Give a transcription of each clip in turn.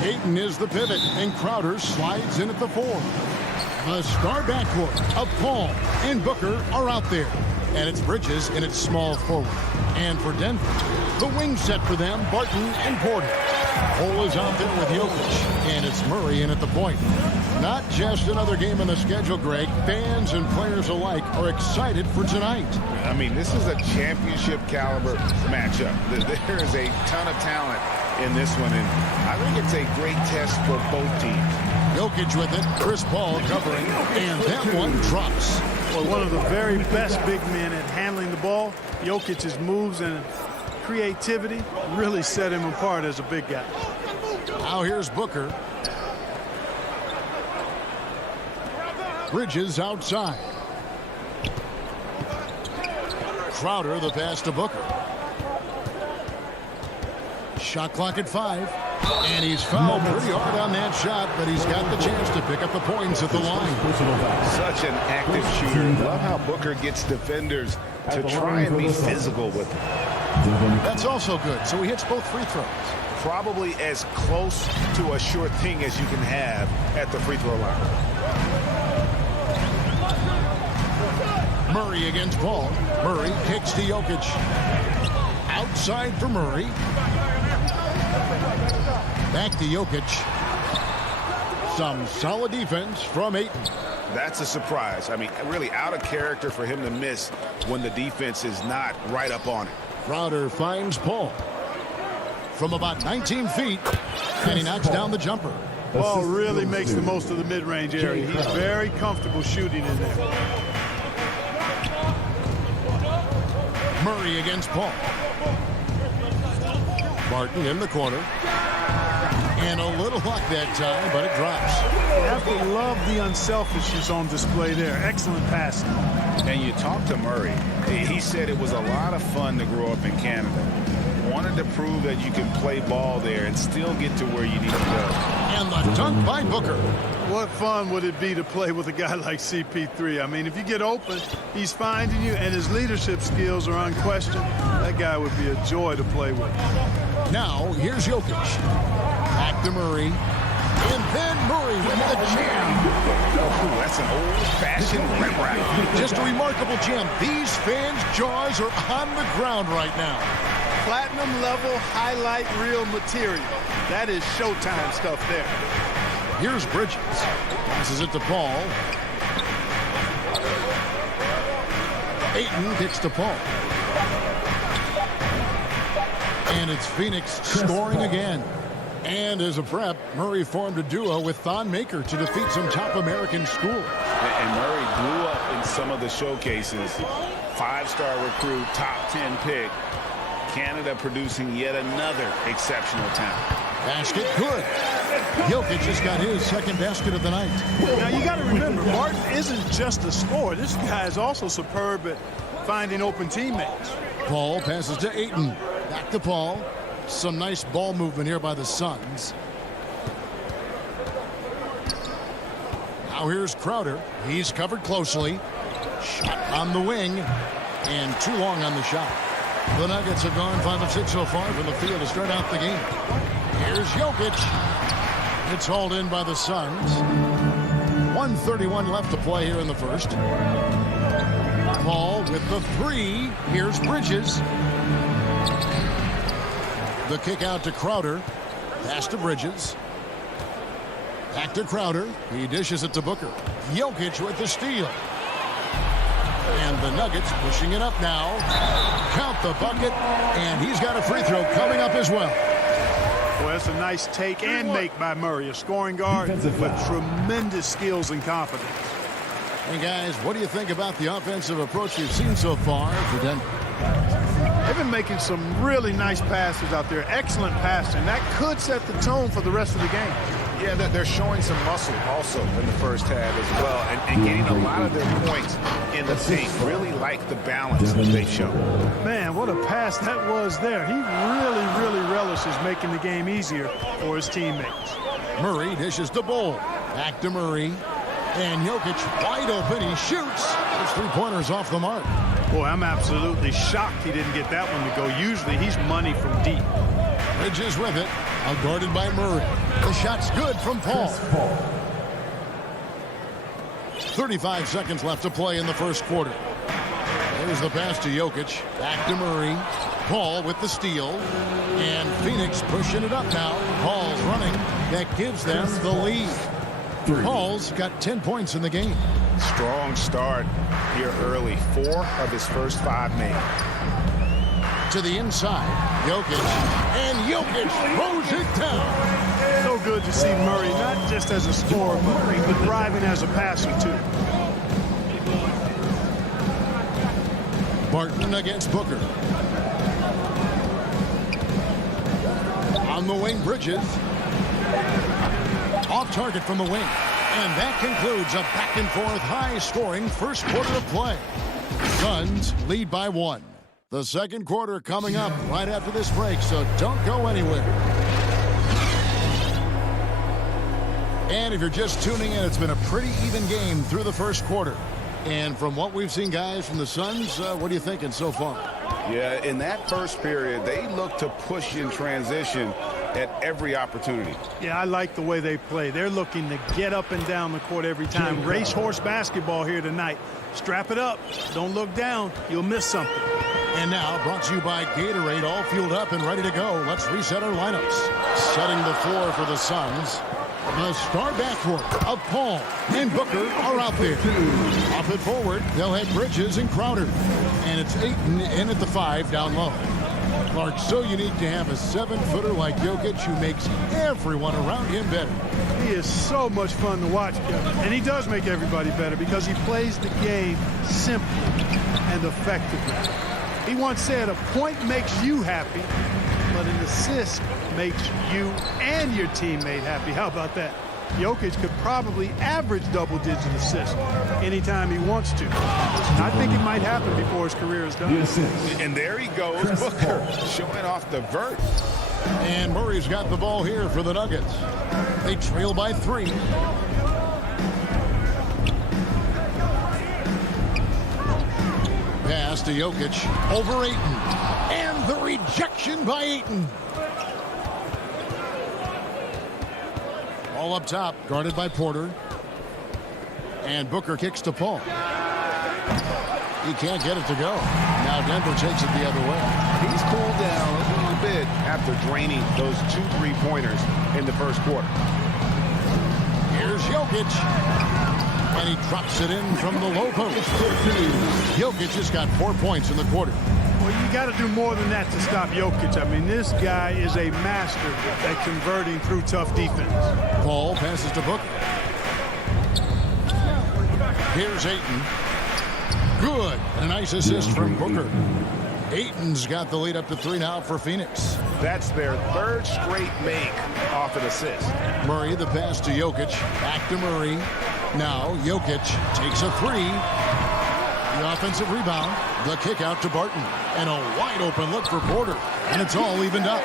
Payton is the pivot, and Crowder slides in at the 4. The star backcourt of Paul and Booker are out there. And it's Bridges in its small forward. And for Denver, the wing set for them, Barton and Porter. Cole is out there with Jokic, and it's Murray in at the point. Not just another game on the schedule, Greg. Fans and players alike are excited for tonight. I mean, this is a championship caliber matchup. There is a ton of talent in this one, and I think it's a great test for both teams. Jokic with it, Chris Paul covering, and that one drops. Well, one of the very best big men at handling the ball. Jokic's moves and creativity really set him apart as a big guy. Now here's Booker. Bridges outside. Crowder the pass to Booker. Shot clock at 5. And he's fouled pretty hard on that shot, but he's got the chance to pick up the points at the line. Such an active shooter. Love how Booker gets defenders to try and be physical with him. That's also good. So he hits both free throws. Probably as close to a sure thing as you can have at the free throw line. Murray against Paul. Murray kicks to Jokic. Outside for Murray. Back to Jokic. Some solid defense from Ayton. That's a surprise. I mean, really out of character for him to miss when the defense is not right up on it. Crowder finds Paul from about 19 feet, and he knocks down the jumper. Paul really makes the most of the mid-range area. He's very comfortable shooting in there. Murray against Paul. Barton in the corner. And a little luck that time, but it drops. You have to love the unselfishness on display there. Excellent passing. And you talk to Murray. He said it was a lot of fun to grow up in Canada. Wanted to prove that you can play ball there and still get to where you need to go. And the dunk by Booker. What fun would it be to play with a guy like CP3? I mean, if you get open, he's finding you, and his leadership skills are unquestioned. That guy would be a joy to play with. Now, here's Jokic. Back to Murray. And then Murray with the jam. Oh, that's an old-fashioned rip-rap. Just a remarkable jam. These fans' jaws are on the ground right now. Platinum level highlight reel material. That is Showtime stuff there. Here's Bridges. Passes it to Paul. Ayton kicks to Paul. And it's Phoenix scoring again. And as a prep, Murray formed a duo with Thon Maker to defeat some top American school. And Murray blew up in some of the showcases. 5-star recruit, top 10 pick. Canada producing yet another exceptional talent. Basket good. Jokic just got his second basket of the night. Now you got to remember, Martin isn't just a scorer. This guy is also superb at finding open teammates. Paul passes to Ayton. Back to Paul. Some nice ball movement here by the Suns. Now here's Crowder. He's covered closely. Shot on the wing. And too long on the shot. The Nuggets have gone 5 of 6 so far from the field to start out the game. Here's Jokic. It's hauled in by the Suns. 1:31 left to play here in the first. Paul with the 3. Here's Bridges. The kick out to Crowder. Pass to Bridges. Back to Crowder. He dishes it to Booker. Jokic with the steal. And the Nuggets pushing it up now. Count the bucket. And he's got a free throw coming up as well. Well, that's a nice take and make by Murray. A scoring guard with tremendous skills and confidence. Hey, guys, what do you think about the offensive approach you've seen so far for Denver? They've been making some really nice passes out there. Excellent passing. That could set the tone for the rest of the game. Yeah, they're showing some muscle also in the first half as well, and getting a lot of their points in the paint. Really like the balance that they show. Man, what a pass that was there. He really relishes making the game easier for his teammates. Murray dishes the ball. Back to Murray. And Jokic wide open. He shoots. His three-pointers off the mark. Boy, I'm absolutely shocked he didn't get that one to go. Usually he's money from deep. Bridges with it. Guarded by Murray. The shot's good from Paul. 35 seconds left to play in the first quarter. There's the pass to Jokic. Back to Murray. Paul with the steal. And Phoenix pushing it up now. Paul's running. That gives them the lead. Paul's got 10 points in the game. Strong start here early. 4 of his first 5 made. To the inside. Jokic. And Jokic throws it down. So good to see Murray, not just as a scorer, but thriving as a passer, too. Barton against Booker. On the wing, Bridges. Off target from the wing. And that concludes a back-and-forth, high-scoring first quarter of play. Suns lead by 1. The second quarter coming up right after this break, so don't go anywhere. And if you're just tuning in, it's been a pretty even game through the first quarter. And from what we've seen, guys, from the Suns, what are you thinking so far? Yeah, in that first period, they looked to push in transition at every opportunity. Yeah, I like the way they play. They're looking to get up and down the court every time. Racehorse basketball here tonight. Strap it up. Don't look down. You'll miss something. And now, brought to you by Gatorade, all fueled up and ready to go. Let's reset our lineups. Setting the floor for the Suns. The star backcourt of Paul and Booker are out there. Off it forward, they'll have Bridges and Crowder. And it's Ayton in at the 5 down low. Clark, so unique to have a 7-footer like Jokic who makes everyone around him better. He is so much fun to watch, Kevin. And he does make everybody better because he plays the game simply and effectively. He once said, a point makes you happy, but an assist makes you and your teammate happy. How about that? Jokic could probably average double-digit assists anytime he wants to. I think it might happen before his career is done. And there he goes, Booker, showing off the vert. And Murray's got the ball here for the Nuggets. They trail by 3. Pass to Jokic over Ayton. And the rejection by Ayton. All up top, guarded by Porter. And Booker kicks to Paul. He can't get it to go. Now Denver takes it the other way. He's cooled down a little bit after draining those 2 3-pointers in the first quarter. Here's Jokic. And he drops it in from the low post. Jokic has got 4 points in the quarter. Well, you got to do more than that to stop Jokic. I mean, this guy is a master at converting through tough defense. Paul passes to Booker. Here's Ayton. Good. And a nice assist from Booker. Ayton's got the lead up to 3 now for Phoenix. That's their 3rd straight make off an assist. Murray, the pass to Jokic. Back to Murray. Now Jokic takes a 3. The offensive rebound. The kick out to Barton. And a wide open look for Porter. And it's all evened up.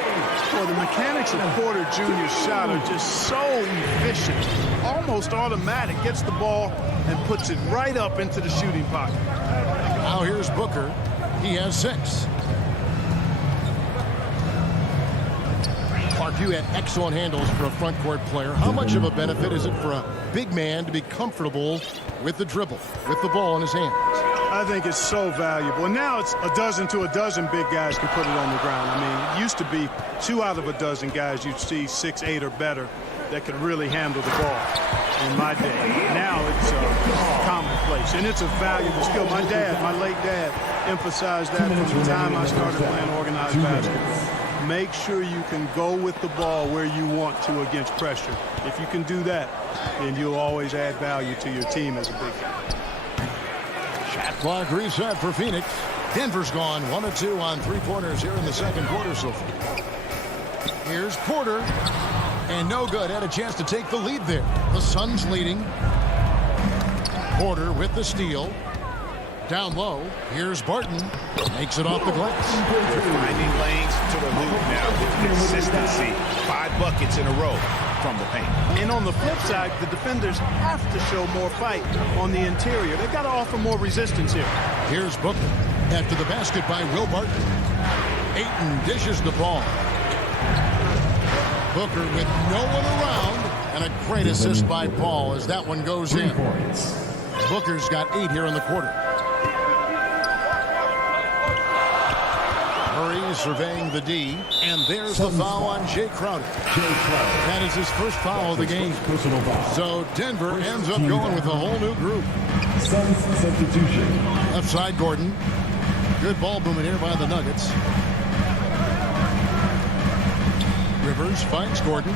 Well, the mechanics of Porter Jr.'s shot are just so efficient. Almost automatic. Gets the ball and puts it right up into the shooting pocket. Now here's Booker. He has 6. Clark, you had excellent handles for a front court player. How much of a benefit is it for a big man to be comfortable with the dribble, with the ball in his hands? I think it's so valuable. And now it's a dozen to a dozen big guys can put it on the ground. I mean, it used to be 2 out of a dozen guys you'd see 6, 8 or better that could really handle the ball in my day. Now it's commonplace, and it's a valuable skill. My late dad, emphasized that from the time I started playing organized basketball. Make sure you can go with the ball where you want to against pressure. If you can do that, then you'll always add value to your team as a big guy. Shot clock reset for Phoenix. Denver's gone 1 of 2 on 3-pointers here in the second quarter so far. Here's Porter. And no good. Had a chance to take the lead there. The Suns leading. Porter with the steal. Down low. Here's Barton. Makes it off the glass. They're finding lanes to the hoop now with consistency. 5 buckets in a row from the paint. And on the flip side, the defenders have to show more fight on the interior. They've got to offer more resistance here. Here's Booker. After the basket by Will Barton. Ayton dishes the ball. Booker with no one around. And a great assist by Paul as that one goes in. Booker's got 8 here in the quarter. Murray surveying the D, and there's the foul on Jay Crowder. That is his first foul of the game. So Denver ends up going with a whole new group. Substitution. Left side, Gordon. Good ball movement here by the Nuggets. Rivers finds Gordon.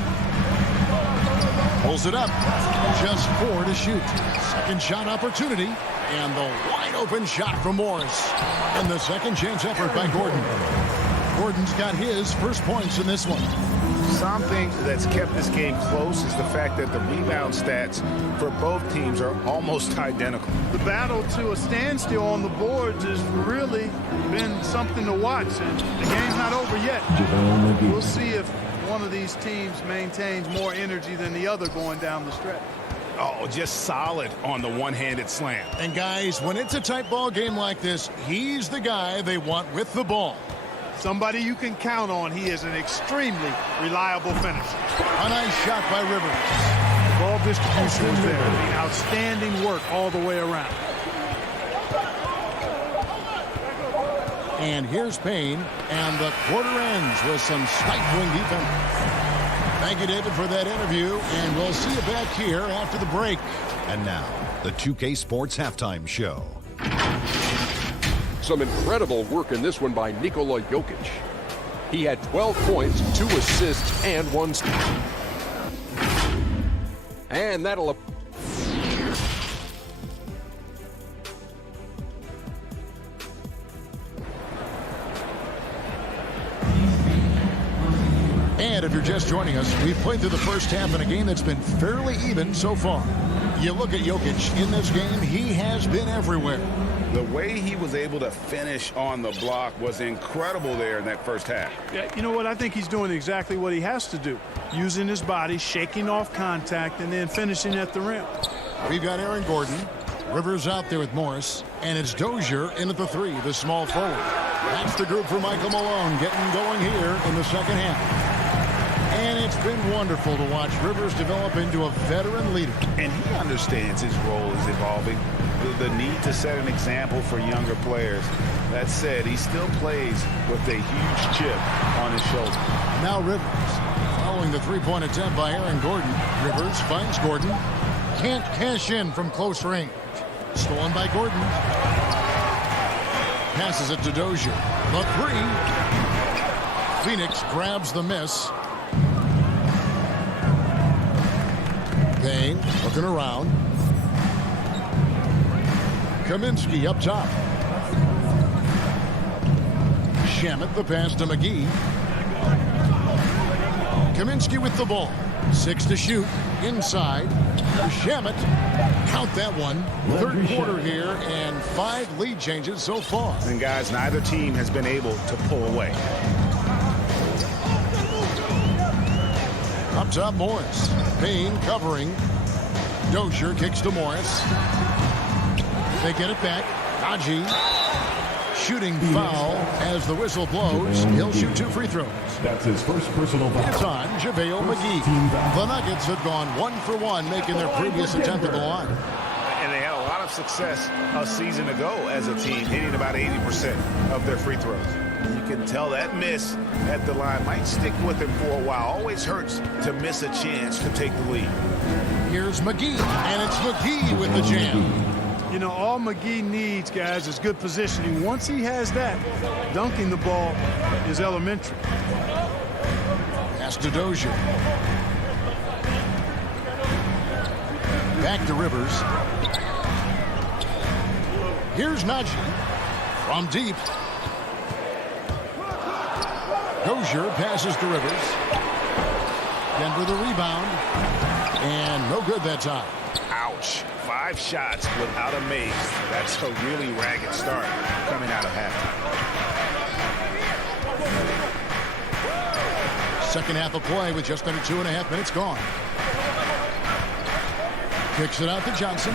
Pulls it up. Just 4 to shoot. Second shot opportunity. And the wide open shot from Morris. And the second chance effort by Gordon. Gordon's got his first points in this one. Something that's kept this game close is the fact that the rebound stats for both teams are almost identical. The battle to a standstill on the boards has really been something to watch. And the game's not over yet. We'll see if one of these teams maintains more energy than the other going down the stretch. Oh, just solid on the one-handed slam. And guys, when it's a tight ball game like this, he's the guy they want with the ball. Somebody you can count on. He is an extremely reliable finisher. A nice shot by Rivers. Ball distribution was there. Outstanding work all the way around. And here's Payne, and the quarter ends with some stifling defense. Thank you, David, for that interview, and we'll see you back here after the break. And now, the 2K Sports Halftime Show. Some incredible work in this one by Nikola Jokic. He had 12 points, 2 assists, and 1 steal. And that'll... And if you're just joining us, we've played through the first half in a game that's been fairly even so far. You look at Jokic in this game, he has been everywhere. The way he was able to finish on the block was incredible there in that first half. Yeah, you know what? I think he's doing exactly what he has to do. Using his body, shaking off contact, and then finishing at the rim. We've got Aaron Gordon. Rivers out there with Morris. And it's Dozier in at the 3, the small forward. That's the group for Michael Malone getting going here in the second half. And it's been wonderful to watch Rivers develop into a veteran leader. And he understands his role is evolving. The need to set an example for younger players. That said, he still plays with a huge chip on his shoulder. Now Rivers, following the three-point attempt by Aaron Gordon. Rivers finds Gordon. Can't cash in from close range. Stolen by Gordon. Passes it to Dozier. The 3. Phoenix grabs the miss. Payne looking around. Kaminsky up top. Shamet the pass to McGee. Kaminsky with the ball. 6 to shoot. Inside. Shamet. Count that one. Third quarter here and 5 lead changes so far. And guys, neither team has been able to pull away. Up top, Morris. Payne covering. Dozier kicks to Morris. They get it back. Haji. Shooting foul as the whistle blows. He'll shoot 2 free throws. That's his first personal foul. It's on JaVale McGee. The Nuggets have gone 1 for 1, making their previous attempt at the line. And they had a lot of success a season ago as a team, hitting about 80% of their free throws. You can tell that miss at the line might stick with him for a while. Always hurts to miss a chance to take the lead. Here's McGee, and it's McGee with the jam. You know, all McGee needs, guys, is good positioning. Once he has that, dunking the ball is elementary. Pass to Dozier. Back to Rivers. Here's Najee from deep. Dozier passes to Rivers. Denver the rebound. And no good that time. Ouch. 5 shots without a make. That's a really ragged start coming out of halftime. Second half of play with just under 2.5 minutes gone. Kicks it out to Johnson.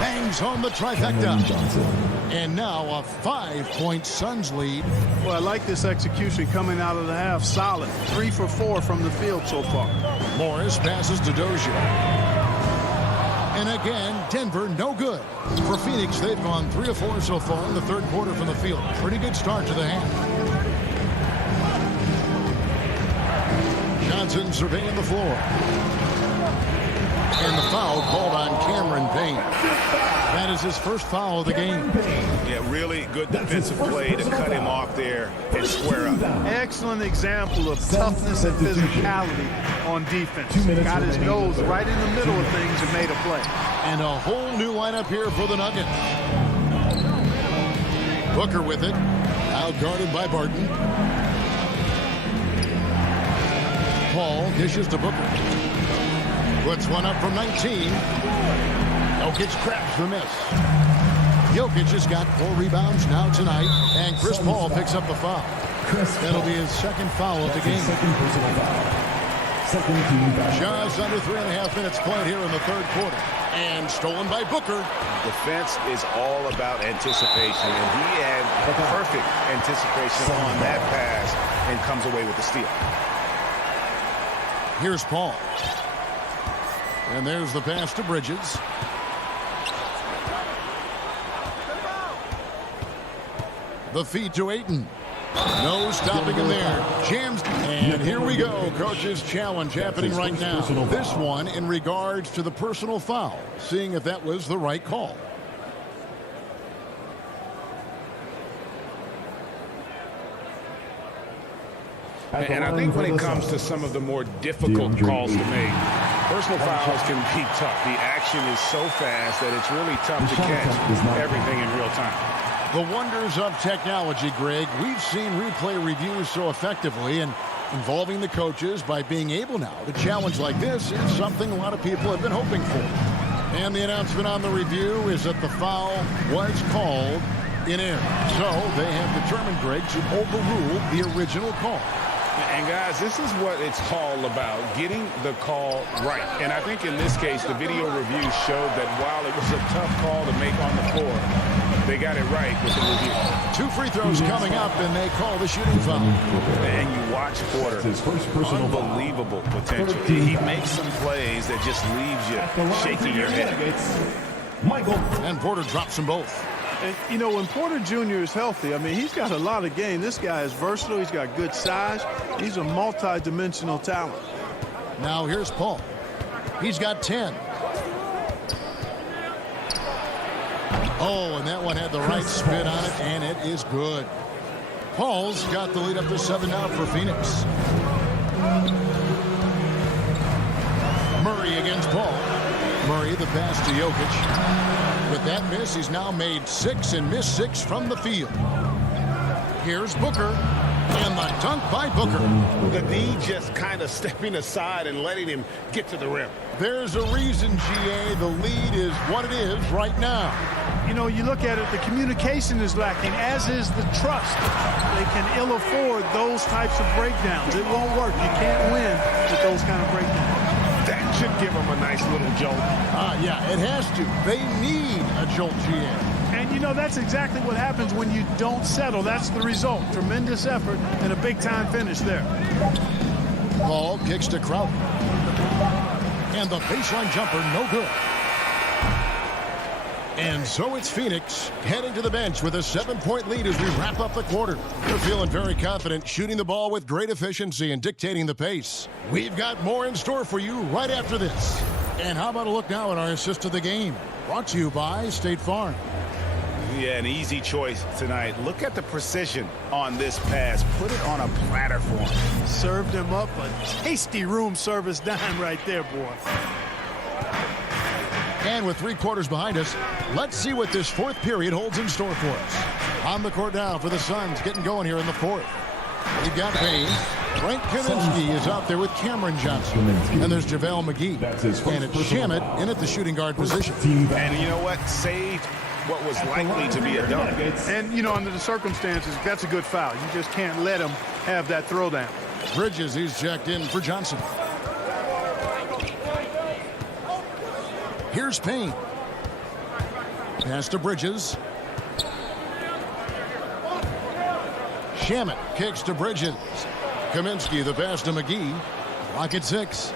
Bangs home the trifecta. And now a 5-point Suns lead. Well, I like this execution coming out of the half. Solid. 3 for 4 from the field so far. Morris passes to Dozier. And again, Denver no good. For Phoenix, they've gone 3 of 4 so far in the third quarter from the field. Pretty good start to the half. Johnson surveying the floor. And the foul called on Cameron Payne. That is his first foul of the game. Yeah, really good defensive play to cut him off there and square up. Excellent example of toughness and physicality on defense. Got his nose right in the middle of things and made a play. And a whole new lineup here for the Nuggets. Booker with it. Out guarded by Barton. Paul dishes to Booker. Puts one up from 19. Jokic grabs the miss. Jokic has got 4 rebounds now tonight. And Chris Paul picks up the foul. That'll be his second foul of the game. Just under 3.5 minutes played here in the third quarter. And stolen by Booker. Defense is all about anticipation, and he had perfect anticipation on that pass and comes away with the steal. Here's Paul. And there's the pass to Bridges. The feed to Ayton. No stopping him there. Jams. And here we go. Coach's challenge happening right now. This one in regards to the personal foul. Seeing if that was the right call. And I think when it comes to some of the more difficult calls to make, personal fouls can be tough. The action is so fast that it's really tough to catch everything in real time. The wonders of technology, Greg. We've seen replay reviews so effectively, and involving the coaches by being able now to challenge like this is something a lot of people have been hoping for. And the announcement on the review is that the foul was called in error. So they have determined, Greg, to overrule the original call. And guys, this is what it's all about, getting the call right. And I think in this case, the video review showed that while it was a tough call to make on the floor, they got it right with the review. 2 free throws coming up, and they call the shooting foul. And you watch Porter, unbelievable potential. He makes some plays that just leaves you shaking your head. And Porter drops them both. And, you know, when Porter Jr. is healthy, I mean, he's got a lot of game. This guy is versatile. He's got good size. He's a multi-dimensional talent. Now here's Paul. He's got 10. Oh, and that one had the right spin on it, and it is good. Paul's got the lead up to 7 now for Phoenix. Murray against Paul. Murray the pass to Jokic. With that miss, he's now made 6 and missed 6 from the field. Here's Booker. And the dunk by Booker. The D just kind of stepping aside and letting him get to the rim. There's a reason, GA, the lead is what it is right now. You know, you look at it, the communication is lacking, as is the trust. They can ill afford those types of breakdowns. It won't work. You can't win with those kind of breakdowns. That should give them a nice little jolt. Yeah, it has to. They need a jolt, GA. And, you know, that's exactly what happens when you don't settle. That's the result. Tremendous effort and a big-time finish there. Paul kicks to Crowder. And the baseline jumper, no good. And so it's Phoenix heading to the bench with a 7-point lead as we wrap up the quarter. They're feeling very confident, shooting the ball with great efficiency and dictating the pace. We've got more in store for you right after this. And how about a look now at our assist of the game? Brought to you by State Farm. Yeah, an easy choice tonight. Look at the precision on this pass. Put it on a platter for him. Served him up a tasty room service dime right there, boy. And with 3 quarters behind us, let's see what this 4th period holds in store for us. On the court now for the Suns, getting going here in the 4th. We've got Payne. Frank Kaminsky is out there with Cameron Johnson. And there's JaVale McGee. And it's Shamet in at the shooting guard position. And you know what? Saved what was likely to be a dunk. And, you know, under the circumstances, that's a good foul. You just can't let him have that throwdown. Bridges, he's checked in for Johnson. Here's Payne. Pass to Bridges. Shamet kicks to Bridges. Kaminsky, the pass to McGee. Clock at 6.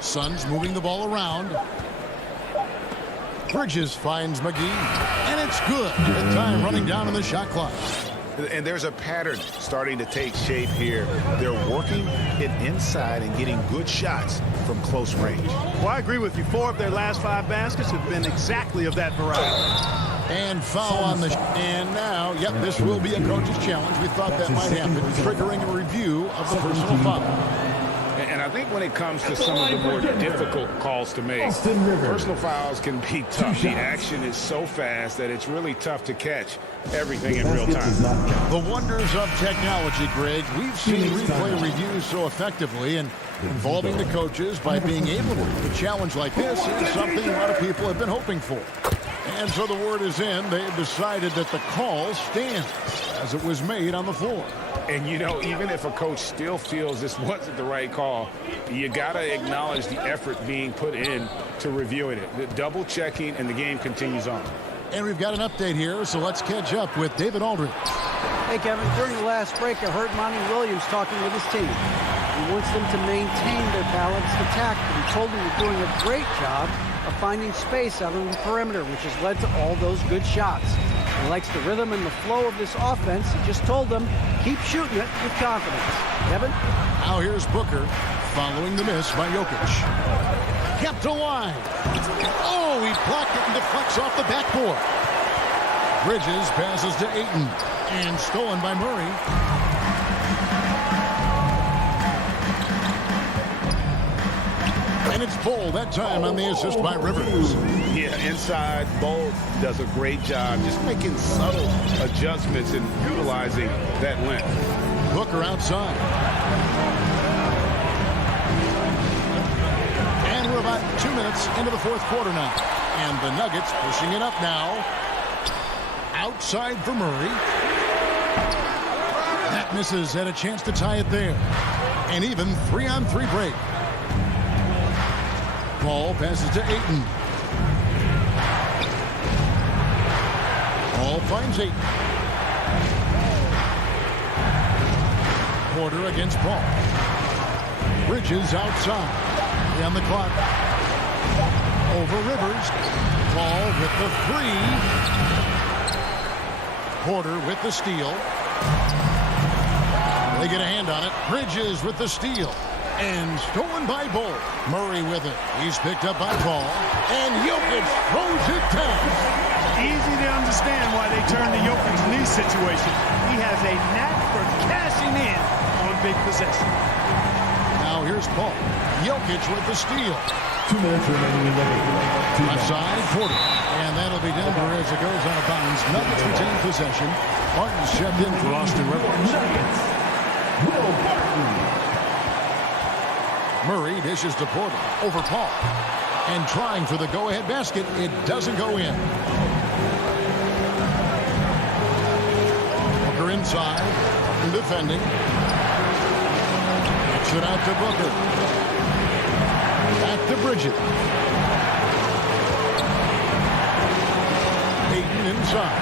Suns moving the ball around. Bridges finds McGee, and it's good. With time running down on the shot clock. And there's a pattern starting to take shape here. They're working it inside and getting good shots from close range. Well, I agree with you. 4 of their last 5 baskets have been exactly of that variety. And foul on the and now, yep, this will be a coach's challenge. We thought that might happen, triggering a review of the personal foul. And I think when it comes to some of the more difficult calls to make, personal fouls can be tough. The action is so fast that it's really tough to catch everything in real time. The wonders of technology, Greg. We've seen replay reviews so effectively, and involving the coaches by being able to do a challenge like this is something a lot of people have been hoping for. And so the word is in. They've decided that the call stands as it was made on the floor. And, you know, even if a coach still feels this wasn't the right call, you got to acknowledge the effort being put in to reviewing it. The double checking, and the game continues on. And we've got an update here, so let's catch up with David Aldridge. Hey, Kevin, during the last break, I heard Monty Williams talking with his team. He wants them to maintain their balanced attack, but he told them they're doing a great job of finding space out on the perimeter, which has led to all those good shots. He likes the rhythm and the flow of this offense. He just told them, keep shooting it with confidence. Kevin? Now here's Booker following the miss by Jokic. Kept alive. Oh, he blocked it and deflects off the backboard. Bridges passes to Ayton and stolen by Murray. And it's Bull that time on the assist by Rivers. Yeah, inside, Bull does a great job just making subtle adjustments and utilizing that length. Booker outside. And we're about 2 minutes into the fourth quarter now. And the Nuggets pushing it up now. Outside for Murray. That misses, had a chance to tie it there. And even 3-on-3 break. Paul passes to Ayton. Paul finds Ayton. Porter against Paul. Bridges outside. 3 on the clock. Over Rivers. Paul with the 3. Porter with the steal. They get a hand on it. Bridges with the steal. And stolen by Bull. Murray with it. He's picked up by Paul. And Jokic throws it down. Easy to understand why they turn to Jokic in these situations. He has a knack for cashing in on big possession. Now here's Paul. Jokic with the steal. 2 minutes remaining in the game. Outside Porter. And that'll be Denver as it goes out of bounds. Nuggets retain possession. Martin's checked in for Austin Rivers. Will Barton. Murray dishes to Porter over Paul. And trying for the go-ahead basket. It doesn't go in. Booker inside. Defending. Kicks it out to Booker. Back to Bridges. Ayton inside.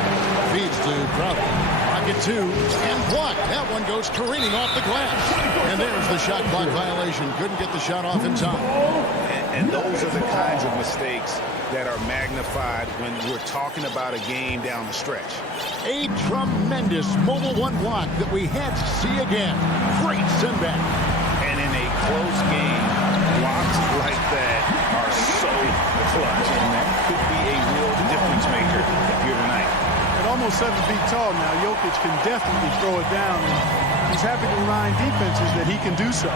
Feeds to Crowder. Pocket 2 and blocked. That one goes careening off the glass. And there's the shot clock violation. Couldn't get the shot off in time. And those are the kinds of mistakes that are magnified when we're talking about a game down the stretch. A tremendous mobile 1 block that we had to see again. Great send back. And in a close game, blocks like that are so clutch. And that could be a real difference maker here tonight. At almost 7 feet tall now, Jokic can definitely throw it down. And he's happy to remind defenses that he can do so.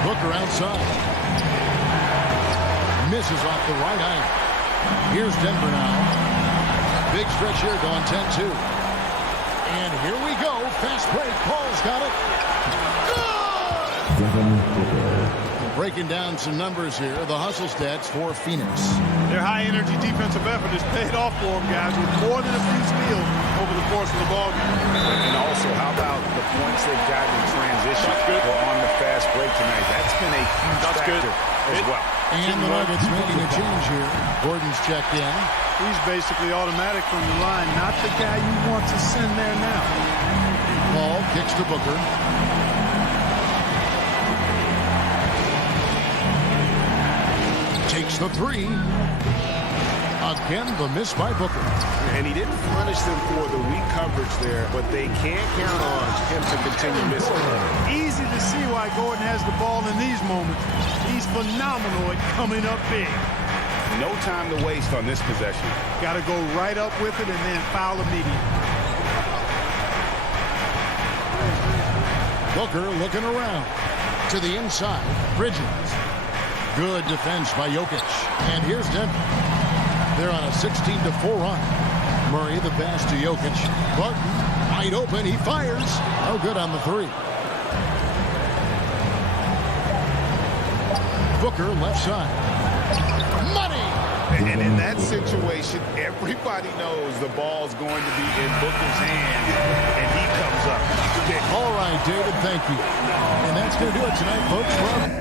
Booker outside. Misses off the right eye. Here's Denver now. Big stretch here going 10-2. And here we go. Fast break. Paul's got it. Breaking down some numbers here. The hustle stats for Phoenix. Their high-energy defensive effort has paid off for them, guys, with more than a few steals over the course of the ballgame. And also, how about the points they've gotten in transition or on the fast break tonight? That's been a huge factor as well. And the Nuggets making a change here. Gordon's checked in. He's basically automatic from the line, not the guy you want to send there now. Paul kicks to Booker. Takes the three. Again, the miss by Booker. And he didn't punish them for the weak coverage there, but they can't count on him to continue missing. Easy to see why Gordon has the ball in these moments. He's phenomenal at coming up big. No time to waste on this possession. Got to go right up with it and then foul immediately. Booker looking around. To the inside. Bridges. Good defense by Jokic. And here's Denver. They're on a 16-4 run. Murray the pass to Jokic. Barton wide open. He fires. No good on the three. Booker left side. Money! And in that situation, everybody knows the ball's going to be in Booker's hands, and he comes up. All right, David, thank you. And that's going to do it tonight, folks.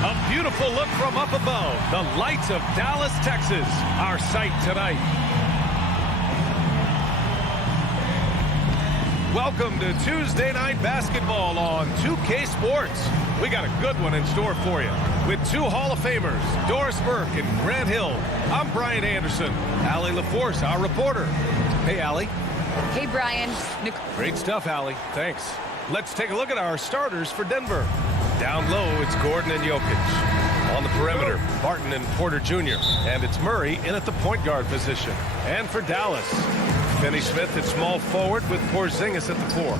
A beautiful look from up above. The lights of Dallas, Texas, our sight tonight. Welcome to Tuesday Night Basketball on 2K Sports. We got a good one in store for you with two Hall of Famers, Doris Burke and Grant Hill. I'm Brian Anderson. Allie LaForce, our reporter. Hey, Allie. Hey, Brian. Great stuff, Allie. Thanks. Let's take a look at our starters for Denver. Down low, it's Gordon and Jokic. On the perimeter, Barton and Porter Jr. And it's Murray in at the point guard position. And for Dallas, Finney-Smith at small forward with Porzingis at the 4.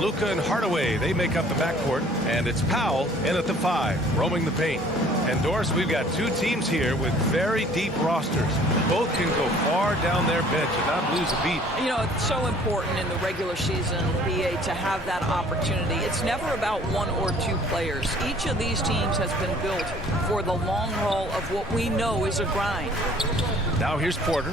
Luka and Hardaway, they make up the backcourt. And it's Powell in at the 5, roaming the paint. And Doris, we've got two teams here with very deep rosters. Both can go far down their bench and not lose a beat. You know, it's so important in the regular season, BA, to have that opportunity. It's never about one or two players. Each of these teams has been built for the long haul of what we know is a grind. Now here's Porter.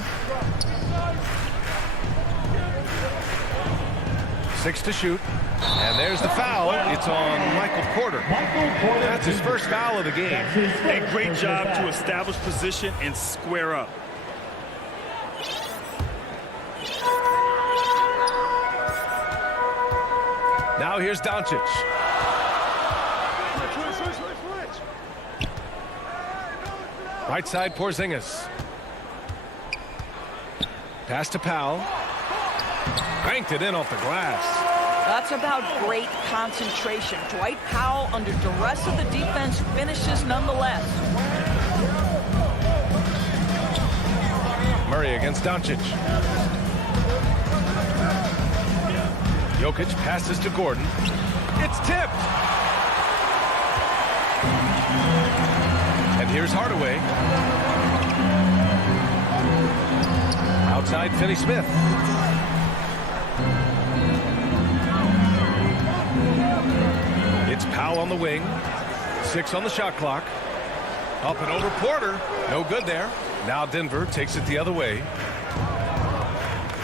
6 to shoot. And there's the foul. It's on Michael Porter. That's his first foul of the game. A great job to establish position and square up. Now here's Doncic. Right side, Porzingis. Pass to Powell. Cranked it in off the glass. That's about great concentration. Dwight Powell, under duress of the defense, finishes nonetheless. Murray against Doncic. Jokic passes to Gordon. It's tipped. And here's Hardaway. Outside, Finney-Smith. It's Powell on the wing. 6 on the shot clock. Up and over Porter. No good there. Now Denver takes it the other way.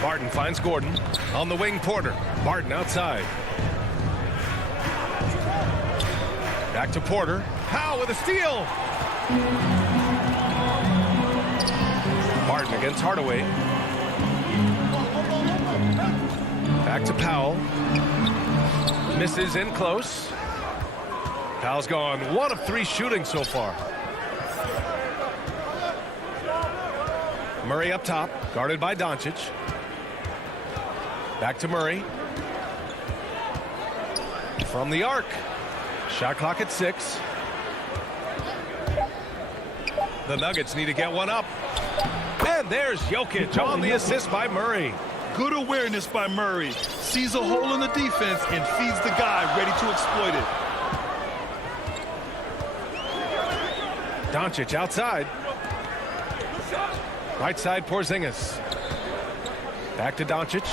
Barton finds Gordon. On the wing, Porter. Barton outside. Back to Porter. Powell with a steal. Barton against Hardaway. Back to Powell. Misses in close. Powell's gone 1 of 3 shooting so far. Murray up top, guarded by Doncic. Back to Murray. From the arc. Shot clock at 6. The Nuggets need to get one up. And there's Jokic on the assist by Murray. Good awareness by Murray. Sees a hole in the defense and feeds the guy ready to exploit it. Doncic outside. Right side, Porzingis. Back to Doncic.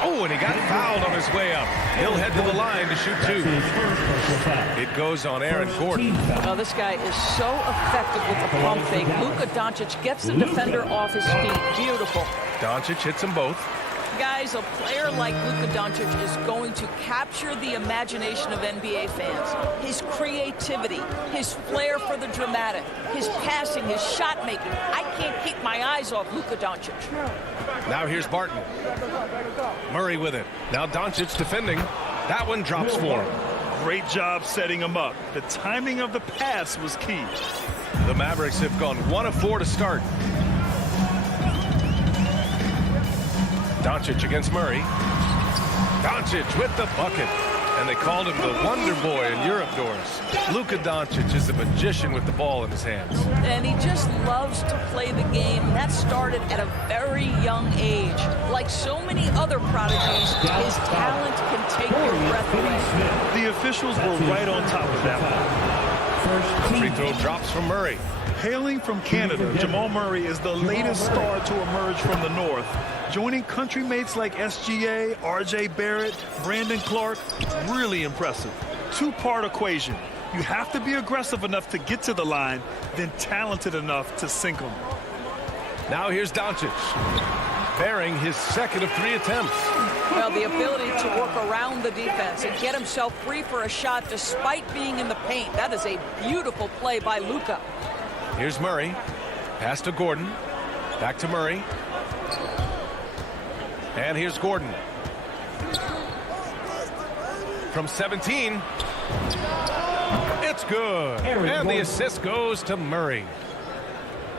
Oh, and he got fouled on his way up. He'll head to the line to shoot 2. It goes on Aaron Gordon. Oh, this guy is so effective with the pump fake. Luka Doncic gets the defender off his feet. Beautiful. Doncic hits them both. guys, a player like Luka Doncic is going to capture the imagination of NBA fans. His creativity, his flair for the dramatic, his passing, his shot making. I can't keep my eyes off Luka Doncic. Now here's Barton. Murray with it. Now Doncic defending. That one drops for him. Great job setting him up. The timing of the pass was key. The Mavericks have gone 1 of 4 to start. Doncic against Murray. Doncic with the bucket. And they called him the Wonder Boy in Europe, Doris. Luka Doncic is a magician with the ball in his hands. And he just loves to play the game. That started at a very young age. Like so many other prodigies, his talent can take your breath away. The officials were right on top of that one. The free throw drops from Murray. Hailing from Canada, Jamal Murray is the latest star to emerge from the North. Joining country mates like SGA, RJ Barrett, Brandon Clark, really impressive. Two-part equation. You have to be aggressive enough to get to the line, then talented enough to sink them. Now here's Doncic, bearing his second of 3 attempts. Well, the ability to work around the defense and get himself free for a shot despite being in the paint. That is a beautiful play by Luka. Here's Murray. Pass to Gordon. Back to Murray. And here's Gordon. From 17. It's good. And the assist goes to Murray.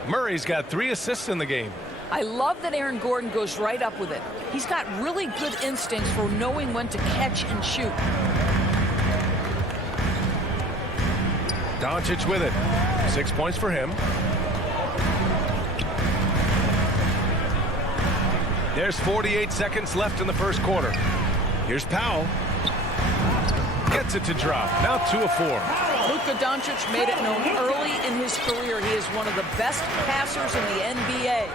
Murray's got 3 assists in the game. I love that Aaron Gordon goes right up with it. He's got really good instincts for knowing when to catch and shoot. Doncic with it. 6 points for him. There's 48 seconds left in the first quarter. Here's Powell. Gets it to drop. Now 2 of 4. Luka Doncic made it known early in his career he is one of the best passers in the NBA.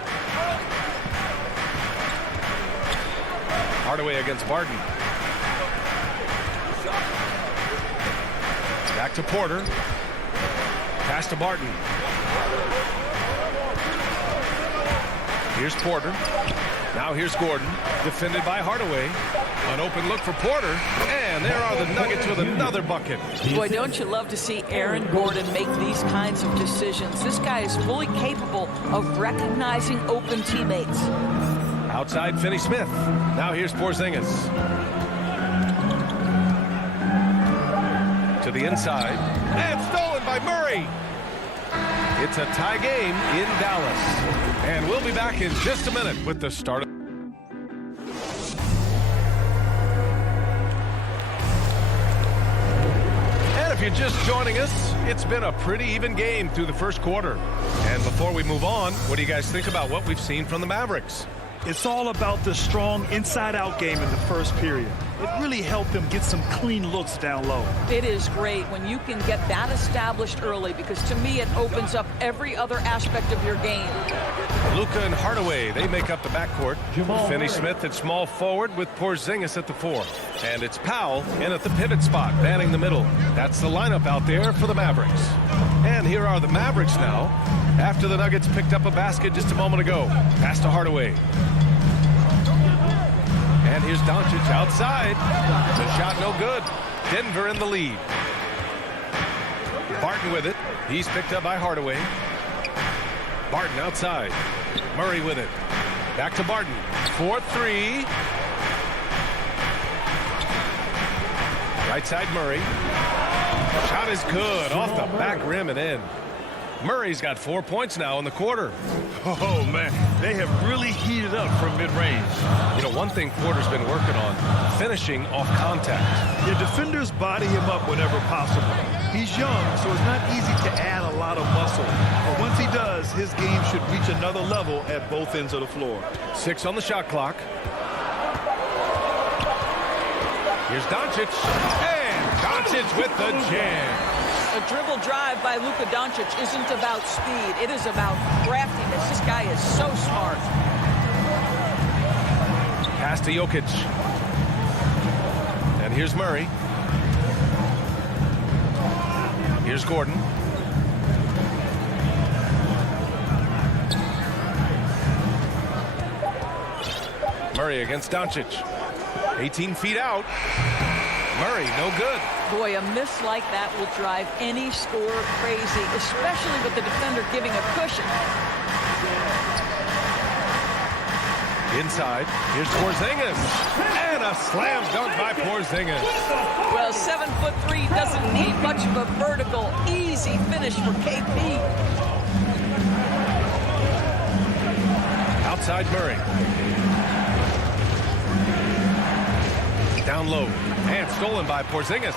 Hardaway against Barton. Back to Porter. Pass to Barton. Here's Porter. Now here's Gordon. Defended by Hardaway. An open look for Porter. And there are the Nuggets with another bucket. Boy, don't you love to see Aaron Gordon make these kinds of decisions. This guy is fully capable of recognizing open teammates. Outside Finney-Smith. Now here's Porzingis. To the inside. And stolen by Murray. It's a tie game in Dallas. And we'll be back in just a minute with the start of... And if you're just joining us, it's been a pretty even game through the first quarter. And before we move on, what do you guys think about what we've seen from the Mavericks? It's all about the strong inside-out game in the first period. It really helped them get some clean looks down low. It is great when you can get that established early because to me it opens up every other aspect of your game. Luka and Hardaway, they make up the backcourt. Finney-Smith at small forward with Porzingis at the 4. And it's Powell in at the pivot spot, manning the middle. That's the lineup out there for the Mavericks. And here are the Mavericks now, after the Nuggets picked up a basket just a moment ago. Pass to Hardaway. And here's Doncic outside. The shot no good. Denver in the lead. Barton with it. He's picked up by Hardaway. Barton outside. Murray with it. Back to Barton. 4-3. Right side Murray. Shot is good. Off the back rim and in. Murray's got 4 points now in the quarter. Oh, man. They have really heated up from mid-range. You know, one thing Porter's been working on, finishing off contact. Your defenders body him up whenever possible. He's young, so it's not easy to add a lot of muscle. But once he does, his game should reach another level at both ends of the floor. 6 on the shot clock. Here's Doncic. And Doncic with the jam. A dribble drive by Luka Doncic isn't about speed. It is about craftiness. This guy is so smart. Pass to Jokic. And here's Murray. Here's Gordon. Murray against Doncic. 18 feet out. Murray, no good. Boy, a miss like that will drive any scorer crazy, especially with the defender giving a cushion. Inside, here's Porzingis. And a slam dunk by Porzingis. Well, 7'3" doesn't need much of a vertical, easy finish for KP. Outside Murray. Down low. And stolen by Porzingis.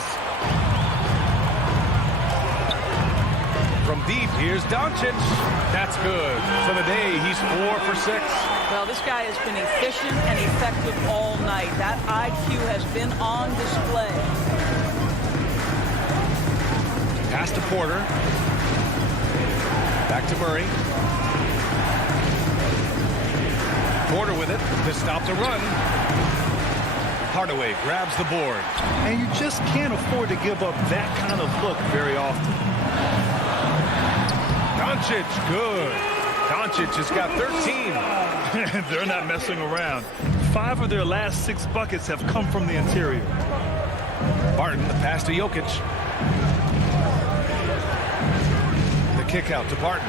From deep, here's Doncic. That's good. For the day, he's 4 for 6. Well, this guy has been efficient and effective all night. That IQ has been on display. Pass to Porter. Back to Murray. Porter with it to stop the run. Hardaway grabs the board. And you just can't afford to give up that kind of look very often. Doncic, good. Doncic has got 13. They're not messing around. 5 of their last 6 buckets have come from the interior. Barton, the pass to Jokic. The kick out to Barton.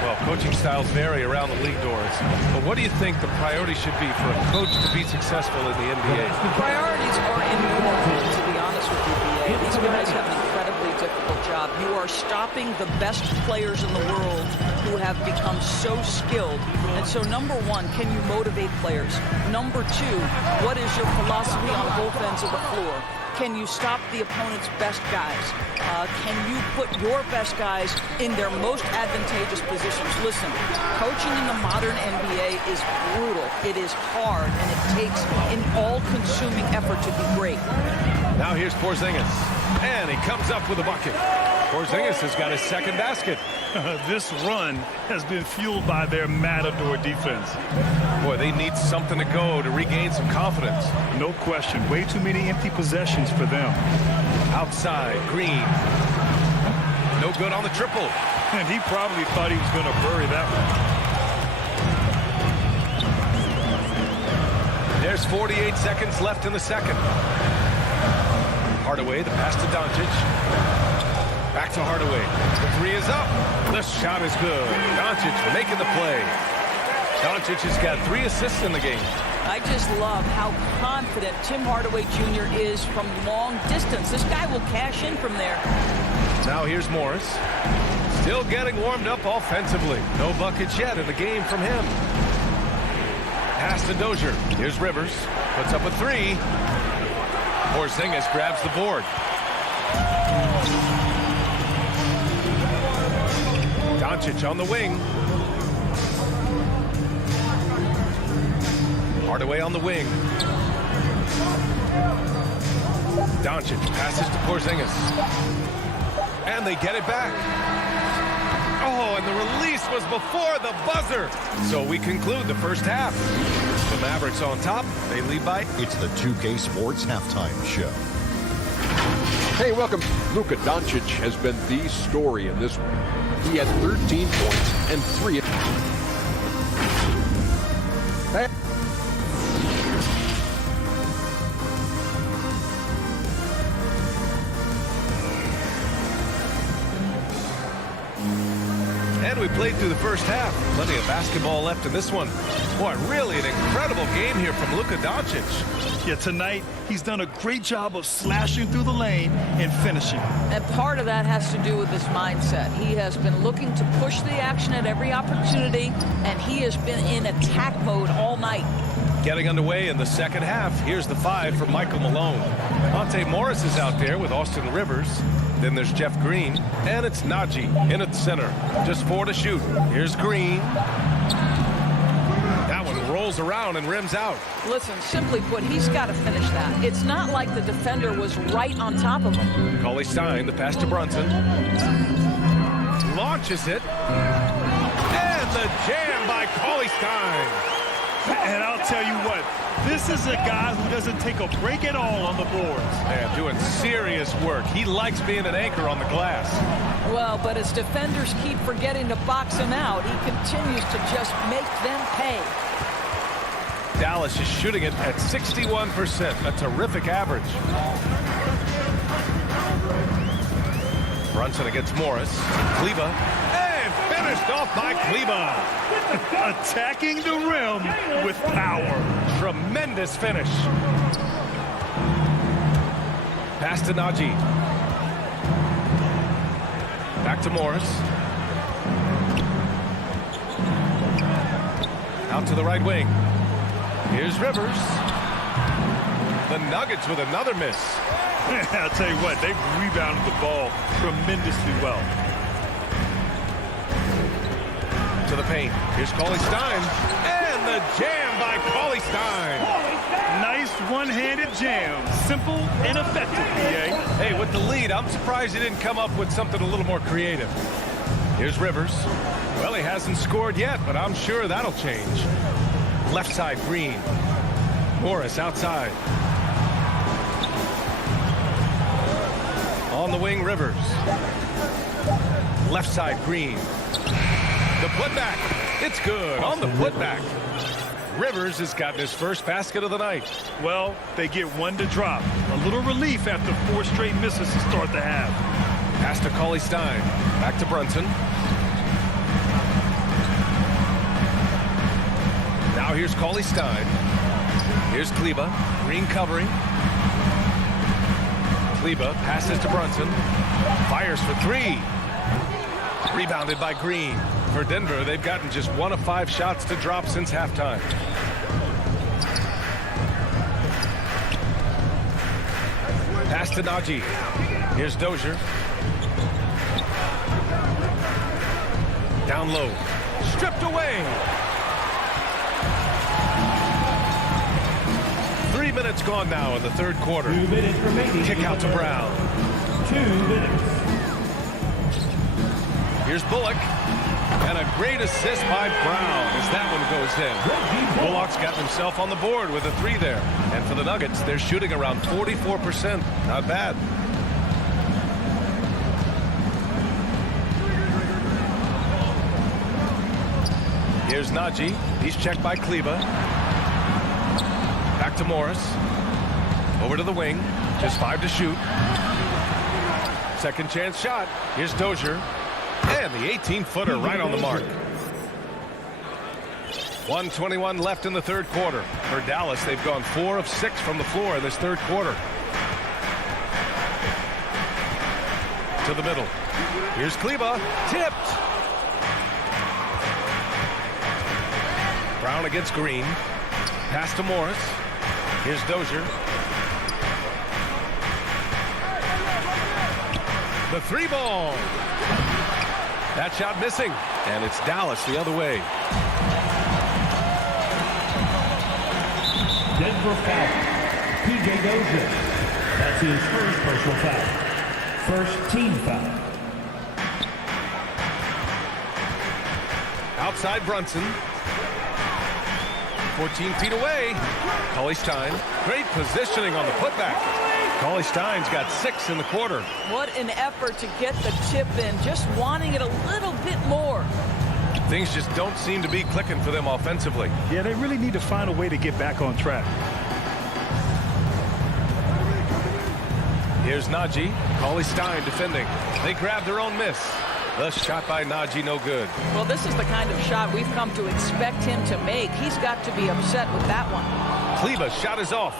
Well, coaching styles vary around the league doors. But what do you think the priority should be for a coach to be successful in the NBA? The priorities are important, to be honest with you, BA. These guys have an incredibly difficult job. You are stopping the best players in the world who have become so skilled. And so, number one, can you motivate players? Number two, what is your philosophy on both ends of the floor? Can you stop the opponent's best guys? Can you put your best guys in their most advantageous positions? Listen, coaching in the modern NBA is brutal. It is hard, and it takes an all-consuming effort to be great. Now here's Porzingis, and he comes up with a bucket. Porzingis has got his second basket. This run has been fueled by their matador defense. Boy, they need something to go to regain some confidence. No question. Way too many empty possessions for them. Outside, Green. No good on the triple. And he probably thought he was going to bury that one. There's 48 seconds left in the second. Hardaway, the pass to Doncic. Back to Hardaway. The three is up. The shot is good. Doncic making the play. Doncic has got 3 assists in the game. I just love how confident Tim Hardaway Jr. is from long distance. This guy will cash in from there. Now here's Morris. Still getting warmed up offensively. No buckets yet in the game from him. Pass to Dozier. Here's Rivers. Puts up a 3. Porzingis grabs the board. Doncic on the wing. Hardaway on the wing. Doncic passes to Porzingis. And they get it back. Oh, and the release was before the buzzer. So we conclude the first half. The Mavericks on top. They lead by. It's the 2K Sports Halftime Show. Hey, welcome. Luka Doncic has been the story in this one. He had 13 points and 3. And we played through the first half. Plenty of basketball left in this one. Boy, really an incredible game here from Luka Doncic. Yeah, tonight he's done a great job of slashing through the lane and finishing. And part of that has to do with his mindset. He has been looking to push the action at every opportunity, and he has been in attack mode all night. Getting underway in the second half. Here's the 5 for Michael Malone. Monte Morris is out there with Austin Rivers. Then there's Jeff Green, and it's Najee in at the center. Just 4 to shoot. Here's Green. That one rolls around and rims out. Listen, simply put, he's got to finish that. It's not like the defender was right on top of him. Cauley Stein, the pass to Brunson. Launches it. And the jam by Cauley Stein. And I'll tell you what, this is a guy who doesn't take a break at all on the boards. Man, doing serious work. He likes being an anchor on the glass. Well, but as defenders keep forgetting to box him out, he continues to just make them pay. Dallas is shooting it at 61%, a terrific average. Brunson against Morris. Kleba. And finished off by Kleba. Attacking the rim with power. Tremendous finish. Pass to Najee. Back to Morris. Out to the right wing. Here's Rivers. The Nuggets with another miss. I'll tell you what, they've rebounded the ball tremendously well. To the paint. Here's Cauley Stein. And the jam by Cauley Stein. Nice one-handed jam. Simple and effective, PA. Hey, with the lead, I'm surprised he didn't come up with something a little more creative. Here's Rivers. Well, he hasn't scored yet, but I'm sure that'll change. Left side, Green. Morris outside. On the wing, Rivers. Left side, Green. The putback. It's good on the putback. Rivers has gotten his first basket of the night. Well, they get one to drop. A little relief after 4 straight misses to start the half. Pass to Cauley Stein. Back to Brunson. Now here's Cauley Stein. Here's Kleba. Green covering. Kleba passes to Brunson. Fires for 3. Rebounded by Green. For Denver, they've gotten just 1 of 5 shots to drop since halftime. Pass to Najee. Here's Dozier. Down low. Stripped away. 3 minutes gone now in the third quarter. 2 minutes remaining. Kick out to Brown. 2 minutes. Here's Bullock. And a great assist by Brown as that one goes in. Bullock's got himself on the board with a 3 there. And for the Nuggets, they're shooting around 44%. Not bad. Here's Najee. He's checked by Kleba. Back to Morris. Over to the wing. Just 5 to shoot. Second chance shot. Here's Dozier. And the 18-footer right on the mark. 1:21 left in the third quarter. For Dallas, they've gone 4 of 6 from the floor in this third quarter. To the middle. Here's Kleba. Tipped. Brown against Green. Pass to Morris. Here's Dozier. The 3-ball. That shot missing. And it's Dallas the other way. Denver foul. P.J. Dozier. That's his first personal foul. First team foul. Outside Brunson. 14 feet away. Cauley Stein. Great positioning on the putback. Cauley Stein's got 6 in the quarter. What an effort to get the tip in, just wanting it a little bit more. Things just don't seem to be clicking for them offensively. Yeah, they really need to find a way to get back on track. Here's Najee. Cauley Stein defending. They grab their own miss. The shot by Najee, no good. Well, this is the kind of shot we've come to expect him to make. He's got to be upset with that one. Kleba's shot is off.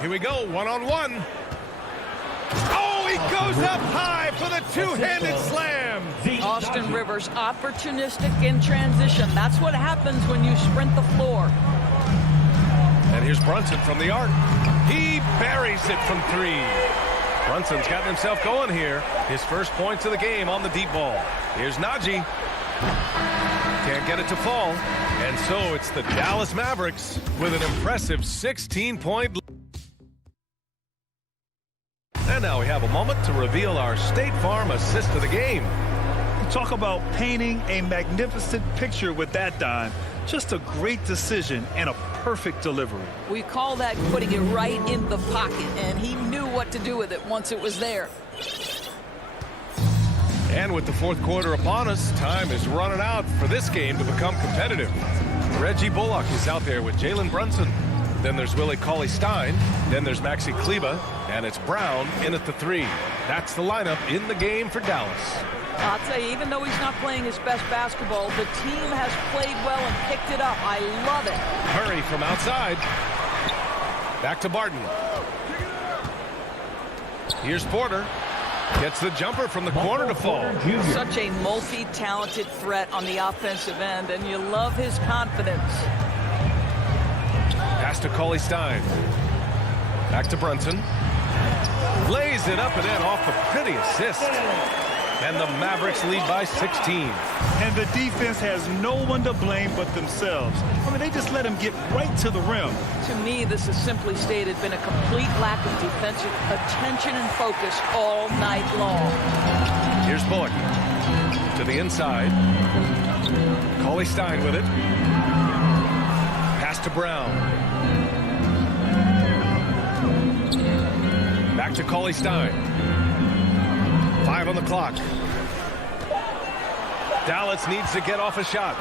Here we go, one-on-one. Oh, he goes up high for the two-handed slam. Austin Rivers, opportunistic in transition. That's what happens when you sprint the floor. And here's Brunson from the arc. He buries it from 3. Brunson's gotten himself going here. His first points of the game on the deep ball. Here's Najee. Can't get it to fall. And so it's the Dallas Mavericks with an impressive 16-point lead. And now we have a moment to reveal our State Farm assist of the game. Talk about painting a magnificent picture with that, Don. Just a great decision and a perfect delivery. We call that putting it right in the pocket, and he knew what to do with it once it was there. And with the fourth quarter upon us, time is running out for this game to become competitive. Reggie Bullock is out there with Jalen Brunson. Then there's Willie Cauley-Stein. Then there's Maxi Kleber. And it's Brown in at the 3. That's the lineup in the game for Dallas. I'll tell you, even though he's not playing his best basketball, the team has played well and picked it up. I love it. Murray from outside. Back to Barton. Here's Porter. Gets the jumper from the corner to fall. Such a multi-talented threat on the offensive end, and you love his confidence. Pass to Cauley-Stein. Back to Brunson. Lays it up and in off a pretty assist. And the Mavericks lead by 16. And the defense has no one to blame but themselves. I mean, they just let him get right to the rim. To me, this has simply stated been a complete lack of defensive attention and focus all night long. Here's Bullock to the inside. Cauley-Stein with it. Pass to Brown. Back to Cauley-Stein. 5 on the clock. Dallas needs to get off a shot.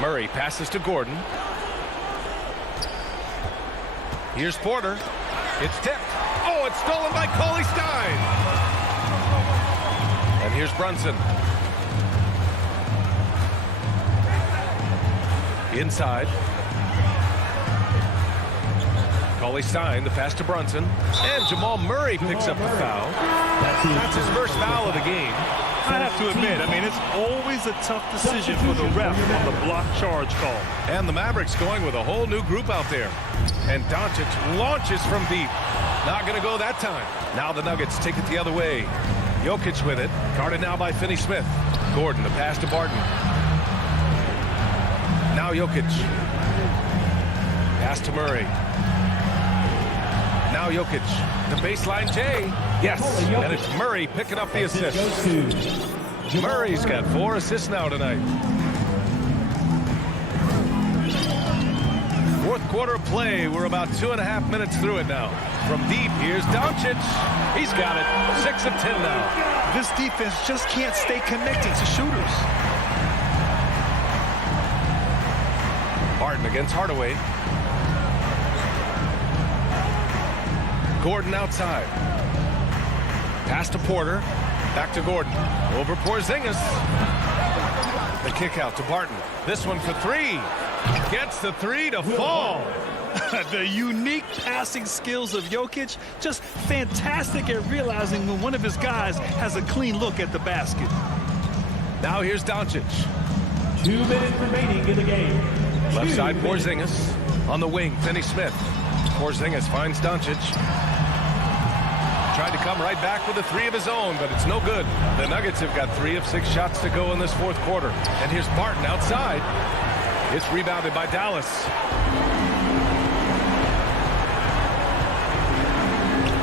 Murray passes to Gordon. Here's Porter. It's tipped. Oh, it's stolen by Cauley-Stein. And here's Brunson. Inside. Cauley-Stein, the pass to Brunson. And Jamal Murray picks up the foul. That's his first foul of the game. I have to admit, I mean, it's always a tough decision for the ref on the block charge call. And the Mavericks going with a whole new group out there. And Doncic launches from deep. Not going to go that time. Now the Nuggets take it the other way. Jokic with it. Guarded now by Finney-Smith. Gordon, the pass to Barton. Now Jokic. Pass to Murray. Now Jokic, the baseline J. Yes, and it's Murray picking up the assist. Murray's got 4 assists now tonight. Fourth quarter of play. We're about 2.5 minutes through it now. From deep, here's Doncic. He's got it. 6 of 10 now. This defense just can't stay connected to shooters. Barton against Hardaway. Gordon outside. Pass to Porter. Back to Gordon. Over Porzingis. The kick out to Barton. This one for 3. Gets the 3 to fall. The unique passing skills of Jokic, just fantastic at realizing when one of his guys has a clean look at the basket. Now here's Doncic. 2 minutes remaining in the game. Left side Porzingis. On the wing, Finney-Smith. Porzingis finds Doncic. Tried to come right back with a 3 of his own, but it's no good. The Nuggets have got 3 of 6 shots to go in this fourth quarter. And here's Barton outside. It's rebounded by Dallas.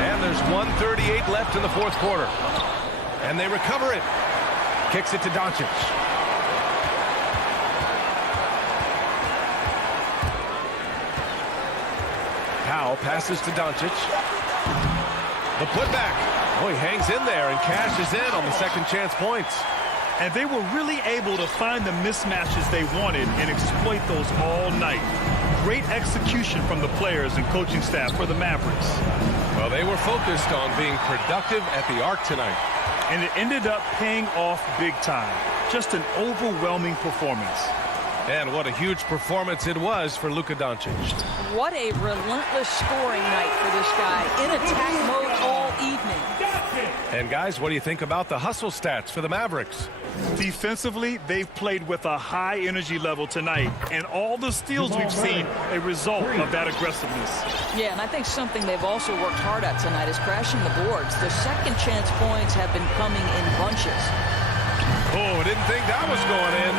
And there's 1:38 left in the fourth quarter. And they recover it. Kicks it to Doncic. Powell passes to Doncic. The putback. Oh, he hangs in there and cashes in on the second chance points. And they were really able to find the mismatches they wanted and exploit those all night. Great execution from the players and coaching staff for the Mavericks. Well, they were focused on being productive at the arc tonight. And it ended up paying off big time. Just an overwhelming performance. And what a huge performance it was for Luka Doncic. What a relentless scoring night for this guy. In attack mode all evening. And guys, what do you think about the hustle stats for the Mavericks? Defensively, they've played with a high energy level tonight. And all the steals we've seen, a result of that aggressiveness. Yeah, and I think something they've also worked hard at tonight is crashing the boards. The second chance points have been coming in bunches. Oh, didn't think that was going in.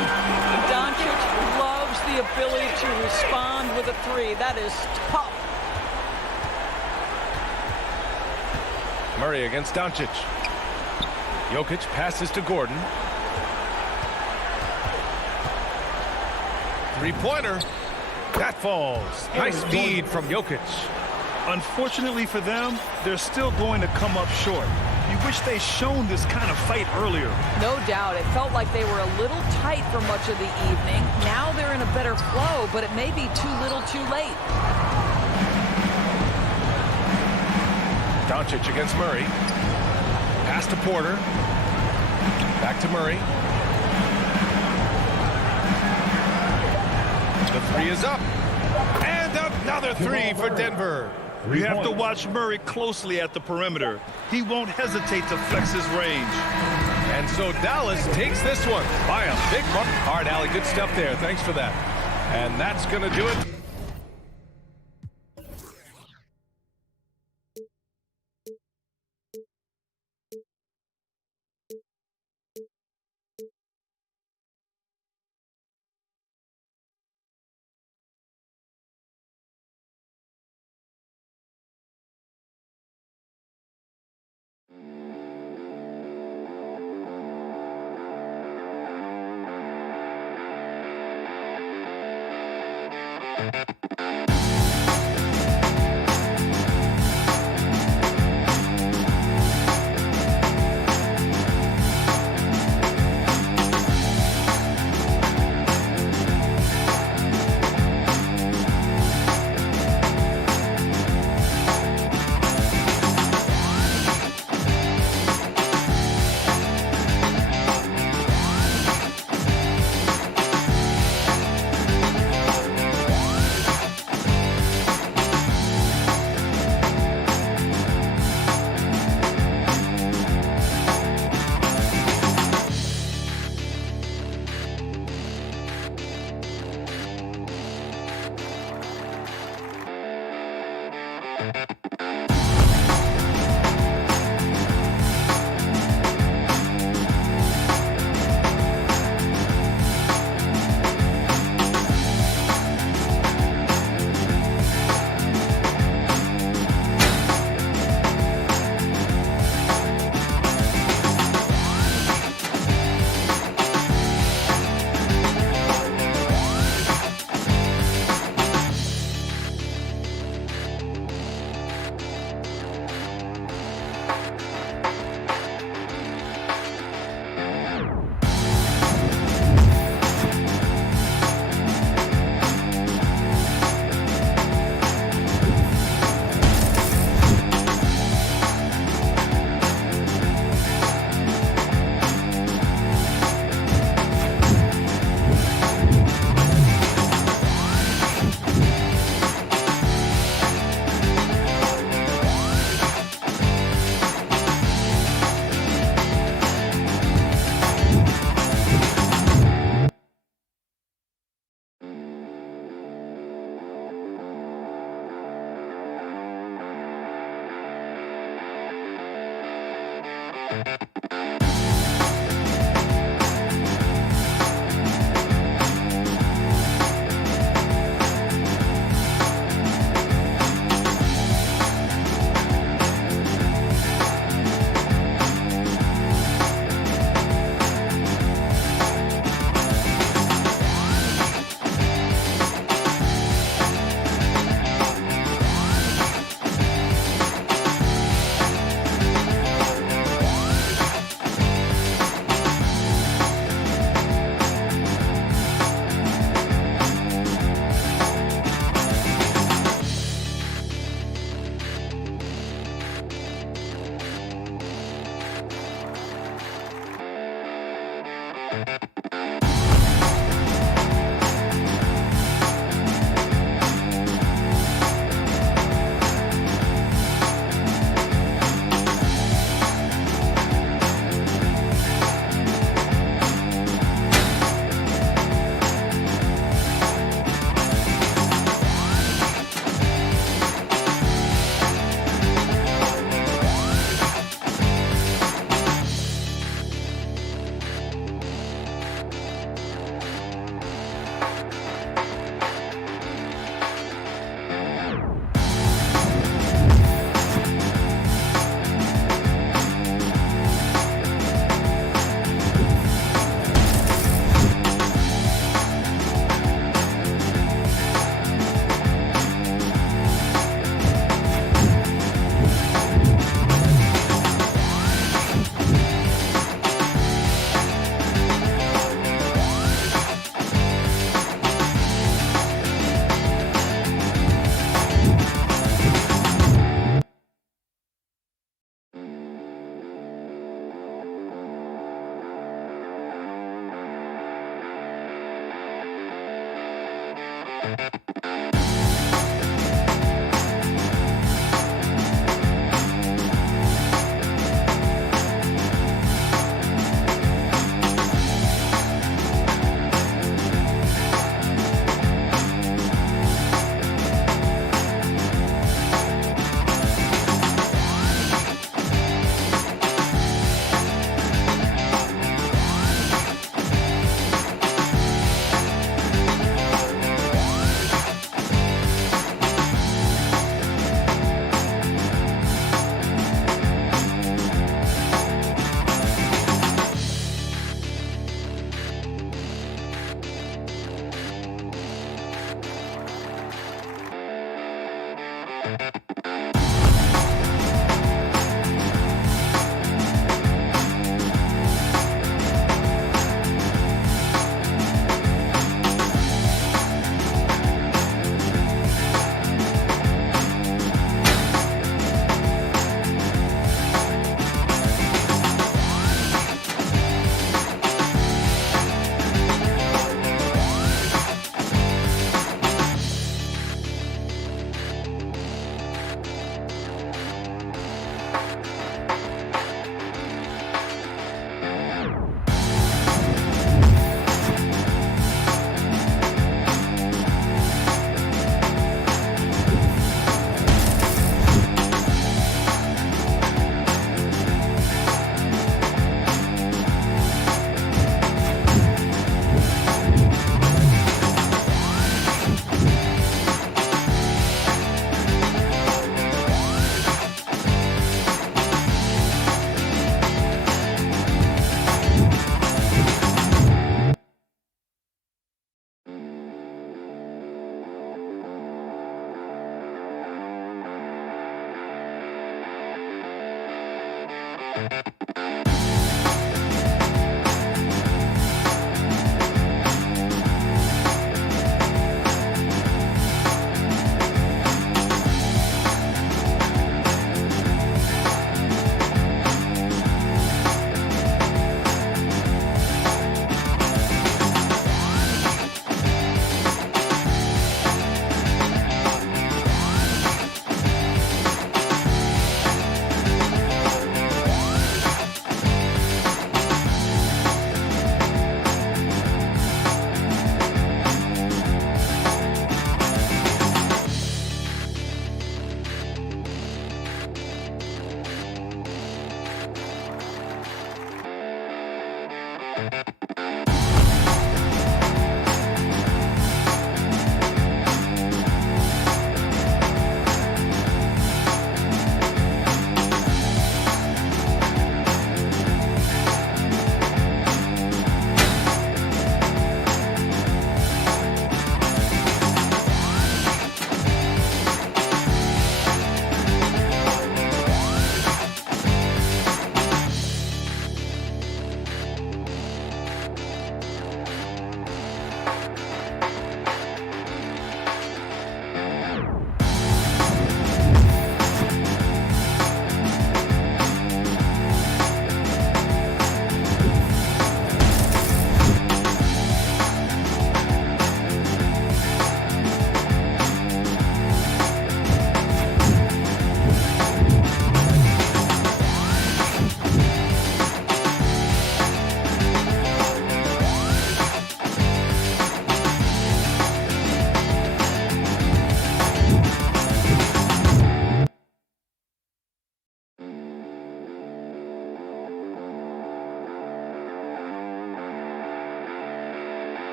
Doncic loves the ability to respond with a 3. That is tough. Murray against Doncic. Jokic passes to Gordon. Three-pointer. That falls. Nice feed from Jokic. Unfortunately for them, they're still going to come up short. You wish they'd shown this kind of fight earlier. No doubt. It felt like they were a little tight for much of the evening. Now they're in a better flow, but it may be too little too late. Doncic against Murray. Pass to Porter. Back to Murray. The three is up. And another three for Denver. You have to watch Murray closely at the perimeter. He won't hesitate to flex his range. And so Dallas takes this one by a big mark. All right, Allie, good stuff there. Thanks for that. And that's going to do it.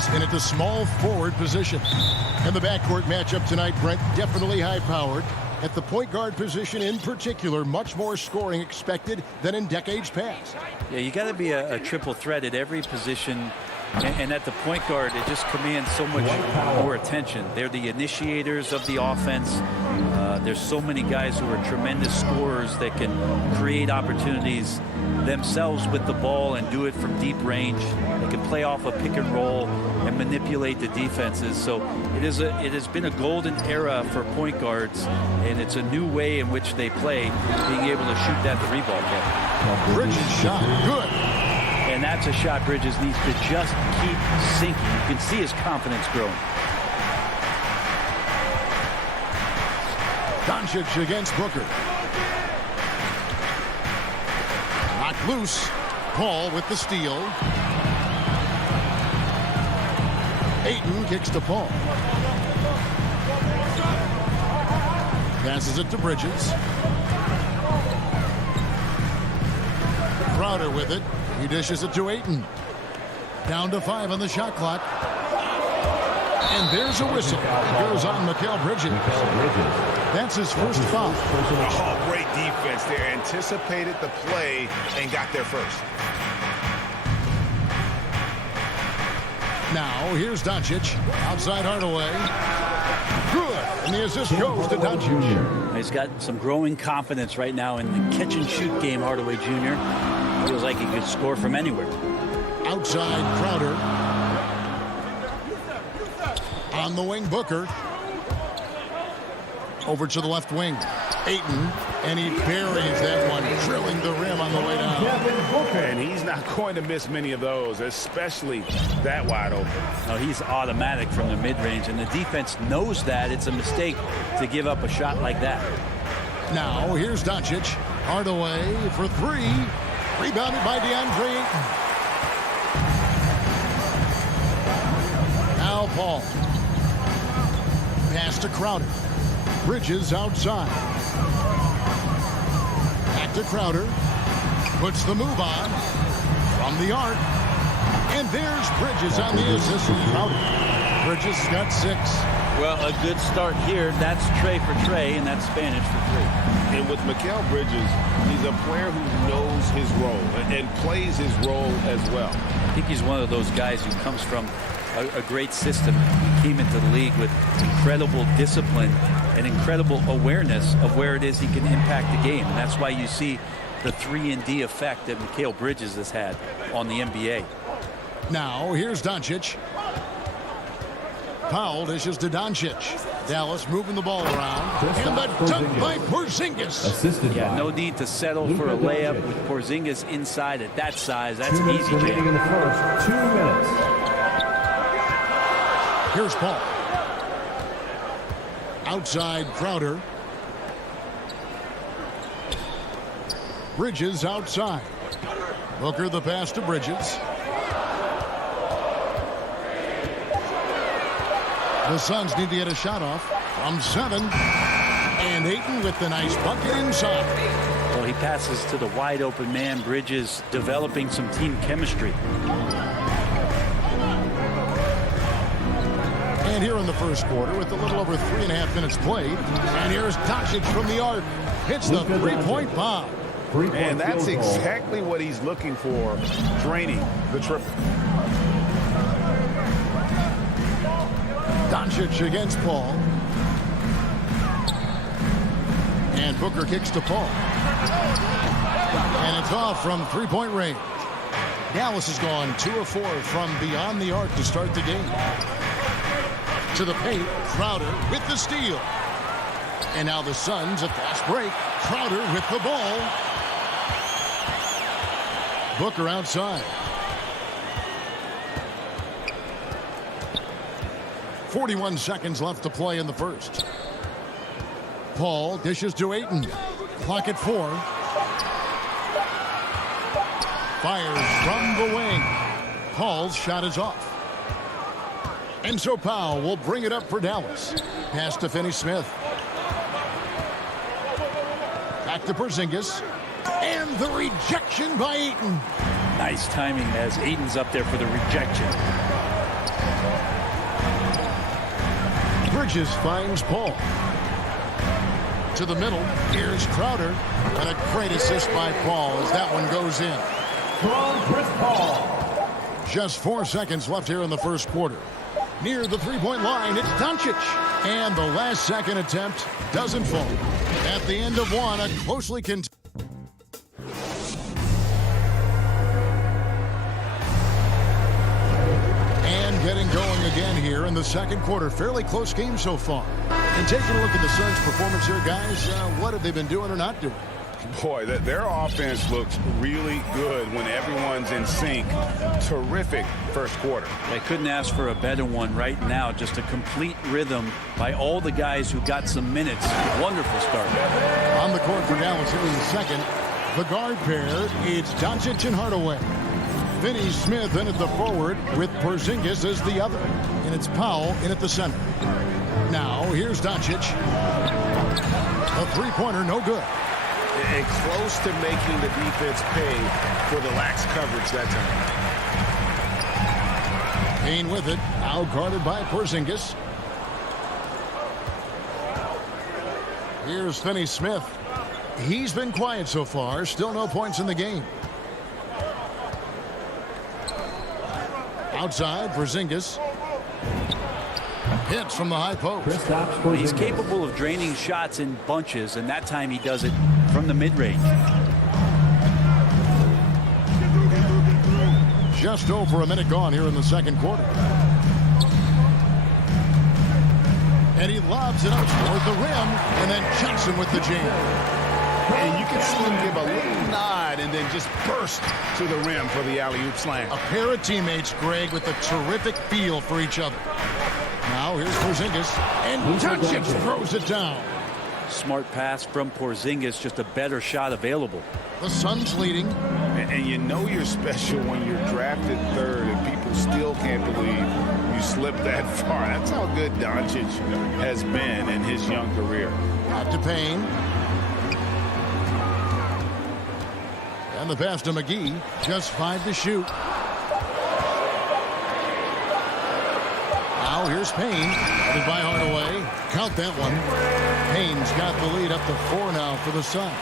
Bridges in at the small forward position. And the backcourt matchup tonight, Brent, definitely high-powered. At the point guard position in particular, much more scoring expected than in decades past. Yeah, you got to be a triple threat at every position. And at the point guard, it just commands so much more attention. They're the initiators of the offense. There's so many guys who are tremendous scorers that can create opportunities themselves with the ball and do it from deep range. They can play off a pick and roll and manipulate the defenses. So it has been a golden era for point guards, and it's a new way in which they play, being able to shoot that 3-ball game. Bridges shot good. And that's a shot Bridges needs to just keep sinking. You can see his confidence growing. Doncic against Booker. Knocked loose. Paul with the steal. Ayton kicks to Paul. Passes it to Bridges. Crowder with it. He dishes it to Ayton. Down to 5 on the shot clock. And there's a whistle. It goes on Mikal Bridges. That's his first foul. Oh, great defense there. Anticipated the play and got there first. Now, here's Doncic. Outside Hardaway. Good. And the assist goes to Doncic. He's got some growing confidence right now in the catch-and-shoot game, Hardaway Jr. Feels like he could score from anywhere. Outside Crowder. On the wing, Booker. Over to the left wing. Ayton. And he buries that one, drilling the rim on the way down. And he's not going to miss many of those, especially that wide open. No, he's automatic from the mid-range, and the defense knows that. It's a mistake to give up a shot like that. Now, here's Doncic. Hardaway for 3. Rebounded by DeAndre Ayton. Now Paul. Pass to Crowder. Bridges outside. Back to Crowder. Puts the move on. From the arc. And there's Bridges on the assist from Crowder. Bridges got 6. Well, a good start here. That's Trey for Trey, and that's Spanish for 3. And with Mikal Bridges, he's a player who knows his role and plays his role as well. I think he's one of those guys who comes from a great system. He came into the league with incredible discipline and incredible awareness of where it is he can impact the game. And that's why you see the 3-and-D effect that Mikal Bridges has had on the NBA. Now, here's Doncic. Powell dishes to Doncic. Dallas moving the ball around. And the dunk by Porzingis. Yeah, no need to settle for a layup with Porzingis inside at that size. That's an easy jam. In the first 2 minutes. Here's Paul. Outside Crowder. Bridges outside. Booker the pass to Bridges. The Suns need to get a shot off from 7. And Ayton with the nice bucket inside. Well, he passes to the wide open man. Bridges developing some team chemistry. And here in the first quarter with a little over 3.5 minutes played. And here's Doncic from the arc. Hits the 3-point bomb. And that's exactly what he's looking for, draining the triple. Doncic against Paul. And Booker kicks to Paul. And it's off from 3-point range. Dallas has gone 2 of 4 from beyond the arc to start the game. To the paint, Crowder with the steal. And now the Suns, a fast break. Crowder with the ball. Booker outside. 41 seconds left to play in the first. Paul dishes to Ayton. Clock at 4. Fires from the wing. Paul's shot is off. And so Powell will bring it up for Dallas. Pass to Finney-Smith. Back to Porzingis. And the rejection by Ayton. Nice timing as Ayton's up there for the rejection. Bridges finds Paul. To the middle. Here's Crowder. And a great assist by Paul as that one goes in. From Chris Paul. Just 4 seconds left here in the first quarter. Near the three-point line, it's Doncic. And the last second attempt doesn't fall. At the end of one, a closely contested. And getting going again here in the second quarter. Fairly close game so far. And taking a look at the Suns' performance here, guys, what have they been doing or not doing? Boy, their offense looks really good when everyone's in sync. Terrific first quarter. They couldn't ask for a better one right now. Just a complete rhythm by all the guys who got some minutes. Wonderful start. On the court for Dallas here in the second. The guard pair, it's Doncic and Hardaway. Finney Smith in at the forward with Porzingis as the other. And it's Powell in at the center. Now, here's Doncic. A three-pointer, no good. And close to making the defense pay for the lax coverage that time. Payne with it, now guarded by Porzingis. Here's Finney Smith. He's been quiet so far, still no points in the game. Outside, Porzingis. Hits from the high post. He's capable of draining shots in bunches, and that time he does it from the mid-range. Just over a minute gone here in the second quarter. And he lobs it up toward the rim, and then Johnson with the jam. And you can see him give a little nod and then just burst to the rim for the alley-oop slam. A pair of teammates, Greg, with a terrific feel for each other. Now here's Porzingis, and Doncic throws it down. Smart pass from Porzingis, just a better shot available. The Suns leading. And you know you're special when you're drafted third and people still can't believe you slipped that far. That's how good Doncic has been in his young career. Back to Payne. And the pass to McGee. Just 5 to shoot. Now here's Payne. Headed by Hardaway. Count that one. Payne's got the lead up to 4 now for the Suns.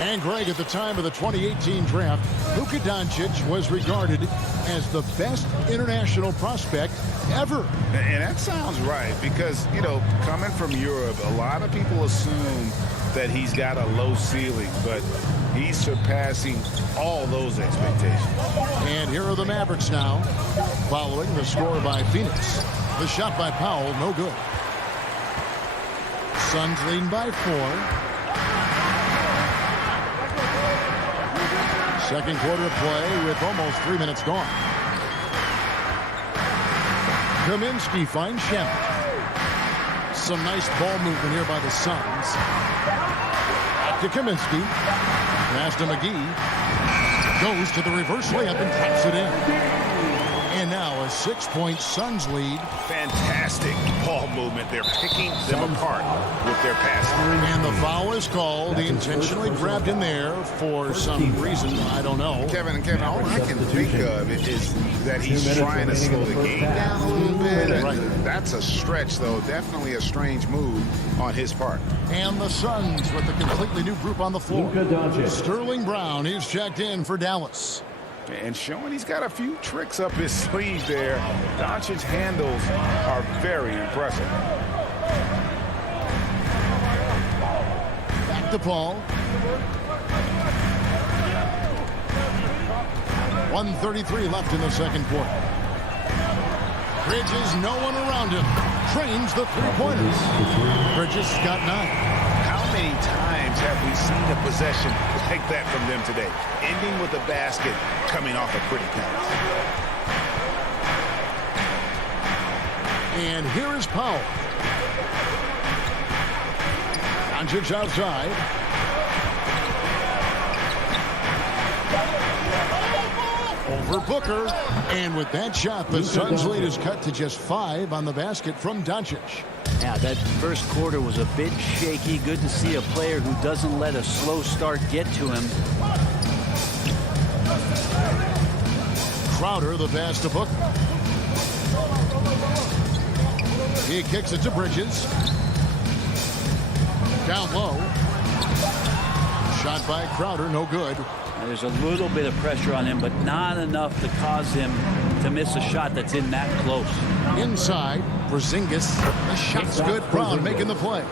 And Greg, at the time of the 2018 draft, Luka Doncic was regarded as the best international prospect ever. And that sounds right because, you know, coming from Europe, a lot of people assume that he's got a low ceiling, but he's surpassing all those expectations. And here are the Mavericks now, following the score by Phoenix. The shot by Powell, no good. Suns leading by 4. Second quarter of play with almost 3 minutes gone. Kaminsky finds Shamet. Some nice ball movement here by the Suns. Back to Kaminsky. Pass to McGee. Goes to the reverse layup and taps it in. And now a 6-point Suns lead. Fantastic ball movement. They're picking them apart with their passing. And the foul is called. He intentionally grabbed in there for some reason. I don't know. Kevin, all I can think of is that he's trying to slow the game down a little bit. Right. That's a stretch, though. Definitely a strange move on his part. And the Suns with a completely new group on the floor. Sterling Brown, he's checked in for Dallas. And showing he's got a few tricks up his sleeve there. Doncic's handles are very impressive. Back to Paul. 1:33 left in the second quarter. Bridges, no one around him. Trains the three-pointers. Bridges got 9. How many times have we seen a possession like that from them today? Ending with a basket, coming off a pretty pass. And here is Powell. Doncic outside. Over Booker. And with that shot, the Suns' lead is cut to just 5 on the basket from Doncic. Yeah, that first quarter was a bit shaky. Good to see a player who doesn't let a slow start get to him. Crowder, the pass to Booker. He kicks it to Bridges. Down low. Shot by Crowder, no good. There's a little bit of pressure on him, but not enough to cause him to miss a shot that's in that close. Inside, Porzingis. The shot's good. Brown making the play.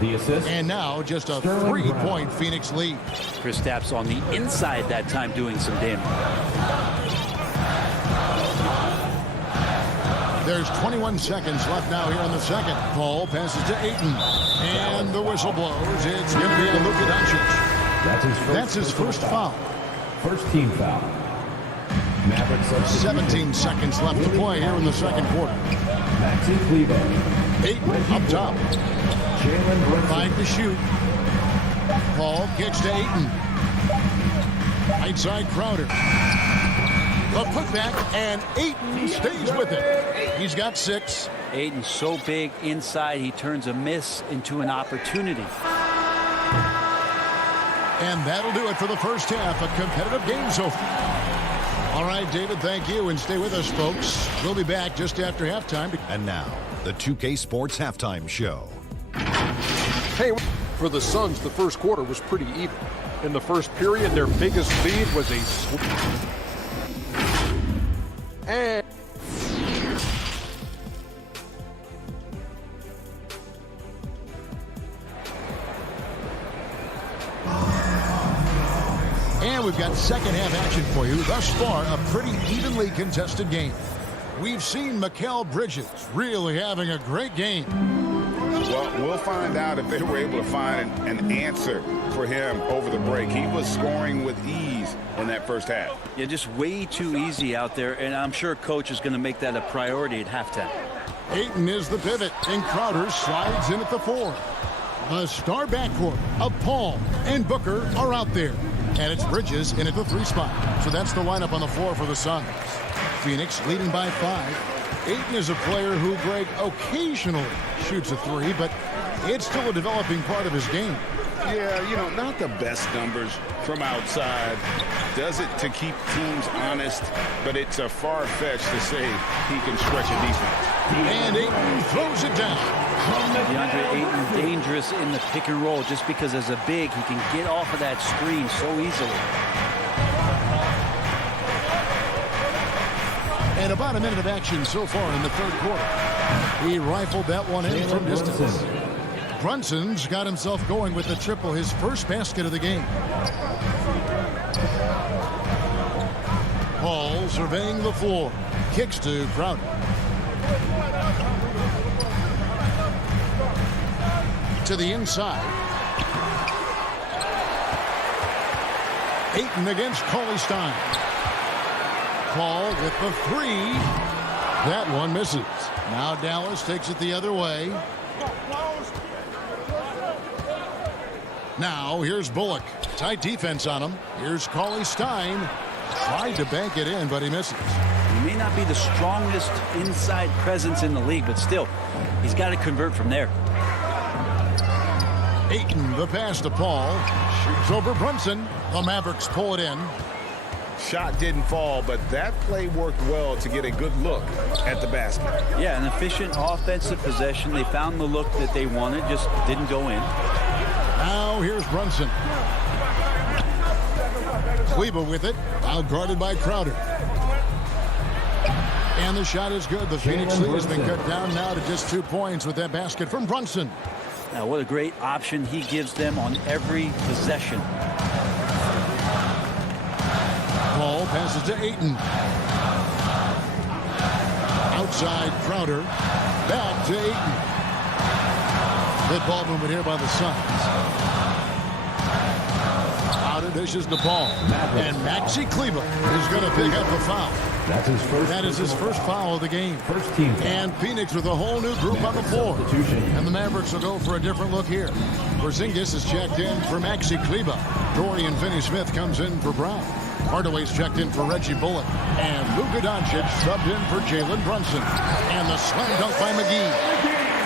The assist. And now just a 3-point Phoenix lead. Kristaps on the inside that time doing some damage. There's 21 seconds left now here in the second. Paul passes to Ayton. And the whistle blows. It's going to be a Luka Doncic. That's his first foul. First team foul. Mavericks substitution. 17 seconds left to play here in the second quarter. Maxi Kleber. Ayton up top. Jalen Brunson. 5 to shoot. Paul kicks to Ayton. Right side Crowder. The putback, and Ayton stays with it. He's got 6. Ayton's so big inside, he turns a miss into an opportunity. And that'll do it for the first half. A competitive game so far. All right, David, thank you. And stay with us, folks. We'll be back just after halftime. And now, the 2K Sports Halftime Show. Hey, for the Suns, the first quarter was pretty even. In the first period, their biggest lead was a And we've got second half action for you. Thus far, a pretty evenly contested game. We've seen Mikal Bridges really having a great game. Well, we'll find out if they were able to find an answer for him over the break. He was scoring with ease in that first half. Yeah, just way too easy out there, and I'm sure coach is going to make that a priority at halftime. Ayton is the pivot, and Crowder slides in at the 4. The star backcourt of Paul and Booker are out there. And it's Bridges in at the 3 spot. So that's the lineup on the floor for the Suns. Phoenix leading by 5. Ayton is a player who, Greg, occasionally shoots a 3, but it's still a developing part of his game. Yeah, you know, not the best numbers from outside. Does it to keep teams honest, but it's a far-fetched to say he can stretch a defense. And Ayton throws it down. DeAndre Ayton dangerous in the pick and roll just because as a big, he can get off of that screen so easily. And about a minute of action so far in the third quarter. He rifled that one in from distance. Brunson's got himself going with the triple, his first basket of the game. Paul surveying the floor. Kicks to Crowder. To the inside. Ayton against Cauley Stein. Paul with the 3. That one misses. Now Dallas takes it the other way. Now here's Bullock. Tight defense on him. Here's Cauley Stein. Tried to bank it in, but he misses. He may not be the strongest inside presence in the league, but still, he's got to convert from there. Ayton, the pass to Paul. Shoots over Brunson. The Mavericks pull it in. Shot didn't fall, but that play worked well to get a good look at the basket. Yeah, an efficient offensive possession. They found the look that they wanted, just didn't go in. Now here's Brunson. Kleber with it. Out guarded by Crowder. And the shot is good. The Phoenix lead has been cut down now to just 2 points with that basket from Brunson. Now, what a great option he gives them on every possession. Paul passes to Ayton. Outside Crowder. Back to Ayton. Good ball movement here by the Suns. Out of dishes to Paul. And Maxi Kleber is going to pick up the foul. That is his first foul of the game. First team foul. And Phoenix with a whole new group on the floor. And the Mavericks will go for a different look here. Porzingis is checked in for Maxi Kleber. Dorian Finney-Smith comes in for Brown. Hardaway's checked in for Reggie Bullock. And Luka Doncic subbed in for Jalen Brunson. And the slam dunk by McGee.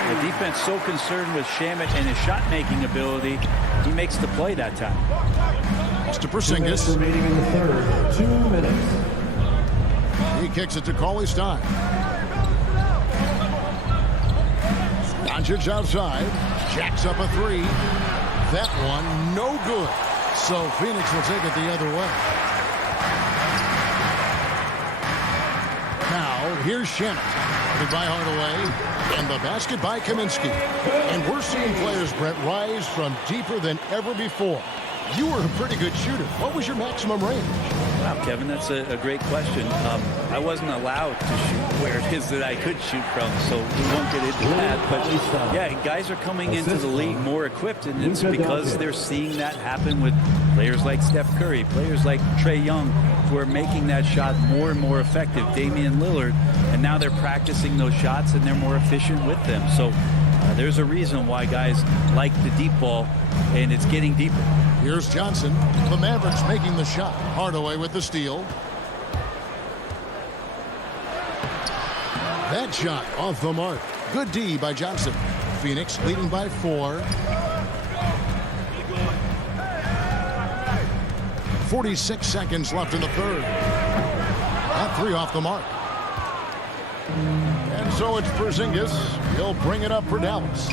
The defense so concerned with Shamet and his shot-making ability, he makes the play that time. It's to Porzingis. Remaining in the third. 2 minutes. He kicks it to Cauley Stein. Doncic outside. Jacks up a three. That one, no good. So Phoenix will take it the other way. Now, here's Shannon. By Hardaway. And the basket by Kaminsky. And we're seeing players, Brett, rise from deeper than ever before. You were a pretty good shooter. What was your maximum range? Wow, Kevin, that's a great question. I wasn't allowed to shoot where it is that I could shoot from, so we won't get into that. But yeah, guys are coming into the league more equipped, and it's because they're seeing that happen with players like Steph Curry, players like Trae Young, who are making that shot more and more effective. Damian Lillard, and now they're practicing those shots, and they're more efficient with them. So there's a reason why guys like the deep ball, and it's getting deeper. Here's Johnson. The Mavericks making the shot. Hardaway with the steal. That shot off the mark. Good D by Johnson. Phoenix leading by 4. 46 seconds left in the third. That three off the mark. And so it's Porzingis. He'll bring it up for Dallas.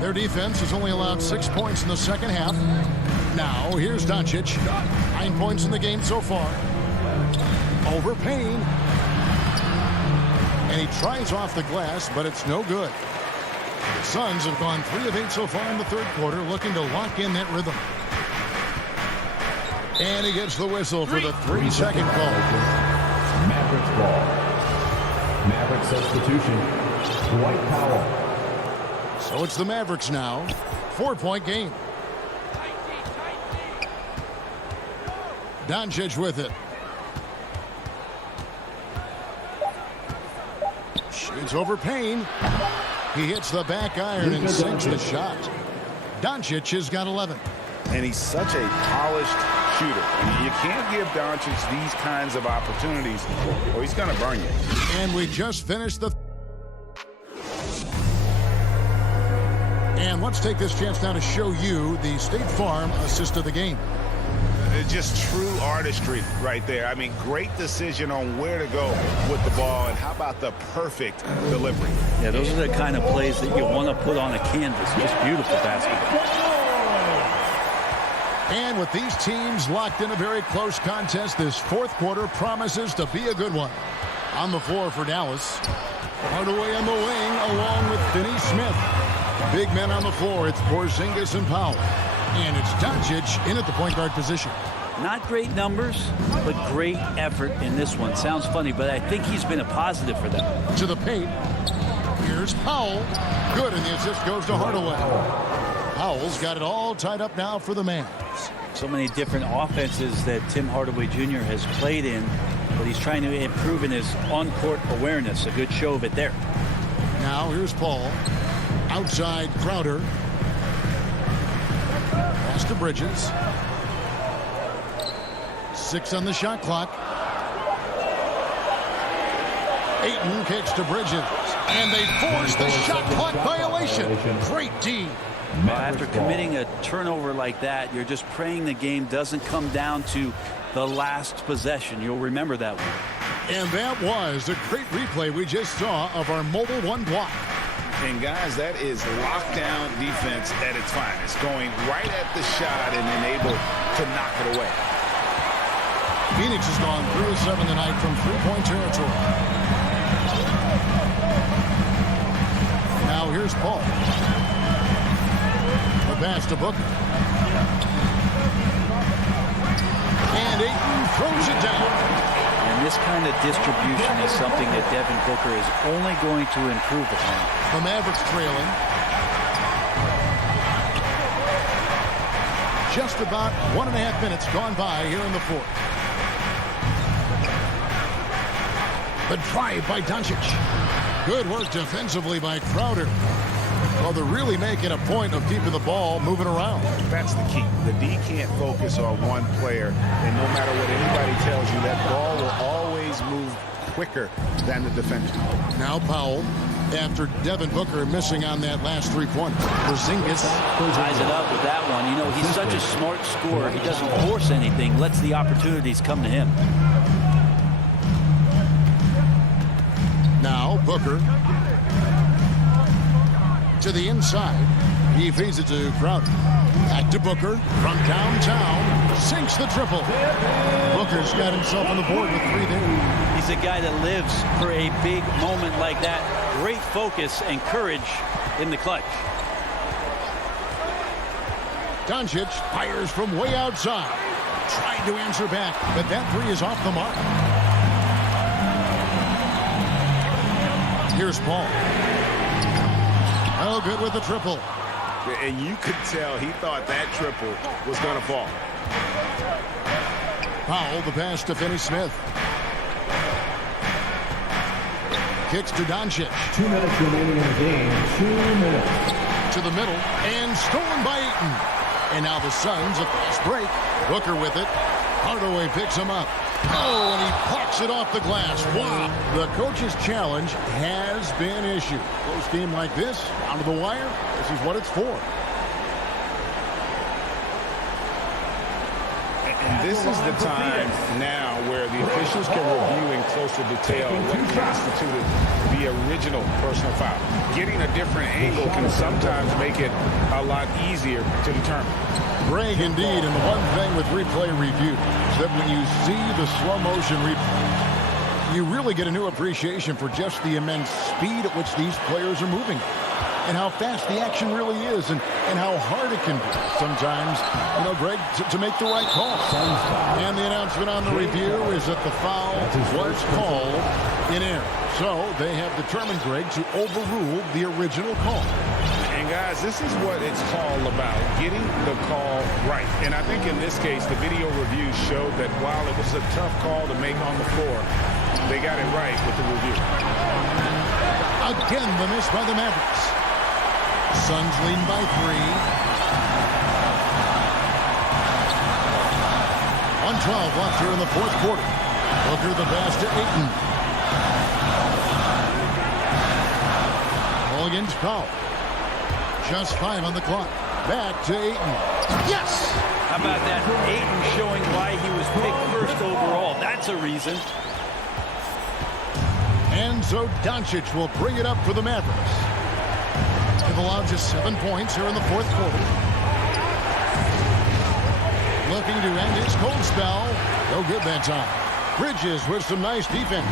Their defense has only allowed 6 points in the second half. Now, here's Doncic. 9 points in the game so far. Over Payne. And he tries off the glass, but it's no good. The Suns have gone 3 of 8 so far in the third quarter, looking to lock in that rhythm. And he gets the whistle for the 3-second call. Mavericks ball. Maverick substitution. Dwight Powell. So it's the Mavericks now. 4-point game. Doncic with it. Shoots over Payne. He hits the back iron and sinks the shot. Doncic has got 11. And he's such a polished shooter. You can't give Doncic these kinds of opportunities or he's going to burn you. And we just finished the... And let's take this chance now to show you the State Farm assist of the game. Just true artistry right there. I mean, great decision on where to go with the ball, and how about the perfect delivery? Yeah, those are the kind of plays that you want to put on a canvas. Just beautiful basketball. And with these teams locked in a very close contest, this fourth quarter promises to be a good one. On the floor for Dallas. Hardaway on the wing along with Finney-Smith. Big men on the floor. It's Porzingis and Powell. And it's Doncic in at the point guard position. Not great numbers, but great effort in this one. Sounds funny, but I think he's been a positive for them. To the paint. Here's Powell. Good, and the assist goes to Hardaway. Powell's got it all tied up now for the Mavs. So many different offenses that Tim Hardaway Jr. has played in, but he's trying to improve in his on-court awareness. A good show of it there. Now here's Paul. Outside Crowder. Pass to Bridges. 6 on the shot clock. Ayton kicks to Bridges. And they force the shot clock violation. Great D. After committing a turnover like that, you're just praying the game doesn't come down to the last possession. You'll remember that one. And that was a great replay we just saw of our Mobile One block. And guys, that is lockdown defense at its finest. Going right at the shot and then able to knock it away. Phoenix has gone 3 of 7 tonight from 3-point territory. Now here's Paul. The pass to Booker. And Ayton throws it down. And this kind of distribution is something that Devin Booker is only going to improve upon. The Mavericks trailing. Just about 1.5 minutes gone by here in the fourth. The drive by Doncic. Good work defensively by Crowder. Well, they're really making a point of keeping the ball moving around. That's the key. The D can't focus on one player, and no matter what anybody tells you, that ball will always move quicker than the defender. Now Powell, after Devin Booker missing on that last 3-pointer. Porzingis ties it up with that one. You know, he's such a smart scorer. He doesn't force anything, lets the opportunities come to him. Now Booker. To the inside. He feeds it to Crowder. Back to Booker from downtown. Sinks the triple. Booker's got himself on the board with 3 there. He's a guy that lives for a big moment like that. Great focus and courage in the clutch. Doncic fires from way outside. Tried to answer back, but that 3 is off the mark. Here's Paul. Oh, good with the triple. And you could tell he thought that triple was going to fall. Powell, the pass to Finney-Smith. Kicks to Doncic. 2 minutes remaining in the game. 2 minutes. To the middle, and stolen by Ayton. And now the Suns, a fast break. Booker with it. Hardaway picks him up. Oh, and he plucks it off the glass. Wow. The coach's challenge has been issued. Close game like this, down to the wire, this is what it's for. And this is the time now where the officials can review in closer detail what constituted the original personal foul. Getting a different angle can sometimes make it a lot easier to determine. Greg, indeed, and the one thing with replay review is that when you see the slow motion replay, you really get a new appreciation for just the immense speed at which these players are moving and how fast the action really is and how hard it can be sometimes, you know, Greg, to make the right call. And the announcement on the review is that the foul was called in error. So they have determined, Greg, to overrule the original call. And guys, this is what it's all about, getting the call right. And I think in this case, the video review showed that while it was a tough call to make on the floor, they got it right with the review. Again, the miss by the Mavericks. Suns leading by 3. 1:12 left here in the 4th quarter. Booker the pass to Ayton. Ball against Powell. Just 5 on the clock. Back to Ayton. Yes! How about that? Ayton showing why he was picked first overall. That's a reason. And so Doncic will bring it up for the Mavericks. They've allowed just 7 points here in the 4th quarter. Looking to end his cold spell. No good that time. Bridges with some nice defense.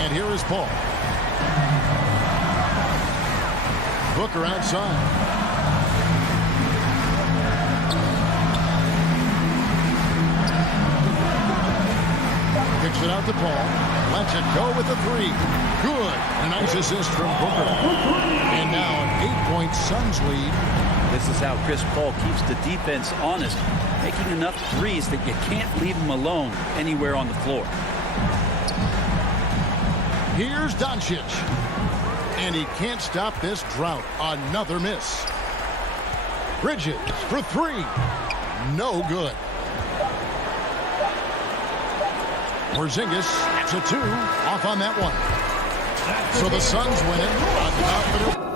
And here is Paul. Booker outside. Kicks it out to Paul. Lets it go with a 3. Good. A nice assist from Booker. And now an 8-point Suns lead. This is how Chris Paul keeps the defense honest, making enough threes that you can't leave him alone anywhere on the floor. Here's Doncic. And he can't stop this drought. Another miss. Bridges for 3. No good. Porzingis gets a 2 off on that one. So the Suns win it on confident.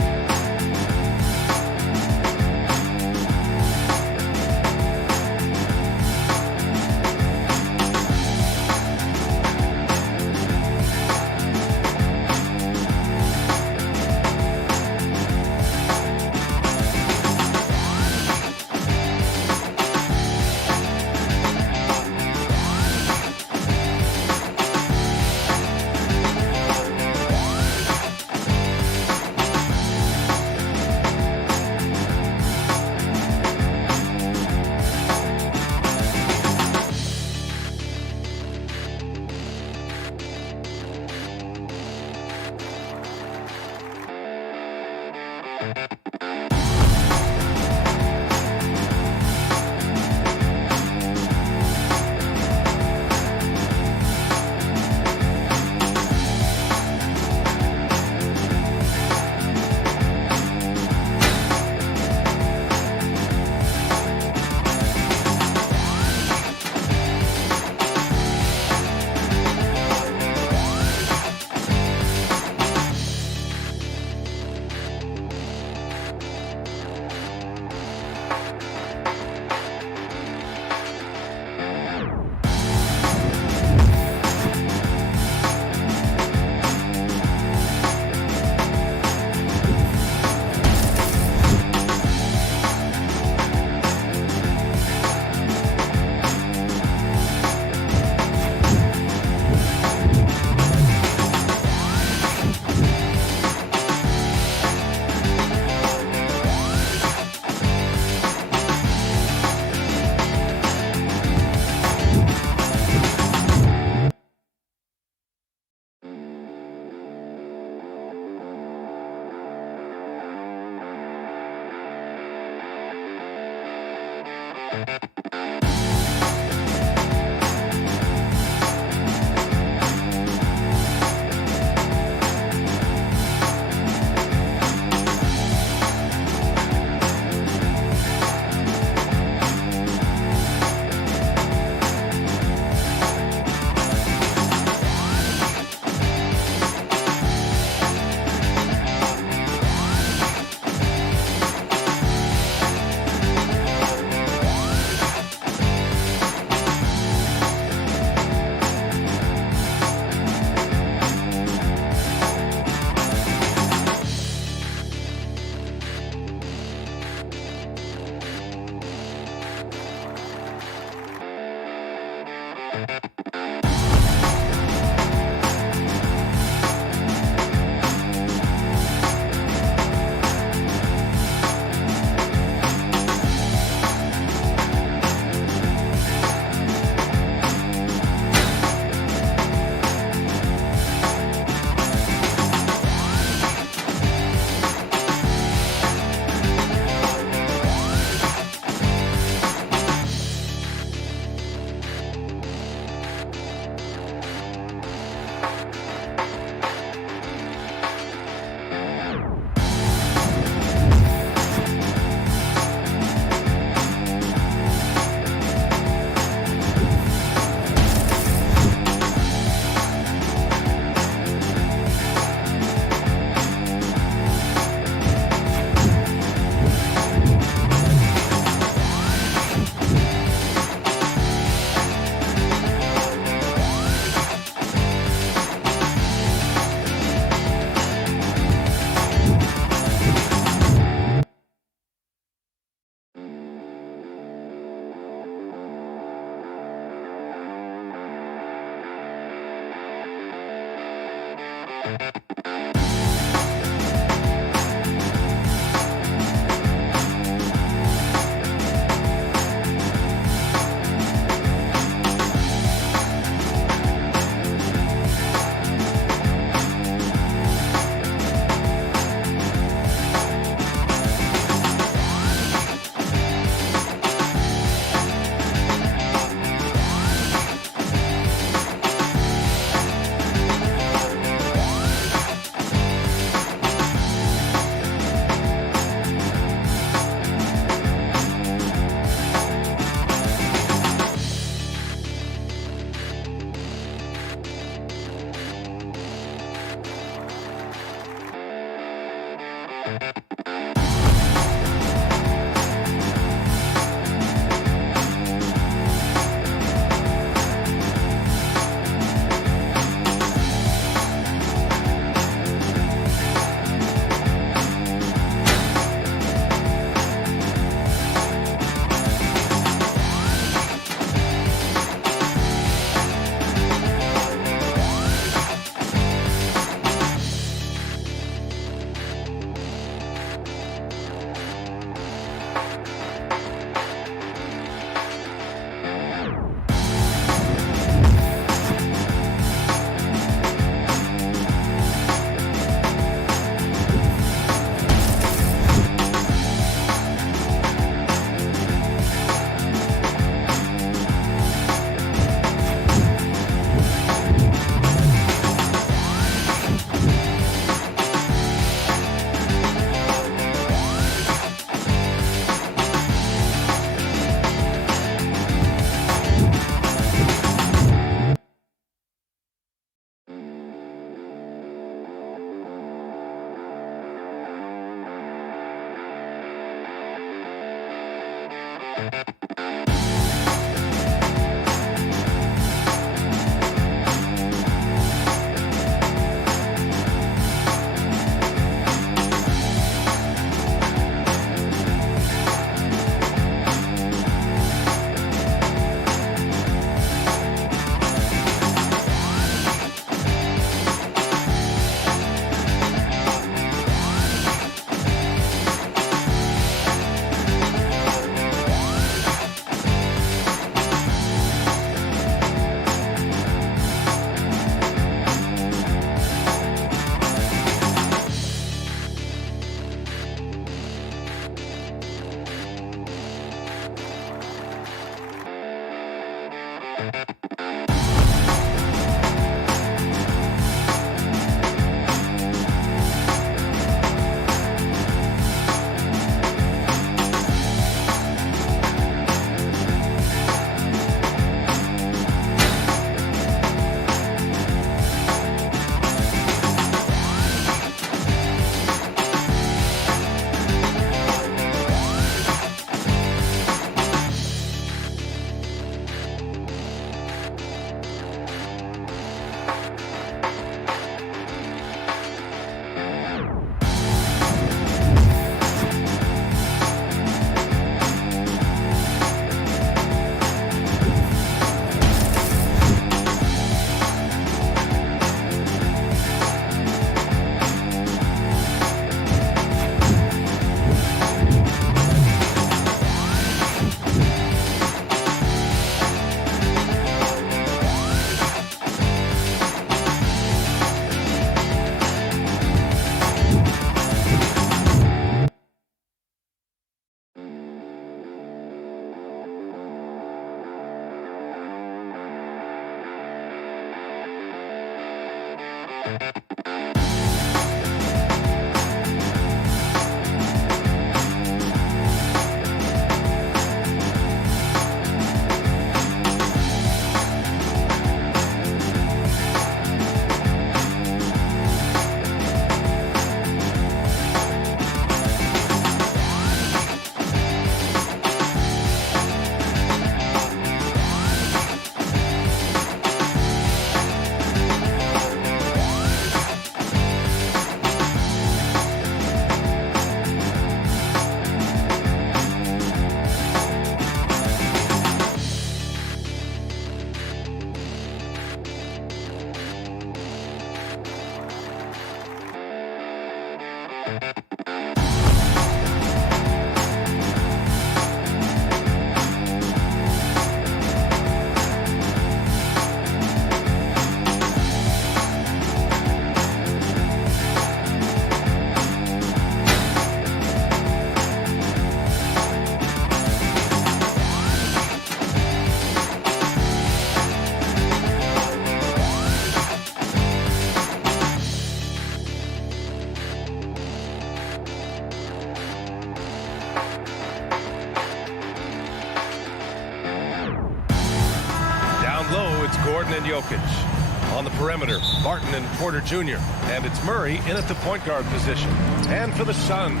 Gordon and Jokic. On the perimeter, Barton and Porter Jr. And it's Murray in at the point guard position. And for the Suns,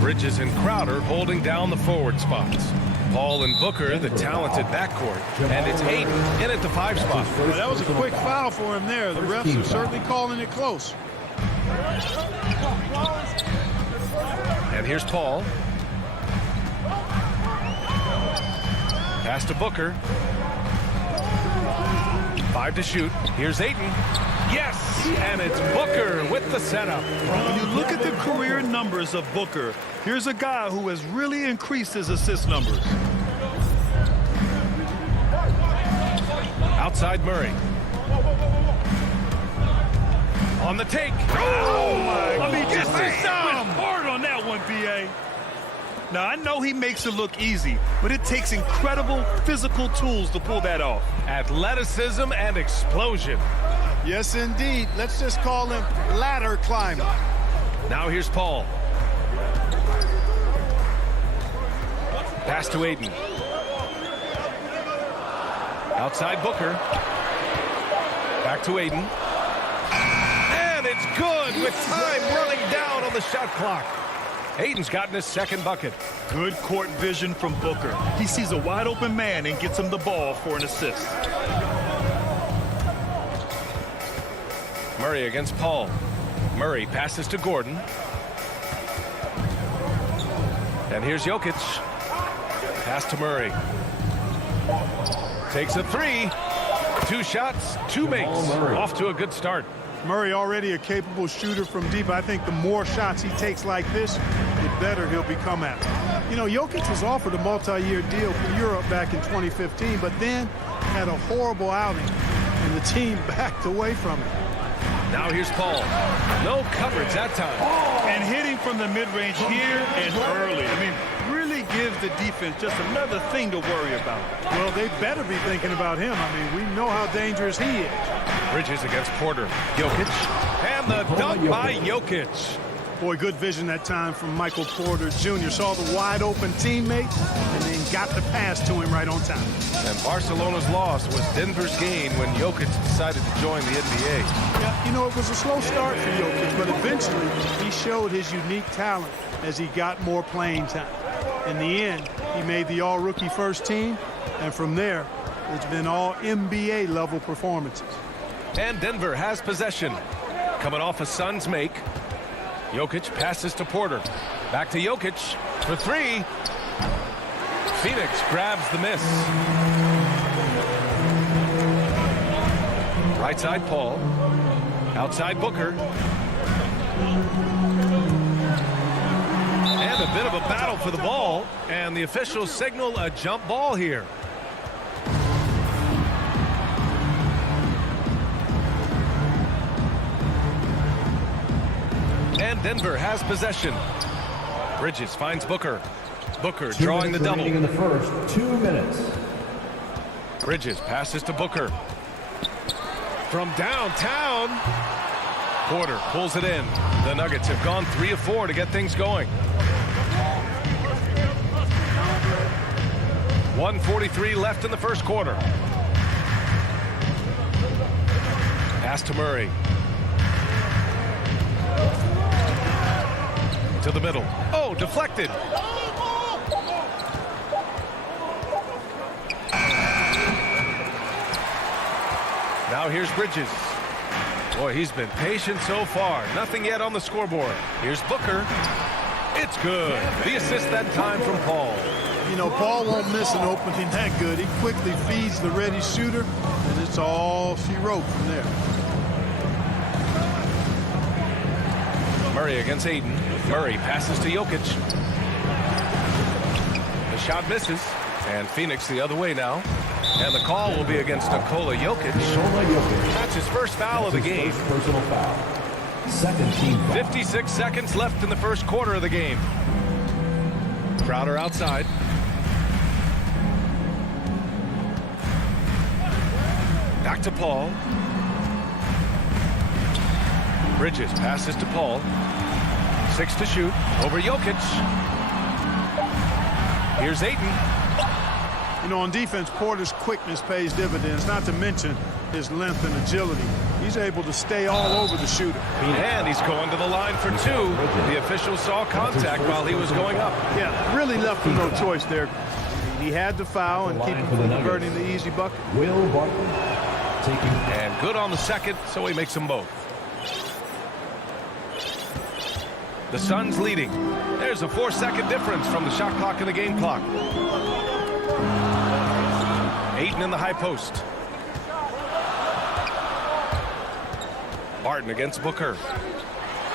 Bridges and Crowder holding down the forward spots. Paul and Booker, the talented backcourt. And it's Hayden in at the 5 spot. Well, that was a quick foul for him there. The refs are certainly calling it close. And here's Paul. Pass to Booker. 5 to shoot. Here's Ayton. Yes! And it's Booker with the setup. When you look at the career numbers of Booker, here's a guy who has really increased his assist numbers. Outside Murray. On the take. Oh, my. I mean, just went hard on that one, B.A. Now, I know he makes it look easy, but it takes incredible physical tools to pull that off. Athleticism and explosion. Yes, indeed. Let's just call him ladder climber. Now here's Paul. Pass to Ayton. Outside Booker. Back to Ayton. And it's good with time running down on the shot clock. Ayton's gotten his second bucket. Good court vision from Booker. He sees a wide open man and gets him the ball for an assist. Murray against Paul. Murray passes to Gordon. And here's Jokic. Pass to Murray. Takes a three. 2 shots, 2 makes. Off to a good start. Murray already a capable shooter from deep. I think the more shots he takes like this, the better he'll become at it. You know, Jokic was offered a multi-year deal for Europe back in 2015, but then had a horrible outing, and the team backed away from it. Now here's Paul. No coverage that time. And hitting from the mid-range here and early. I mean, really gives the defense just another thing to worry about. Well, they better be thinking about him. I mean, we know how dangerous he is. Bridges against Porter. Jokic. And the dunk by Jokic. Boy, good vision that time from Michael Porter Jr. Saw the wide open teammate and then got the pass to him right on time. And Barcelona's loss was Denver's gain when Jokic decided to join the NBA. Yeah, you know, it was a slow start for Jokic, but eventually he showed his unique talent as he got more playing time. In the end, he made the all-rookie first team, and from there, it's been all NBA level performances. And Denver has possession. Coming off a Suns make. Jokic passes to Porter. Back to Jokic for 3. Phoenix grabs the miss. Right side Paul. Outside Booker. And a bit of a battle for the ball. And the officials signal a jump ball here. And Denver has possession. Bridges finds Booker. Booker drawing the double. In the first 2 minutes. Bridges passes to Booker. From downtown. Porter pulls it in. The Nuggets have gone 3 of 4 to get things going. 1:43 left in the first quarter. Pass to Murray. To the middle. Oh, deflected. Now here's Bridges. Boy, he's been patient so far. Nothing yet on the scoreboard. Here's Booker. It's good. The assist that time from Paul. You know, Paul won't miss an opening that good. He quickly feeds the ready shooter, and it's all she wrote from there. Murray against Ayton. Murray passes to Jokic. The shot misses. And Phoenix the other way now. And the call will be against Nikola Jokic. That's his first foul of the game. Personal foul. Second team foul. 56 seconds left in the first quarter of the game. Crowder outside. Back to Paul. Bridges passes to Paul. 6 to shoot. Over Jokic. Here's Ayton. You know, on defense, Porter's quickness pays dividends, not to mention his length and agility. He's able to stay all over the shooter. And he's going to the line for 2. The official saw contact while he was going up. Yeah, really left him no choice there. He had to foul and keep him from converting the easy bucket. Will Barton taking. And good on the second, so he makes them both. The Suns leading. There's a 4-second difference from the shot clock and the game clock. Ayton in the high post. Barton against Booker.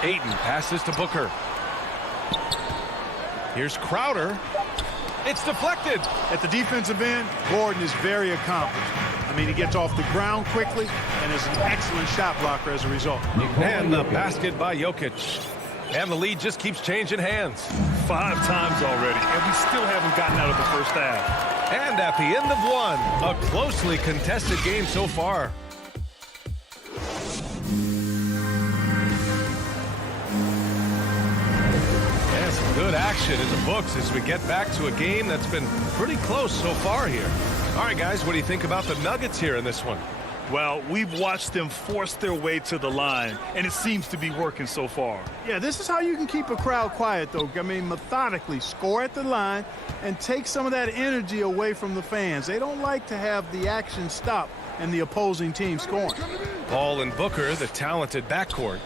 Ayton passes to Booker. Here's Crowder. It's deflected. At the defensive end, Gordon is very accomplished. I mean, he gets off the ground quickly and is an excellent shot blocker as a result. And the basket by Jokic. And the lead just keeps changing hands. 5 times already, and we still haven't gotten out of the first half. And at the end of 1, a closely contested game so far. And some good action in the books as we get back to a game that's been pretty close so far here. All right, guys, what do you think about the Nuggets here in this one? Well, we've watched them force their way to the line, and it seems to be working so far. Yeah, this is how you can keep a crowd quiet, though. I mean, methodically score at the line and take some of that energy away from the fans. They don't like to have the action stop and the opposing team scoring. Paul and Booker, the talented backcourt.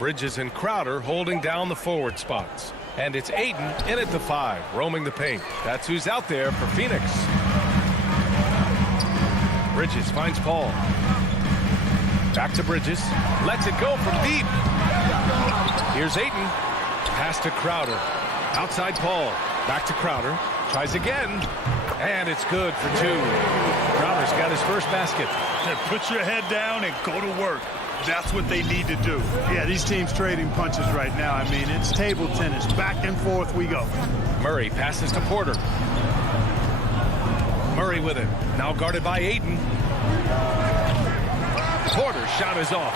Bridges and Crowder holding down the forward spots. And it's Aiden in at the 5, roaming the paint. That's who's out there for Phoenix. Bridges finds Paul. Back to Bridges. Lets it go from deep. Here's Aiden. Pass to Crowder. Outside Paul. Back to Crowder. Tries again. And it's good for 2. Crowder's got his first basket. Put your head down and go to work. That's what they need to do. Yeah, these teams trading punches right now. I mean, it's table tennis. Back and forth we go. Murray passes to Porter. Murray with it. Now guarded by Aiden. Porter's shot is off.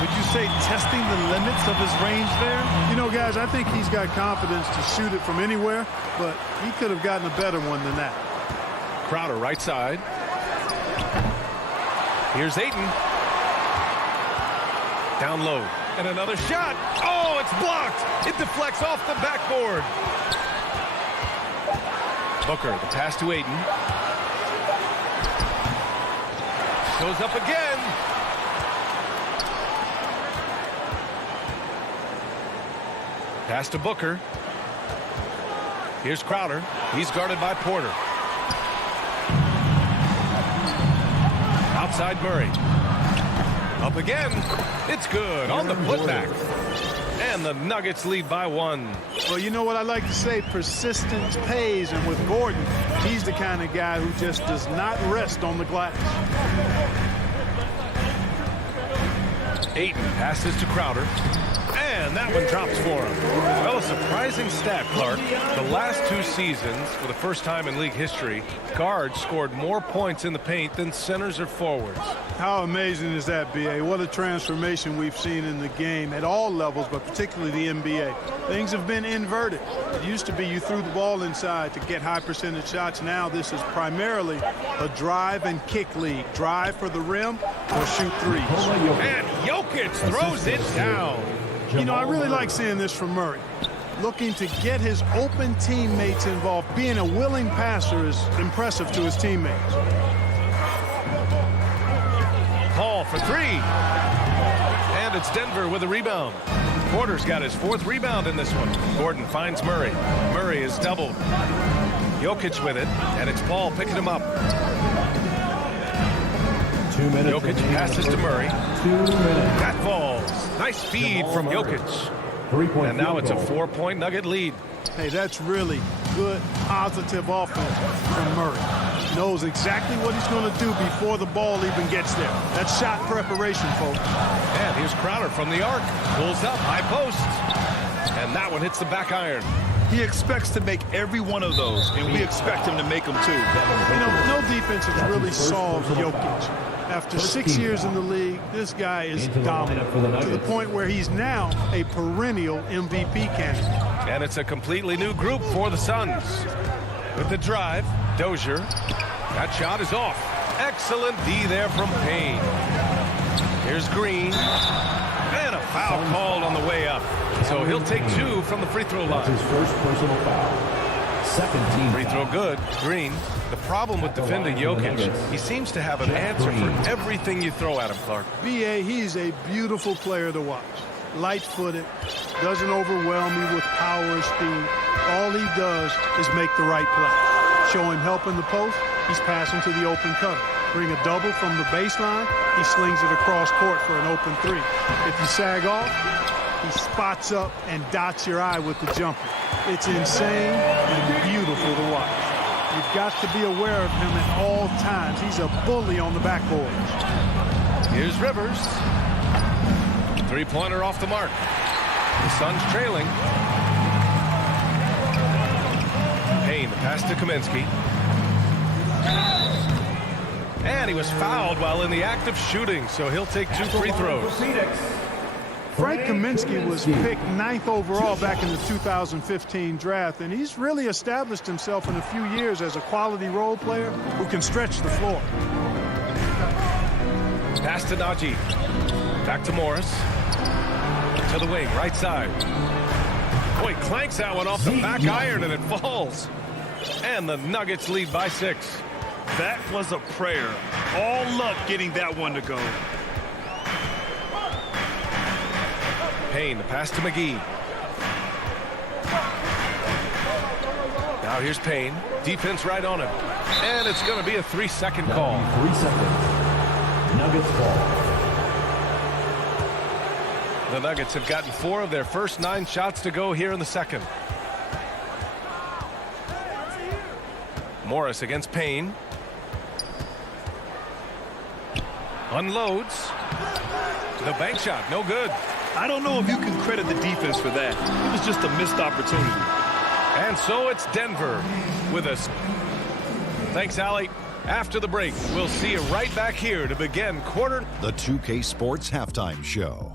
Would you say testing the limits of his range there? You know, guys, I think he's got confidence to shoot it from anywhere, but he could have gotten a better one than that. Crowder right side. Here's Aiden. Down low. And another shot. Oh, it's blocked. It deflects off the backboard. Booker, the pass to Aiden. Goes up again. Pass to Booker. Here's Crowder. He's guarded by Porter. Outside Murray. Up again. It's good on the putback. And the Nuggets lead by 1. Well, you know what I like to say? Persistence pays. And with Gordon, he's the kind of guy who just does not rest on the glass. Aiden passes to Crowder. And that one drops for him. Well, a surprising stat, Clark. The last 2 seasons, for the first time in league history, guards scored more points in the paint than centers or forwards. How amazing is that, B.A.? What a transformation we've seen in the game at all levels, but particularly the NBA. Things have been inverted. It used to be you threw the ball inside to get high percentage shots. Now this is primarily a drive and kick league. Drive for the rim or shoot threes. And Jokic throws it down. You know, I really like seeing this from Murray. Looking to get his open teammates involved. Being a willing passer is impressive to his teammates. Paul for 3. And it's Denver with a rebound. Porter's got his 4th rebound in this one. Gordon finds Murray. Murray is doubled. Jokic with it, and it's Paul picking him up. 2 minutes. Jokic passes to Murray. 2 minutes. That falls. Nice feed from Jokic. 3-point And now it's a 4-point Nugget lead. Hey, that's really good, positive offense from Murray. Knows exactly what he's going to do before the ball even gets there. That's shot preparation, folks. And here's Crowder from the arc. Pulls up, high post. And that one hits the back iron. He expects to make every one of those, and we expect him to make them too. You know, no defense has really solved Jokic. After 6 years in the league, this guy is dominant to the point where he's now a perennial MVP candidate. And it's a completely new group for the Suns. With the drive, Dozier. That shot is off. Excellent D there from Payne. Here's Green. And a foul called on the way up. So he'll take 2 from the free throw line. His first personal foul. Second team free throw good. Green. The problem with defending Jokic, he seems to have an answer for everything you throw at him, Clark. B.A., he's a beautiful player to watch. Light-footed, doesn't overwhelm you with power and speed. All he does is make the right play. Show him help in the post, he's passing to the open cutter. Bring a double from the baseline, he slings it across court for an open 3. If you sag off, he spots up and dots your eye with the jumper. It's insane and beautiful to watch. You've got to be aware of him at all times. He's a bully on the backboard. Here's Rivers. 3-pointer off the mark. The Suns trailing. Payne, the pass to Kaminsky. And he was fouled while in the act of shooting, so he'll take 2 free throws. Frank Kaminsky was picked 9th overall back in the 2015 draft, and he's really established himself in a few years as a quality role player who can stretch the floor. Pass to Najee. Back to Morris. To the wing, right side. Boy, clanks that one off the back iron and it falls. And the Nuggets lead by 6. That was a prayer. All luck getting that one to go. Payne, the pass to McGee. Now here's Payne. Defense right on him. And it's going to be a 3-second call. 3 seconds. Nuggets ball. The Nuggets have gotten 4 of their first 9 shots to go here in the second. Morris against Payne. Unloads. The bank shot, no good. I don't know if you can credit the defense for that. It was just a missed opportunity. And so it's Denver with us. Thanks, Allie. After the break, we'll see you right back here to begin quarter. The 2K Sports Halftime Show.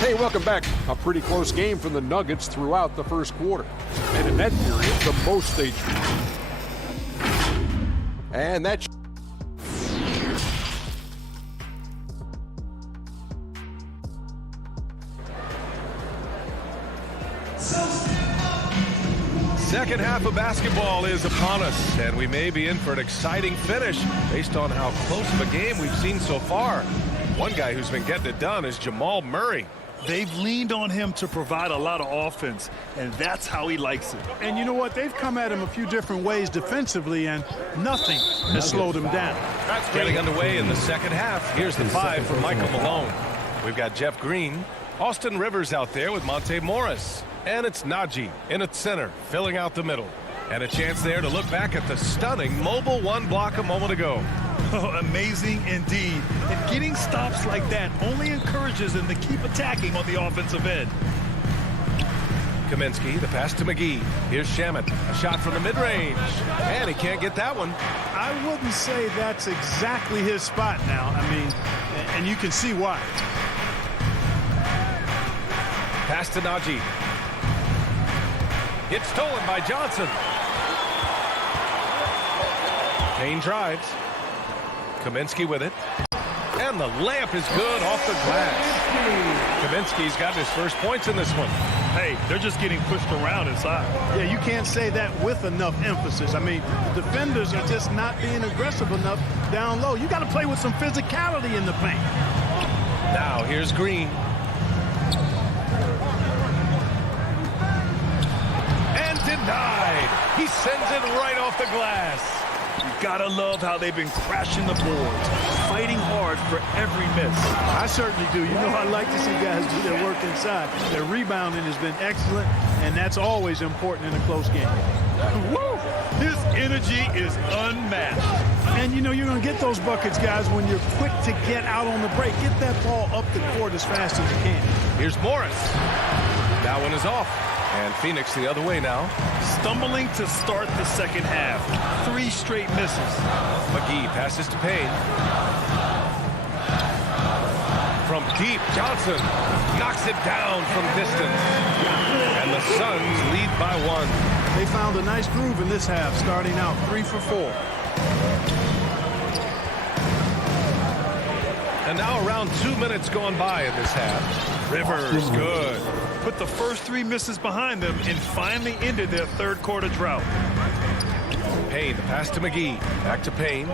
Hey, welcome back. A pretty close game from the Nuggets throughout the first quarter. And in that period, the most they drew. And that... Second half of basketball is upon us, and we may be in for an exciting finish based on how close of a game we've seen so far. One guy who's been getting it done is Jamal Murray. They've leaned on him to provide a lot of offense, and that's how he likes it. And you know what? They've come at him a few different ways defensively, and nothing has slowed him down. Getting underway in the second half. Here's the 5 for Michael Malone. We've got Jeff Green, Austin Rivers out there with Monte Morris. And it's Najee in at center, filling out the middle. And a chance there to look back at the stunning mobile 1 block a moment ago. Oh, amazing indeed. And getting stops like that only encourages them to keep attacking on the offensive end. Kaminsky, the pass to McGee. Here's Shamet, a shot from the mid-range. And he can't get that one. I wouldn't say that's exactly his spot now. I mean, and you can see why. Pass to Najee. It's stolen by Johnson. Payne drives. Kaminsky with it. And the layup is good off the glass. Kaminsky's got his first points in this one. Hey, they're just getting pushed around inside. Yeah, you can't say that with enough emphasis. I mean, the defenders are just not being aggressive enough down low. You got to play with some physicality in the paint. Now here's Green. Denied. He sends it right off the glass. You gotta love how they've been crashing the boards, fighting hard for every miss. I certainly do. You know, I like to see guys do their work inside. Their rebounding has been excellent, and that's always important in a close game. Woo! His energy is unmatched. And, you know, you're going to get those buckets, guys, when you're quick to get out on the break. Get that ball up the court as fast as you can. Here's Morris. That one is off. And Phoenix the other way now. Stumbling to start the second half. 3 straight misses. McGee passes to Payne. From deep, Johnson knocks it down from distance. And the Suns lead by 1. They found a nice groove in this half, starting out 3 for 4. And now around 2 minutes gone by in this half. Rivers, good. Put the first 3 misses behind them and finally ended their third quarter drought. Payne, the pass to McGee. Back to Payne.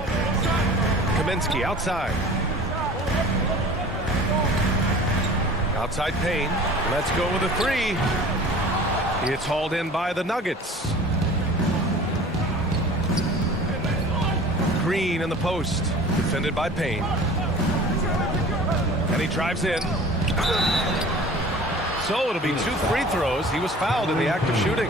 Kaminsky outside. Outside Payne. Let's go with a 3. It's hauled in by the Nuggets. Green in the post. Defended by Payne. And he drives in. So it'll be 2 free throws. He was fouled in the act of shooting.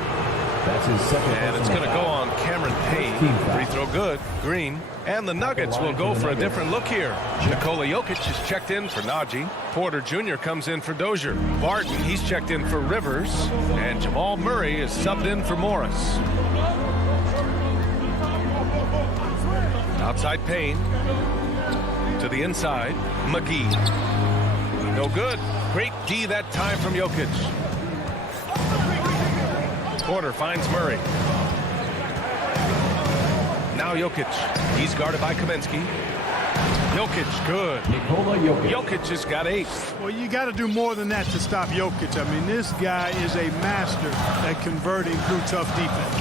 That's his second. And it's going to go on Cameron Payne. Free throw good. Green. And the Nuggets will go for a different look here. Nikola Jokic is checked in for Najee. Porter Jr. comes in for Dozier. Barton, he's checked in for Rivers. And Jamal Murray is subbed in for Morris. Outside Payne. To the inside. McGee. No good. Great D that time from Jokic. Porter finds Murray. Now Jokic. He's guarded by Kaminsky. Jokic, good. Jokic has got 8. Well, you got to do more than that to stop Jokic. I mean, this guy is a master at converting through tough defense.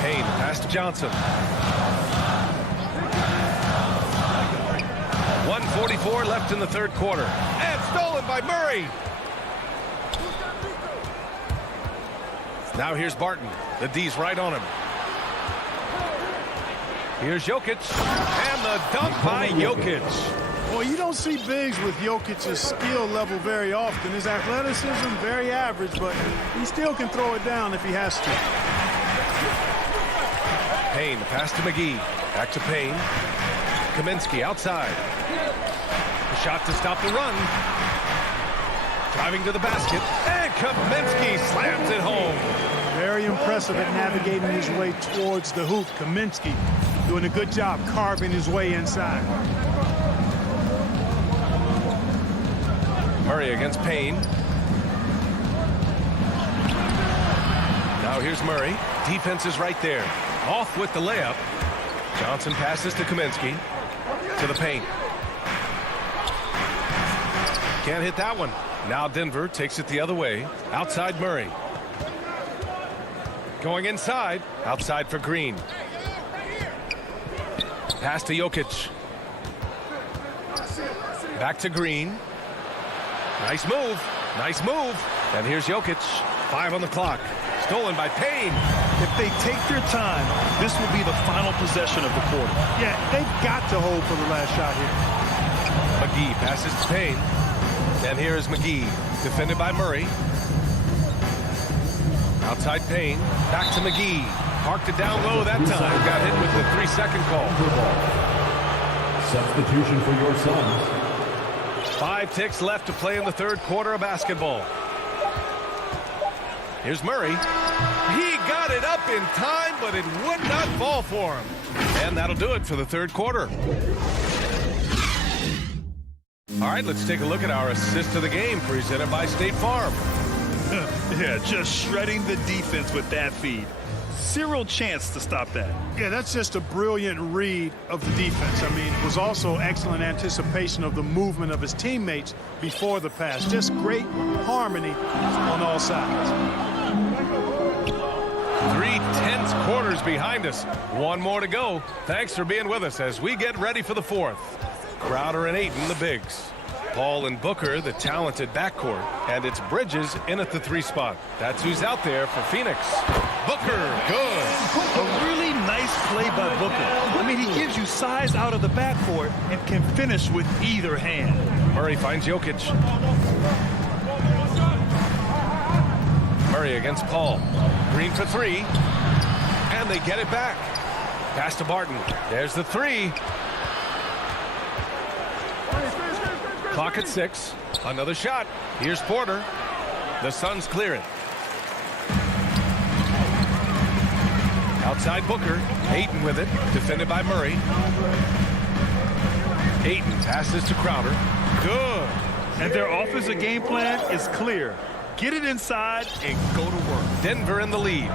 Payne, pass to Johnson. 1:44 left in the third quarter. And stolen by Murray. Now here's Barton. The D's right on him. Here's Jokic. And the dunk by Jokic. Well, you don't see bigs with Jokic's skill level very often. His athleticism, very average, but he still can throw it down if he has to. Payne, pass to McGee. Back to Payne. Kaminsky outside. A shot to stop the run. Driving to the basket. And Kaminsky slams it home. Very impressive at navigating his way towards the hoop. Kaminsky doing a good job carving his way inside. Murray against Payne. Now here's Murray. Defense is right there. Off with the layup. Johnson passes to Kaminsky. To the paint. Can't hit that one. Now Denver takes it the other way. Outside Murray. Going inside. Outside for Green. Pass to Jokic. Back to Green. Nice move. Nice move. And here's Jokic. 5 on the clock. Stolen by Payne. If they take their time, this will be the final possession of the quarter. Yeah, they've got to hold for the last shot here. McGee passes to Payne. And here is McGee. Defended by Murray. Outside Payne. Back to McGee. Parked it down low that time. Got hit with the 3-second call. Substitution for your Suns. 5 ticks left to play in the third quarter of basketball. Here's Murray. He got it up in time, but it would not fall for him. And that'll do it for the third quarter. All right, let's take a look at our assist of the game presented by State Farm. Yeah, just shredding the defense with that feed. Zero chance to stop that. Yeah, that's just a brilliant read of the defense. I mean, it was also excellent anticipation of the movement of his teammates before the pass. Just great harmony on all sides. 3 tense quarters behind us. One more to go. Thanks for being with us as we get ready for the fourth. Crowder and Ayton, the bigs. Paul and Booker, the talented backcourt. And it's Bridges in at the 3 spot. That's who's out there for Phoenix. Booker, good. A really nice play by Booker. I mean, he gives you size out of the backcourt and can finish with either hand. Murray finds Jokic. Murray against Paul. Green for 3. And they get it back. Pass to Barton. There's the 3. Clock at 6. Another shot. Here's Porter. The Suns clear it. Outside Booker. Ayton with it. Defended by Murray. Ayton passes to Crowder. Good. And their offensive game plan is clear. Get it inside and go to work. Denver in the lead.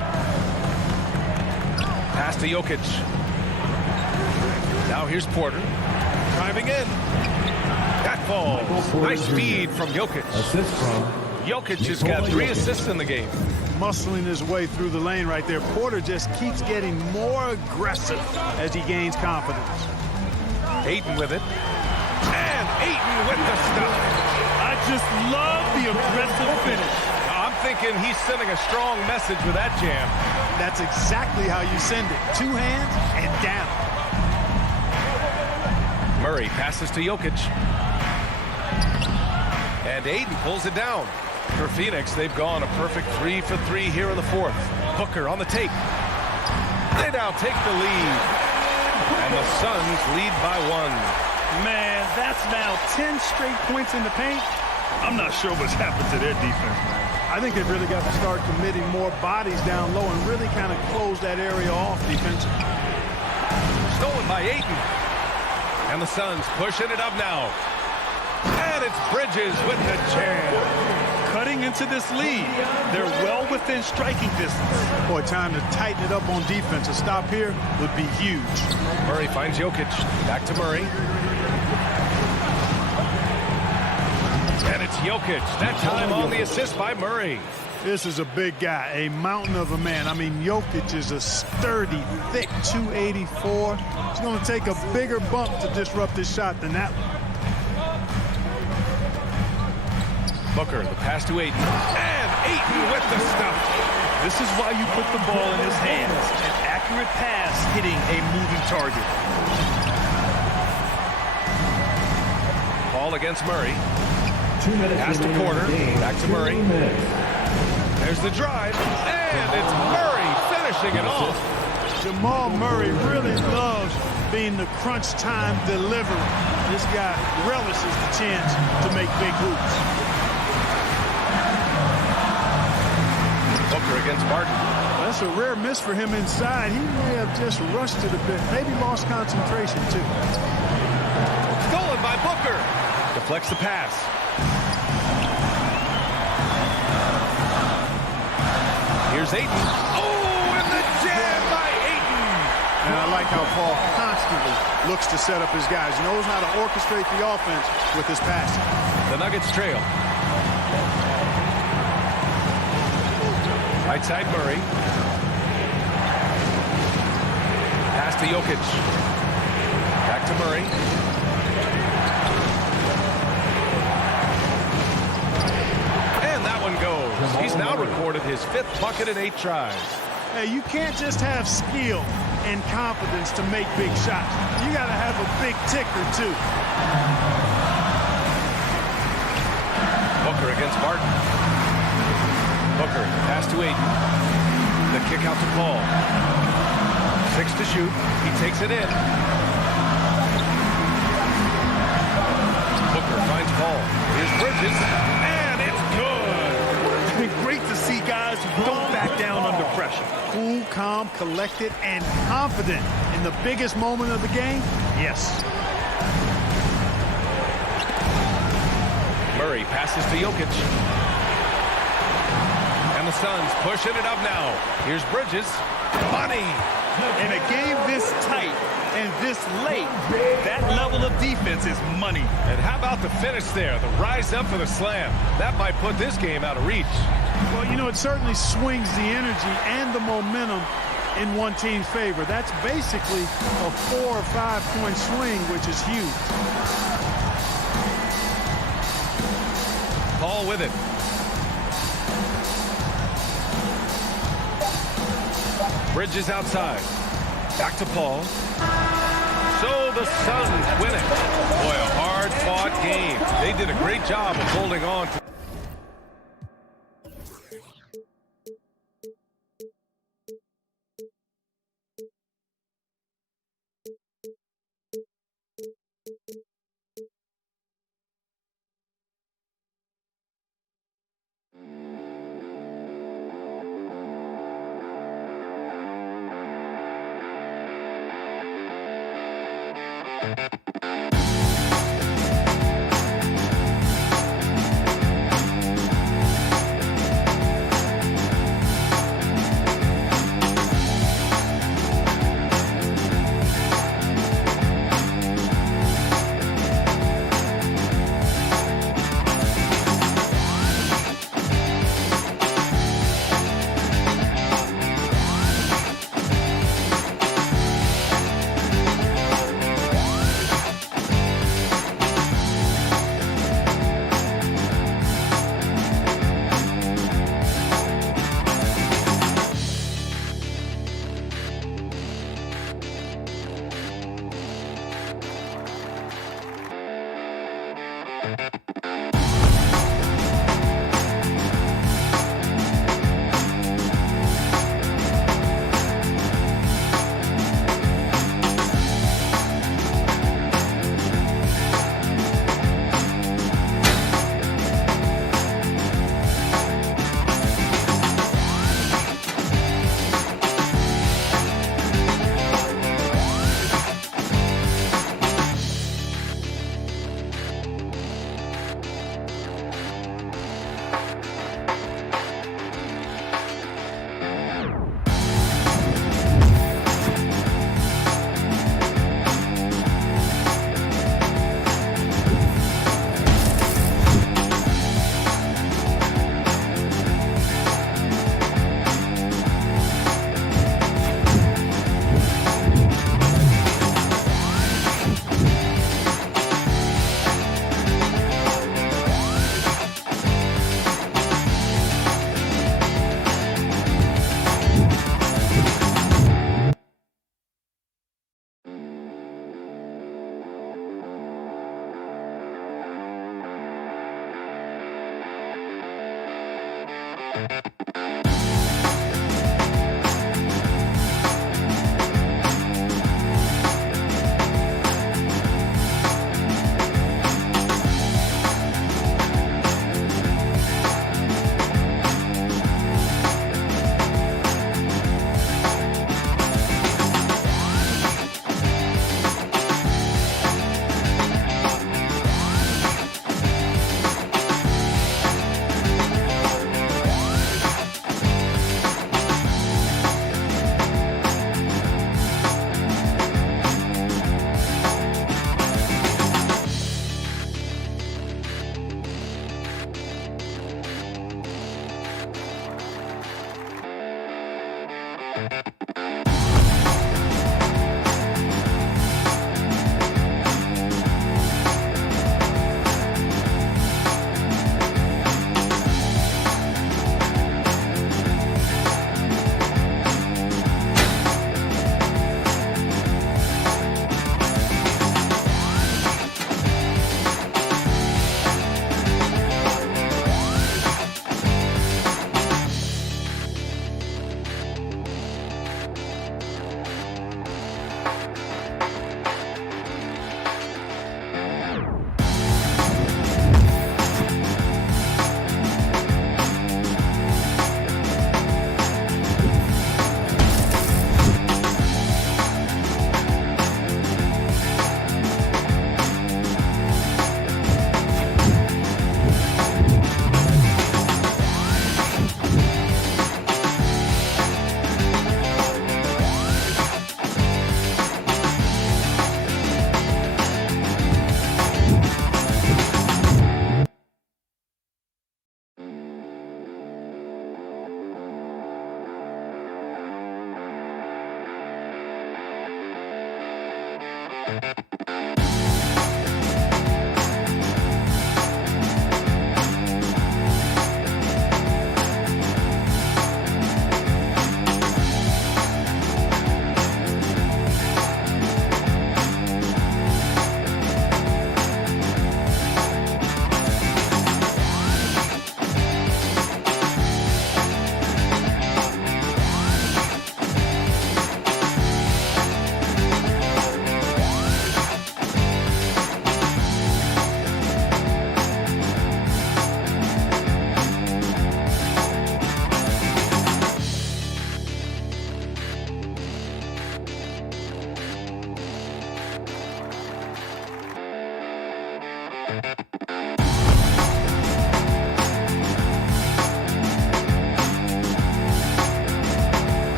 Pass to Jokic. Now here's Porter. Driving in. That falls. Nice feed from Jokic. Assist from Jokic has got 3 assists in the game. Muscling his way through the lane right there. Porter just keeps getting more aggressive as he gains confidence. Ayton with it. And Ayton with the stop. I just love the aggressive finish. I'm thinking he's sending a strong message with that jam. That's exactly how you send it. 2 hands and down. Murray passes to Jokic. And Ayton pulls it down. For Phoenix, they've gone a perfect 3 for 3 here in the fourth. Booker on the take. They now take the lead. And the Suns lead by 1. Man, that's now 10 straight points in the paint. I'm not sure what's happened to their defense, man. I think they've really got to start committing more bodies down low and really kind of close that area off defensively. Stolen by Ayton. And the Suns pushing it up now. And it's Bridges with the jam. Cutting into this lead. They're well within striking distance. Boy, time to tighten it up on defense. A stop here would be huge. Murray finds Jokic. Back to Murray. And it's Jokic. That time on the assist by Murray. This is a big guy, a mountain of a man. I mean, Jokic is a sturdy, thick 284. It's going to take a bigger bump to disrupt this shot than that one. Booker, the pass to Ayton. And Ayton with the stuff. This is why you put the ball in his hands. An accurate pass hitting a moving target. Ball against Murray. Pass to Porter. Back to Murray. There's the drive. And it's Murray finishing it off. Jamal Murray really loves being the crunch time deliverer. This guy relishes the chance to make big hoops. Booker against Barton. That's a rare miss for him inside. He may have just rushed it a bit. Maybe lost concentration, too. Stolen by Booker. Deflects the pass. Here's Ayton. Oh, and the jam by Ayton. And I like how Paul constantly looks to set up his guys. He knows how to orchestrate the offense with his passing. The Nuggets trail. Right side Murray. Pass to Jokic. Back to Murray. And that one goes. He's now recorded his 5th bucket in 8 tries. Hey, you can't just have skill and confidence to make big shots. You got to have a big ticker, too. Booker against Barton. Booker, pass to Ayton. The kick out to Paul. 6 to shoot. He takes it in. Booker finds Paul. Here's Bridges. And it's good. It's been great to see guys who don't back down under pressure. Cool, calm, collected, and confident in the biggest moment of the game? Yes. Murray passes to Jokic. And the Suns pushing it up now. Here's Bridges. Money. In a game this tight and this late, that level of defense is money. And how about the finish there? The rise up for the slam. That might put this game out of reach. Well, you know, it certainly swings the energy and the momentum in one team's favor. That's basically a 4 or 5 point swing, which is huge. Paul with it. Bridges outside. Back to Paul. So the Suns win it. Boy, a hard-fought game. They did a great job of holding on to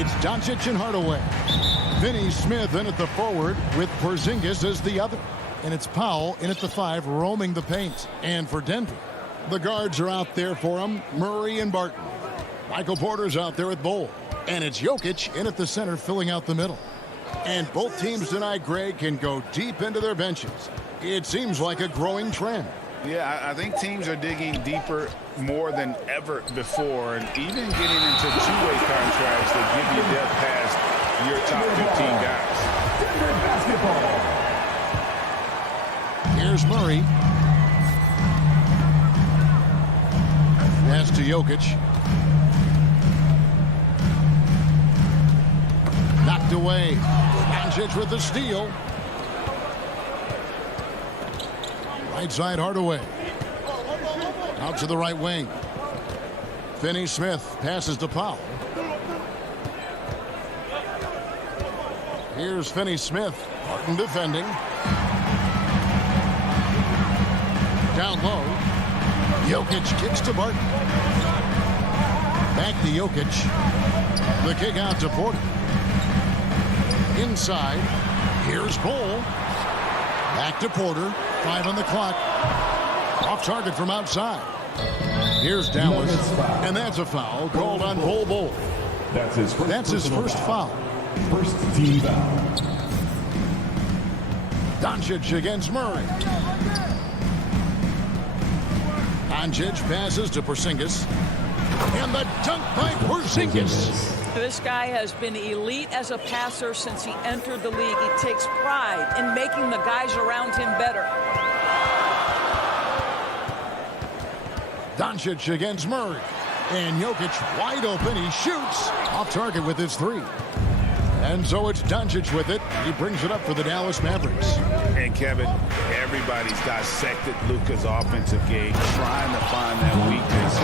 It's Doncic and Hardaway. Finney Smith in at the forward with Porzingis as the other. And it's Powell in at the 5 roaming the paint. And for Denver, the guards are out there for him, Murray and Barton. Michael Porter's out there at Bowl. And it's Jokic in at the center filling out the middle. And both teams tonight, Greg, can go deep into their benches. It seems like a growing trend. Yeah, I think teams are digging deeper more than ever before, and even getting into two-way contracts that give you depth past your top 15 guys. Here's Murray. Pass to Jokic. Knocked away. Doncic with the steal. Right side Hardaway. Out to the right wing. Finney-Smith passes to Powell. Here's Finney-Smith. Barton defending. Down low. Jokic kicks to Barton. Back to Jokic. The kick out to Porter. Inside. Here's Cole. Back to Porter. 5 on the clock. Off target from outside. Here's Dallas. And that's a foul called on Bol Bol. That's his first foul. First team foul. Doncic against Murray. Doncic passes to Porzingis. And the dunk by Porzingis. This guy has been elite as a passer since he entered the league. He takes pride in making the guys around him better. Doncic against Murray. And Jokic wide open. He shoots. Off target with his 3. And so it's Doncic with it. He brings it up for the Dallas Mavericks. And Kevin, everybody's dissected Luka's offensive game, trying to find that weakness.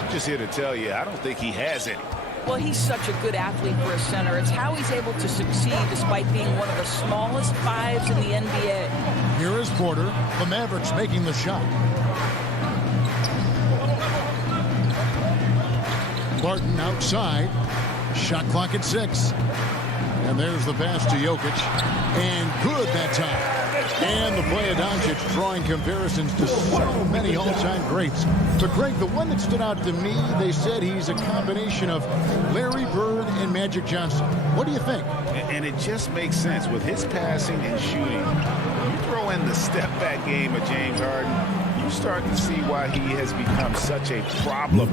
I'm just here to tell you, I don't think he has any. Well, he's such a good athlete for a center. It's how he's able to succeed despite being one of the smallest 5s in the NBA. Here is Porter. The Mavericks making the shot. Barton outside. Shot clock at 6. And there's the pass to Jokic. And good that time. And the play of Doncic drawing comparisons to so many all-time greats. But Greg, the one that stood out to me, they said he's a combination of Larry Bird and Magic Johnson. What do you think? And it just makes sense with his passing and shooting. You throw in the step-back game of James Harden, you start to see why he has become such a problem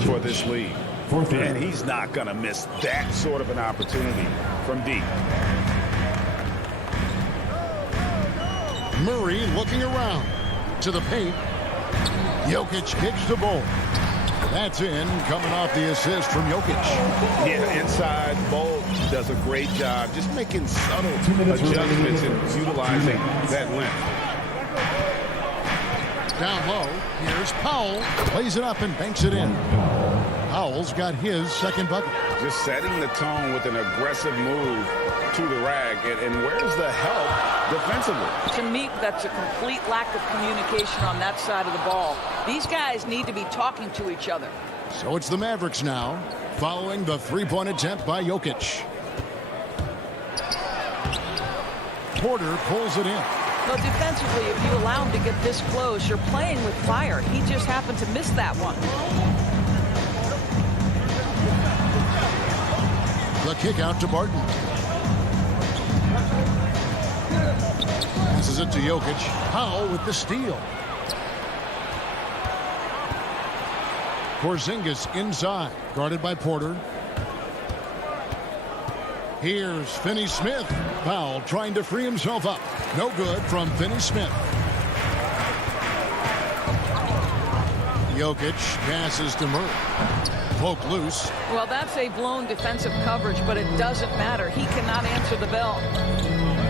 for this league. And he's not going to miss that sort of an opportunity from deep. Murray looking around to the paint. Jokic kicks the ball. That's in, coming off the assist from Jokic. Yeah, inside, Bol does a great job just making subtle adjustments and utilizing that length. Down low, here's Powell. Plays it up and banks it in. Powell's got his second bucket. Just setting the tone with an aggressive move to the rack. And where's the help defensively? To me, that's a complete lack of communication on that side of the ball. These guys need to be talking to each other. So it's the Mavericks now, following the three-point attempt by Jokic. Porter pulls it in. Well, defensively, if you allow him to get this close, you're playing with fire. He just happened to miss that one. The kick out to Barton. Passes it to Jokic. Powell with the steal. Porzingis inside, guarded by Porter. Here's Finney-Smith. Powell trying to free himself up. No good from Finney-Smith. Jokic passes to Murray. Poke loose. Well, that's a blown defensive coverage, but it doesn't matter. He cannot answer the bell.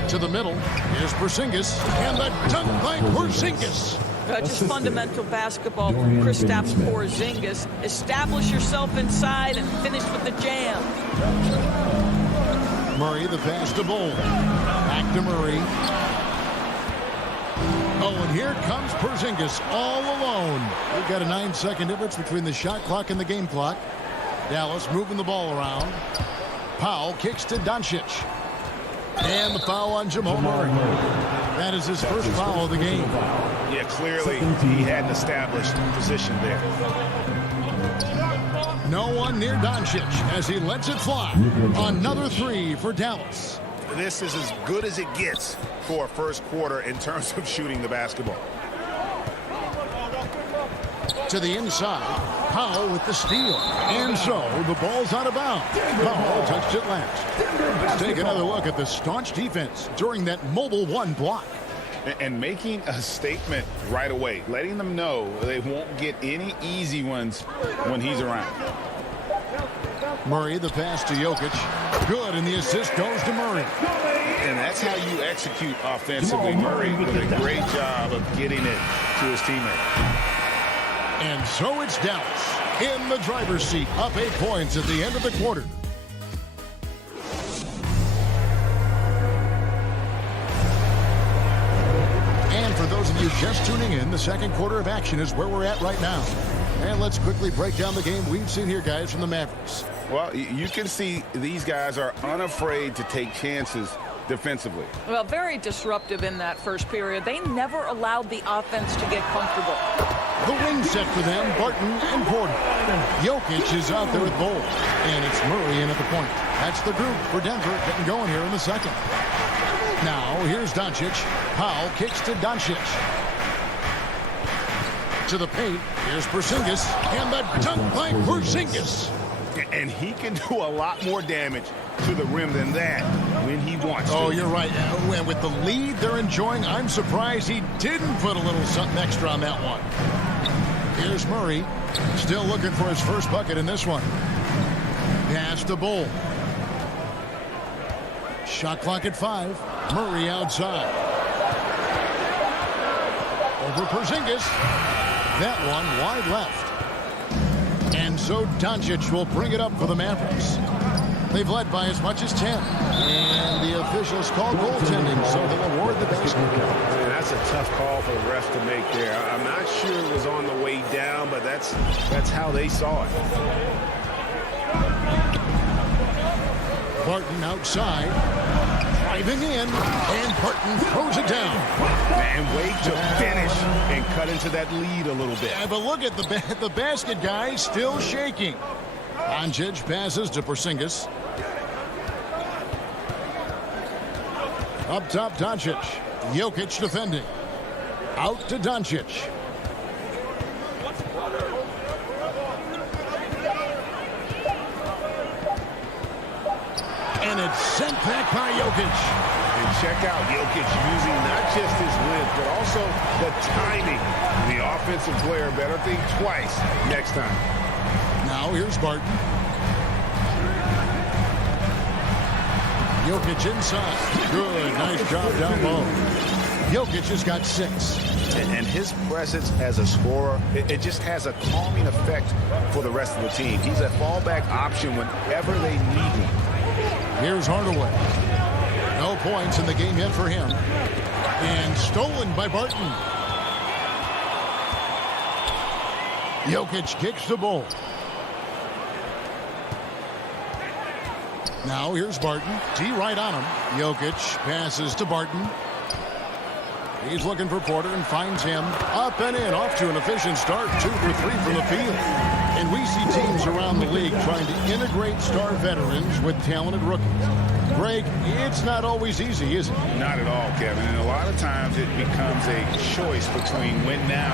To the middle. Here's Porzingis. And the dunk by Porzingis. Just fundamental basketball from Kristaps Porzingis. Establish yourself inside and finish with the jam. Murray, the pass to Bol. Back to Murray. Oh, and here comes Porzingis all alone. We've got a 9-second difference between the shot clock and the game clock. Dallas moving the ball around. Powell kicks to Doncic. And the foul on Jamal Murray. That is his first foul of the game. Yeah, clearly he had an established position there. No one near Doncic as he lets it fly. Another 3 for Dallas. This is as good as it gets for a first quarter in terms of shooting the basketball. To the inside. Powell with the steal. And so the ball's out of bounds. Powell touched it last. Let's take another look at the staunch defense during that mobile 1 block. And making a statement right away, letting them know they won't get any easy ones when he's around. Murray, the pass to Jokic. Good, and the assist goes to Murray. And that's how you execute offensively. Murray did a great job of getting it to his teammate. And so it's Dallas in the driver's seat, up 8 points at the end of the quarter. And for those of you just tuning in, the second quarter of action is where we're at right now. And let's quickly break down the game we've seen here, guys, from the Mavericks. Well, you can see these guys are unafraid to take chances defensively. Well, very disruptive in that first period. They never allowed the offense to get comfortable. The wing set for them, Barton and Porter. Jokic is out there at goal. And it's Murray in at the point. That's the group for Denver getting going here in the second. Now, here's Doncic. Powell kicks to Doncic. To the paint. Here's Porzingis. And the dunk by Porzingis. And he can do a lot more damage to the rim than that when he wants to. Oh, you're right. And with the lead they're enjoying, I'm surprised he didn't put a little something extra on that one. Here's Murray. Still looking for his first bucket in this one. Pass to Bull. Shot clock at 5. Murray outside. Over Porzingis. That one wide left. And so Doncic will bring it up for the Mavericks. They've led by as much as 10. And the officials call goaltending, so they'll award the basket. Man, that's a tough call for the ref to make there. I'm not sure it was on the way down, but that's how they saw it. Barton outside. Driving in. And Barton throws it down. And wait to finish and cut into that lead a little bit. Yeah, but look at the basket guy still shaking. Doncic passes to Porzingis. Up top, Doncic. Jokic defending. Out to Doncic. And it's sent back by Jokic. And check out Jokic using not just his length, but also the timing. The offensive player better think twice next time. Now here's Barton. Jokic inside. Good, nice job down low. Jokic has got 6. And his presence as a scorer, it just has a calming effect for the rest of the team. He's a fallback option whenever they need him. Here's Hardaway. No points in the game yet for him. And stolen by Barton. Jokic kicks the ball. Now here's Barton. T right on him. Jokic passes to Barton. He's looking for Porter and finds him. Up and in. Off to an efficient start. 2 for 3 from the field. And we see teams around the league trying to integrate star veterans with talented rookies. Greg, it's not always easy, is it? Not at all, Kevin. And a lot of times it becomes a choice between win now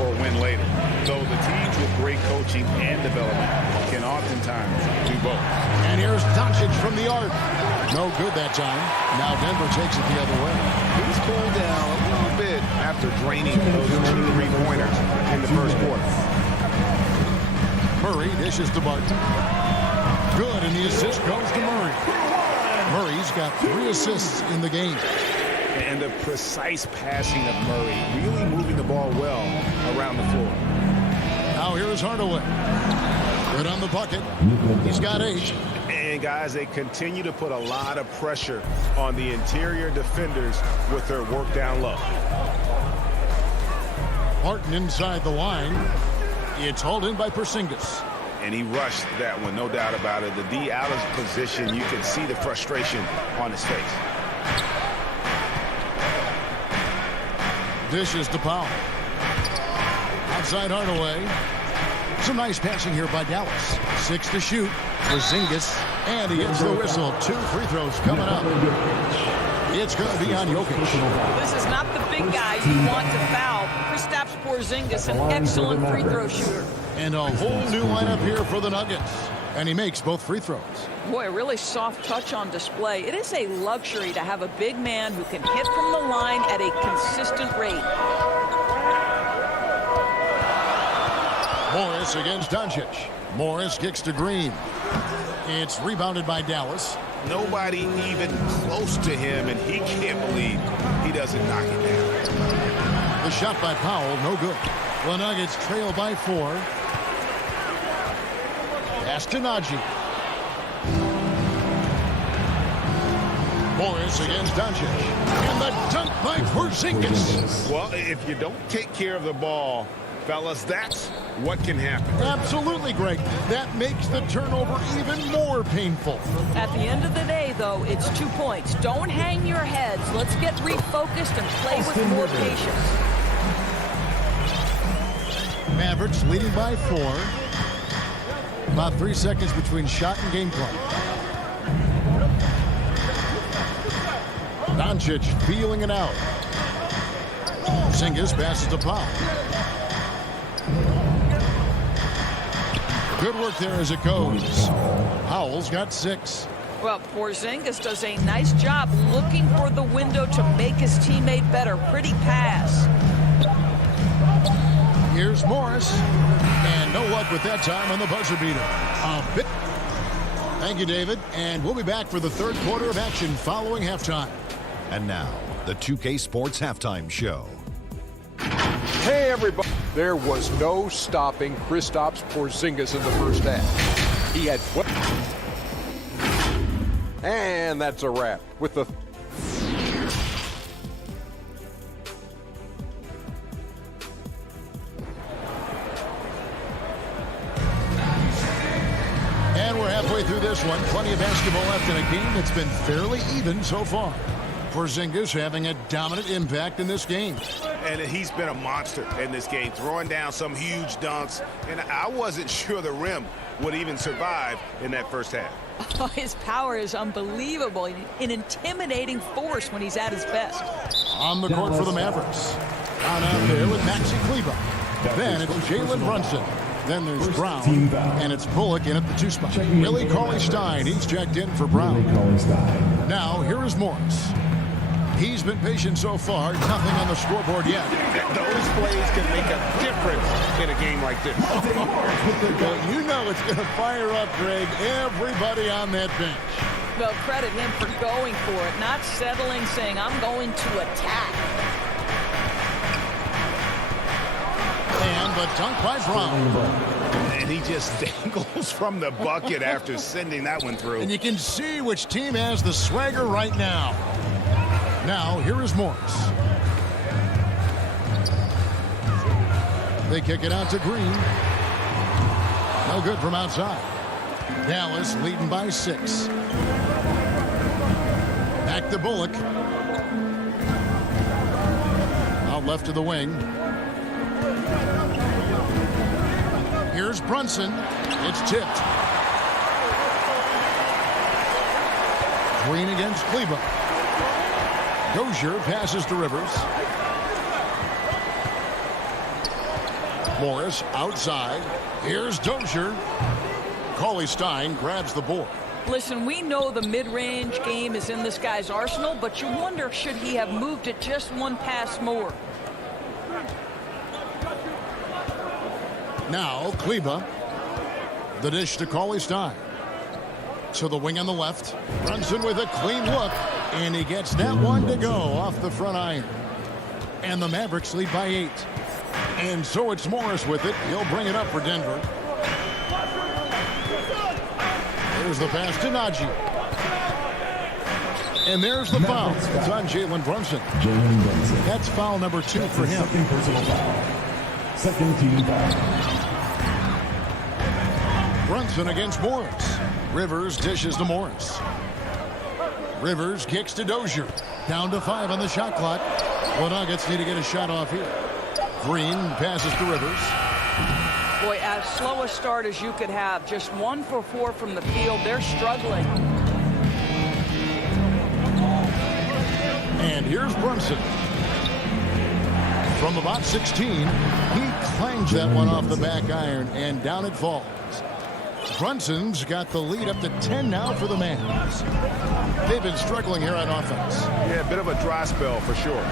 or win later. Though the teams with great coaching and development can oftentimes do both. And here's Doncic from the arc. No good that time. Now Denver takes it the other way. He's cooled down a little bit after draining those 2 3-pointers in the first quarter. Murray dishes to Barton. Good, and the assist goes to Murray. Murray's got 3 assists in the game. And the precise passing of Murray, really moving the ball well around the floor. Now here's Hardaway. Good on the bucket. He's got 8. And guys, they continue to put a lot of pressure on the interior defenders with their work down low. Barton inside the line. It's hauled in by Porzingis. And he rushed that one, no doubt about it. The D out of position, you can see the frustration on his face. Dishes to Powell. Outside Hardaway. Some nice passing here by Dallas. 6 to shoot. Porzingis. And he gets the whistle. 2 free throws coming up. It's going to be on Jokic. This is not the big guys you want to foul. Kristaps Porzingis, an excellent free throw shooter. And a whole new lineup here for the Nuggets. And he makes both free throws. Boy, a really soft touch on display. It is a luxury to have a big man who can hit from the line at a consistent rate. Morris against Doncic. Morris kicks to Green. It's rebounded by Dallas. Nobody even close to him, and he can't believe he doesn't knock it down. The shot by Powell, no good. The Nuggets trail by 4. Pass to Najee. Morris against Doncic. And the dunk by Porzingis. Well, if you don't take care of the ball, fellas, that's what can happen. Absolutely, Greg. That makes the turnover even more painful. At the end of the day, though, it's 2 points. Don't hang your heads. Let's get refocused and play with more patience. Mavericks leading by 4. About 3 seconds between shot and game clock. Doncic feeling it out. Porzingis passes to Powell. Good work there as it goes. Powell's got 6. Well, Porzingis does a nice job looking for the window to make his teammate better. Pretty pass. Here's Morris. And no luck with that time on the buzzer beater. Thank you, David. And we'll be back for the third quarter of action following halftime. And now, the 2K Sports Halftime Show. Hey, everybody. There was no stopping Kristaps Porzingis in the first half. He had... And that's a wrap with the... And we're halfway through this one. Plenty of basketball left in a game that's been fairly even so far. Porzingis having a dominant impact in this game. And he's been a monster in this game, throwing down some huge dunks. And I wasn't sure the rim would even survive in that first half. Oh, his power is unbelievable. An intimidating force when he's at his best. On the court for the Mavericks. Down out there with Maxi Kleber. Then it's Jalen Brunson. Then there's Brown. And it's Bullock in at the 2 spot. Willie Cauley-Stein, he's checked in for Brown. Now, here is Morris. He's been patient so far. Nothing on the scoreboard yet. Those plays can make a difference in a game like this. Well, you know it's going to fire up, Greg, everybody on that bench. Well, credit him for going for it, not settling, saying, I'm going to attack. And the dunk by Brown. And he just dangles from the bucket after sending that one through. And you can see which team has the swagger right now. Now, here is Morris. They kick it out to Green. No good from outside. Dallas leading by 6. Back to Bullock. Out left to the wing. Here's Brunson. It's tipped. Green against Kleber. Dozier passes to Rivers. Morris outside. Here's Dozier. Cauley-Stein grabs the board. Listen, we know the mid-range game is in this guy's arsenal, but you wonder, should he have moved it just one pass more? Now, Kleber. The dish to Cauley-Stein. To the wing on the left. Brunson with a clean look. And he gets that one to go off the front iron. And the Mavericks lead by 8. And so it's Morris with it. He'll bring it up for Denver. There's the pass to Najee. And there's the foul. It's on Jalen Brunson. That's foul number 2 for him. Second personal foul. Second team foul. Brunson against Morris. Rivers dishes to Morris. Rivers kicks to Dozier. Down to 5 on the shot clock. The Nuggets need to get a shot off here. Green passes to Rivers. Boy, as slow a start as you could have. Just 1 for 4 from the field. They're struggling. And here's Brunson. From about 16, he clangs that one off the back iron, and down it falls. Brunson's got the lead up to 10 now for the Mavs. They've been struggling here on offense. Yeah, a bit of a dry spell for sure.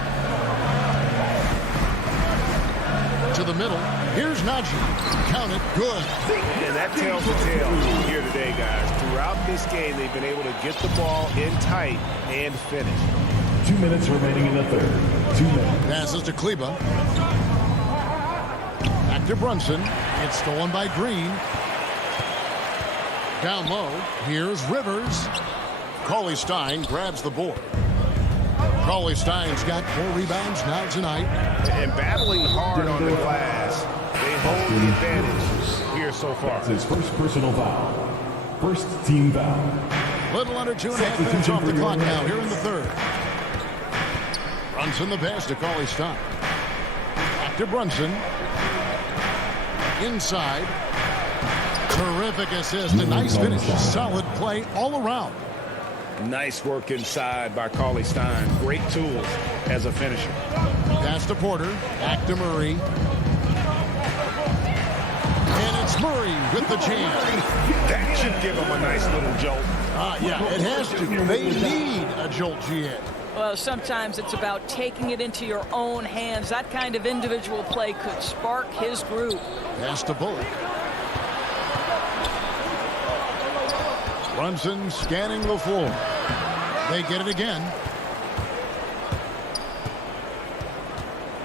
To the middle. Here's Najee. Count it. Good. And that tells the tale here today, guys. Throughout this game, they've been able to get the ball in tight and finish. 2 minutes remaining in the third. 2 minutes. Passes to Kleber. Back to Brunson. It's stolen by Green. Down low. Here's Rivers. Cauley-Stein grabs the board. Cauley-Stein's got 4 rebounds now tonight. And battling hard on the glass. They hold the advantage here so far. That's his first personal foul. First team foul. Little under 2.5 minutes off the clock now here in the third. Brunson the pass to Cauley-Stein. Back to Brunson. Inside. Terrific assist. A nice finish. Solid play all around. Nice work inside by Cauley-Stein. Great tools as a finisher. Pass to Porter. Back to Murray. And it's Murray with the jam. That should give him a nice little jolt. Yeah, it has to. They need a jolt, GA. Well, sometimes it's about taking it into your own hands. That kind of individual play could spark his groove. Pass to Bullock. Brunson scanning the floor. They get it again.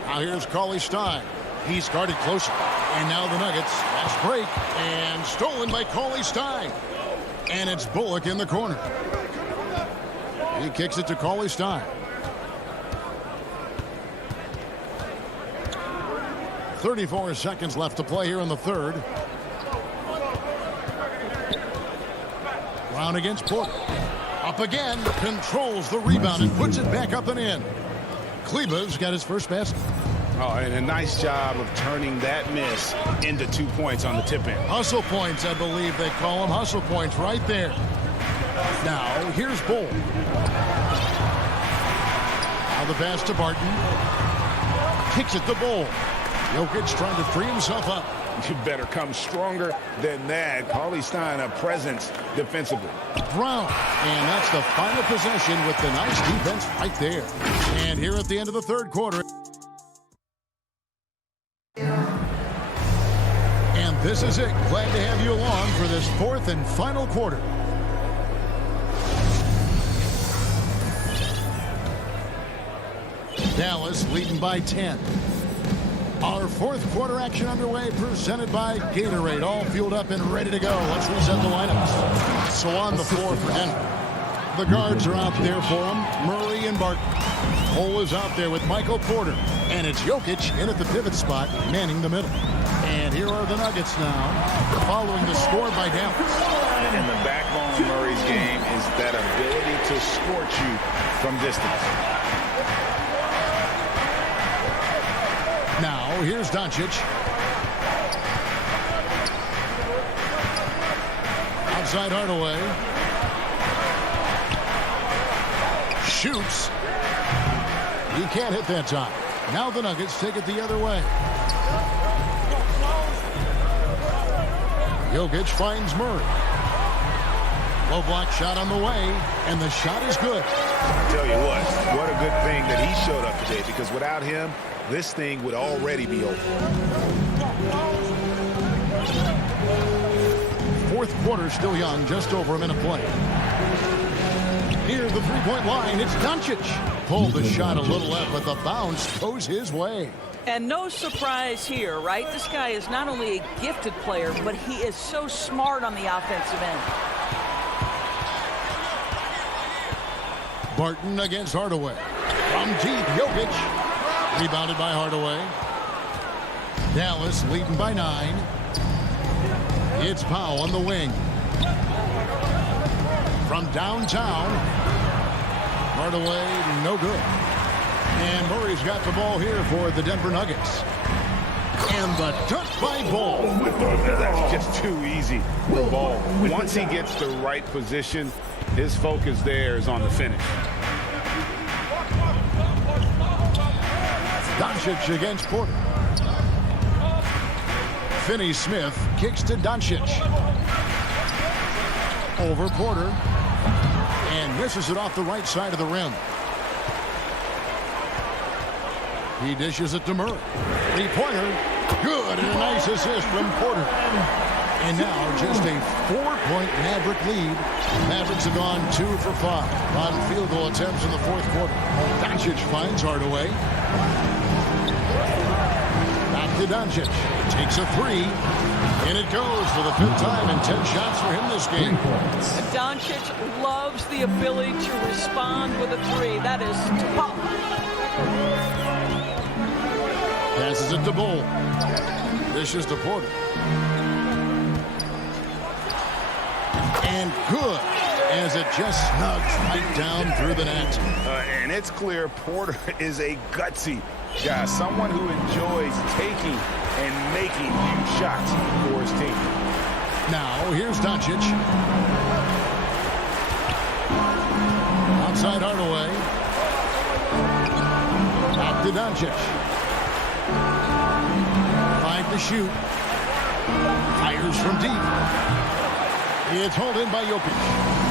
Now here's Cauley-Stein. He's guarded closer. And now the Nuggets. Fast break. And stolen by Cauley-Stein. And it's Bullock in the corner. He kicks it to Cauley-Stein. 34 seconds left to play here in the third. Brown against Porter. Up again. Controls the rebound and puts it back up and in. Kleba's got his first basket. Oh, and a nice job of turning that miss into 2 points on the tip in. Hustle points, I believe they call them. Hustle points right there. Now, here's Bull. Now the pass to Barton. Kicks it to Bull. Jokic trying to free himself up. You better come stronger than that. Cauley-Stein a presence defensively. Brown. And that's the final possession with the nice defense right there. And here at the end of the third quarter. And this is it. Glad to have you along for this fourth and final quarter. Dallas leading by 10. Our fourth quarter action underway, presented by Gatorade. All fueled up and ready to go. Let's reset the lineups. So on the floor for Denver. The guards are out there for them. Murray and Barton. Cole is out there with Michael Porter. And it's Jokic in at the pivot spot, manning the middle. And here are the Nuggets now, following the score by Dallas. And the backbone of Murray's game is that ability to scorch you from distance. Now, here's Doncic. Outside Hardaway. Shoots. He can't hit that time. Now the Nuggets take it the other way. Jokic finds Murray. Low block shot on the way, and the shot is good. I'll tell you what a good thing that he showed up today, because without him, this thing would already be over. Fourth quarter still young, just over a minute play. Near the three-point line, it's Doncic. Pulled the shot a little left, but the bounce goes his way. And no surprise here, right? This guy is not only a gifted player, but he is so smart on the offensive end. Barton against Hardaway. From deep, Jokic. Rebounded by Hardaway. Dallas leading by 9. It's Powell on the wing. From downtown. Hardaway, no good. And Murray's got the ball here for the Denver Nuggets. And the dunk by Ball. That's just too easy for Ball. Once he gets the right position, his focus there is on the finish. Doncic against Porter. Finney-Smith kicks to Doncic. Over Porter. And misses it off the right side of the rim. He dishes it to Murray. Three-pointer. Good. And a nice assist from Porter. And now just a 4-point Maverick lead. Mavericks have gone 2 for 5 on field goal attempts in the fourth quarter. Doncic finds Hardaway. Back to Doncic. Takes a three. And it goes for the 5th time in 10 shots for him this game. Doncic loves the ability to respond with a three. That is to pop. Passes it to Bull. Dishes to Porter. And good, as it just snugs right down through the net. And it's clear Porter is a gutsy guy, someone who enjoys taking and making huge shots for his team. Now, here's Doncic. Outside Hardaway. Back to Doncic. 5 to shoot. Fires from deep. It's hauled in by Jokic.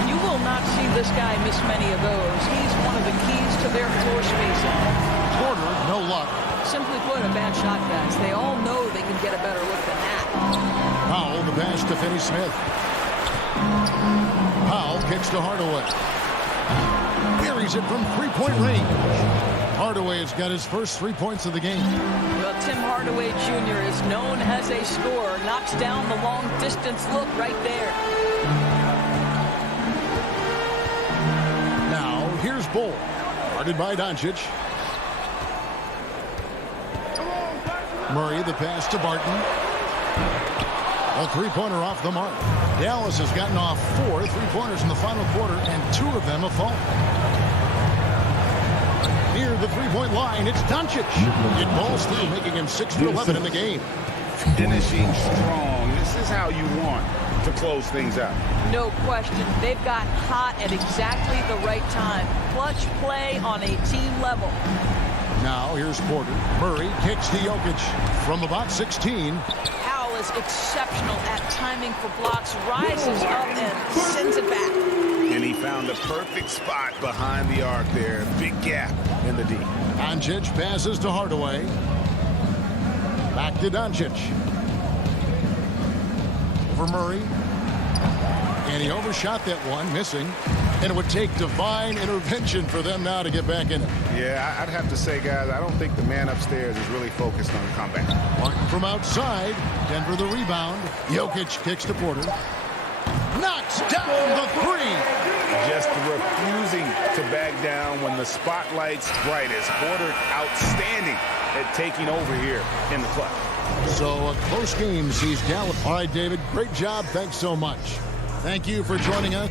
You will not see this guy miss many of those. He's one of the keys to their floor spacing. Porter, no luck. Simply put, a bad shot, guys. They all know they can get a better look than that. Powell, the pass to Finney-Smith. Powell kicks to Hardaway. Buries it from three-point range. Hardaway has got his first 3 points of the game. Well, Tim Hardaway Jr. is known as a scorer. Knocks down the long-distance look right there. Now, here's Bull. Guarded by Doncic. Murray, the pass to Barton. A three-pointer off the mark. Dallas has gotten off 4 3-pointers in the final quarter, and 2 of them have fallen. Near the three-point line, it's Doncic. It balls through, making him 6 for 11 in the game. Finishing strong. This is how you want to close things out. No question. They've got hot at exactly the right time. Clutch play on a team level. Now, here's Porter. Murray kicks to Jokic from about 16. Powell is exceptional at timing for blocks, rises up and sends it back. And he found the perfect spot behind the arc there. Big gap in the D. Doncic passes to Hardaway. Back to Doncic. Over Murray. And he overshot that one, missing. And it would take divine intervention for them now to get back in it. Yeah, I'd have to say, guys, I don't think the man upstairs is really focused on the comeback. Martin from outside. Denver the rebound. Jokic kicks to Porter. Knocks down the three. Just refusing to back down when the spotlight's brightest. Porter outstanding at taking over here in the clutch. So a close game sees Dallas. All right, David, great job. Thanks so much. Thank you for joining us.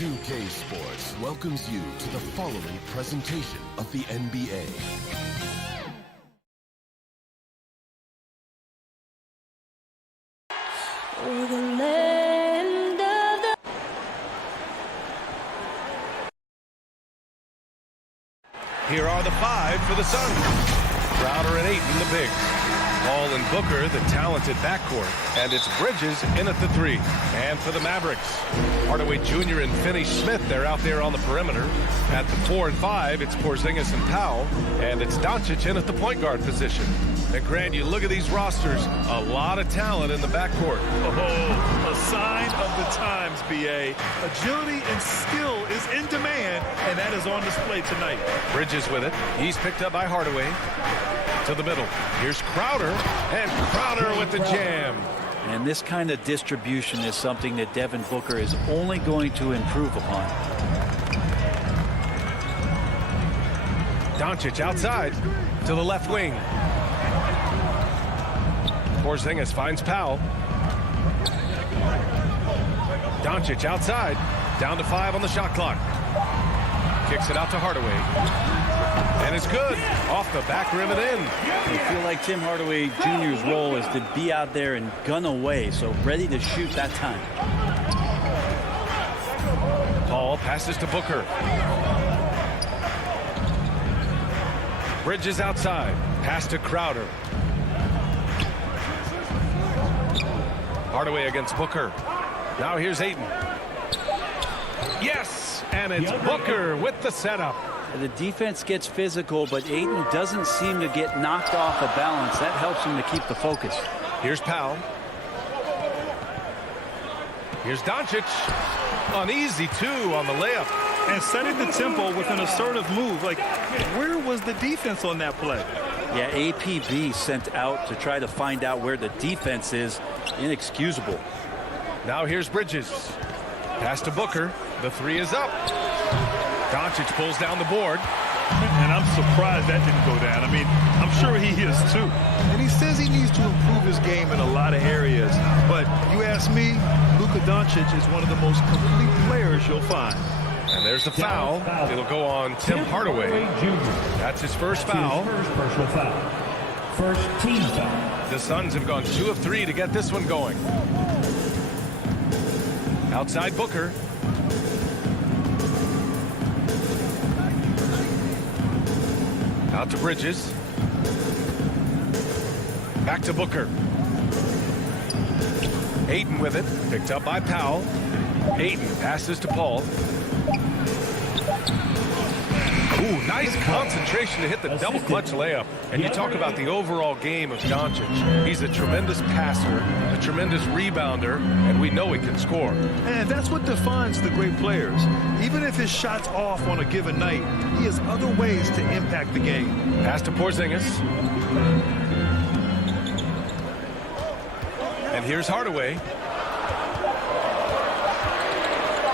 2K Sports welcomes you to the following presentation of the NBA. Here are the 5 for the Suns. Crowder and 8 in the bigs. Hall and Booker, the talented backcourt. And it's Bridges in at the 3. And for the Mavericks, Hardaway Jr. and Finney-Smith, they're out there on the perimeter. At the 4 and 5, it's Porzingis and Powell. And it's Doncic in at the point guard position. And Grant, you look at these rosters, a lot of talent in the backcourt. Oh, a sign of the times, B.A. Agility and skill is in demand, and that is on display tonight. Bridges with it. He's picked up by Hardaway. To the middle. Here's Crowder, and Crowder with the jam. And this kind of distribution is something that Devin Booker is only going to improve upon. Doncic outside to the left wing. Porzingis finds Powell. Doncic outside, down to 5 on the shot clock. Kicks it out to Hardaway. And it's good. Off the back rim and in. I feel like Tim Hardaway Jr.'s role is to be out there and gun away, so ready to shoot that time. Paul passes to Booker. Bridges outside. Pass to Crowder. Hardaway against Booker. Now here's Ayton. Yes! And it's Booker with the setup. The defense gets physical, but Ayton doesn't seem to get knocked off of balance. That helps him to keep the focus. Here's Powell. Here's Doncic. Uneasy, too, on the layup. And setting the tempo with an assertive move. Like, where was the defense on that play? Yeah, APB sent out to try to find out where the defense is. Inexcusable. Now here's Bridges. Pass to Booker. The three is up. Doncic pulls down the board. And I'm surprised that didn't go down. I mean, I'm sure he is too. And he says he needs to improve his game in a lot of areas. But you ask me, Luka Doncic is one of the most complete players you'll find. And there's the foul. It'll go on Tim Hardaway. That's his first foul. First personal foul. First team foul. The Suns have gone 2 of 3 to get this one going. Outside Booker. Out to Bridges. Back to Booker. Ayton with it. Picked up by Powell. Ayton passes to Paul. Ooh, nice concentration to hit the double clutch layup. And you talk about the overall game of Doncic. He's a tremendous passer, a tremendous rebounder, and we know he can score. And that's what defines the great players. Even if his shot's off on a given night, he has other ways to impact the game. Pass to Porzingis. And here's Hardaway.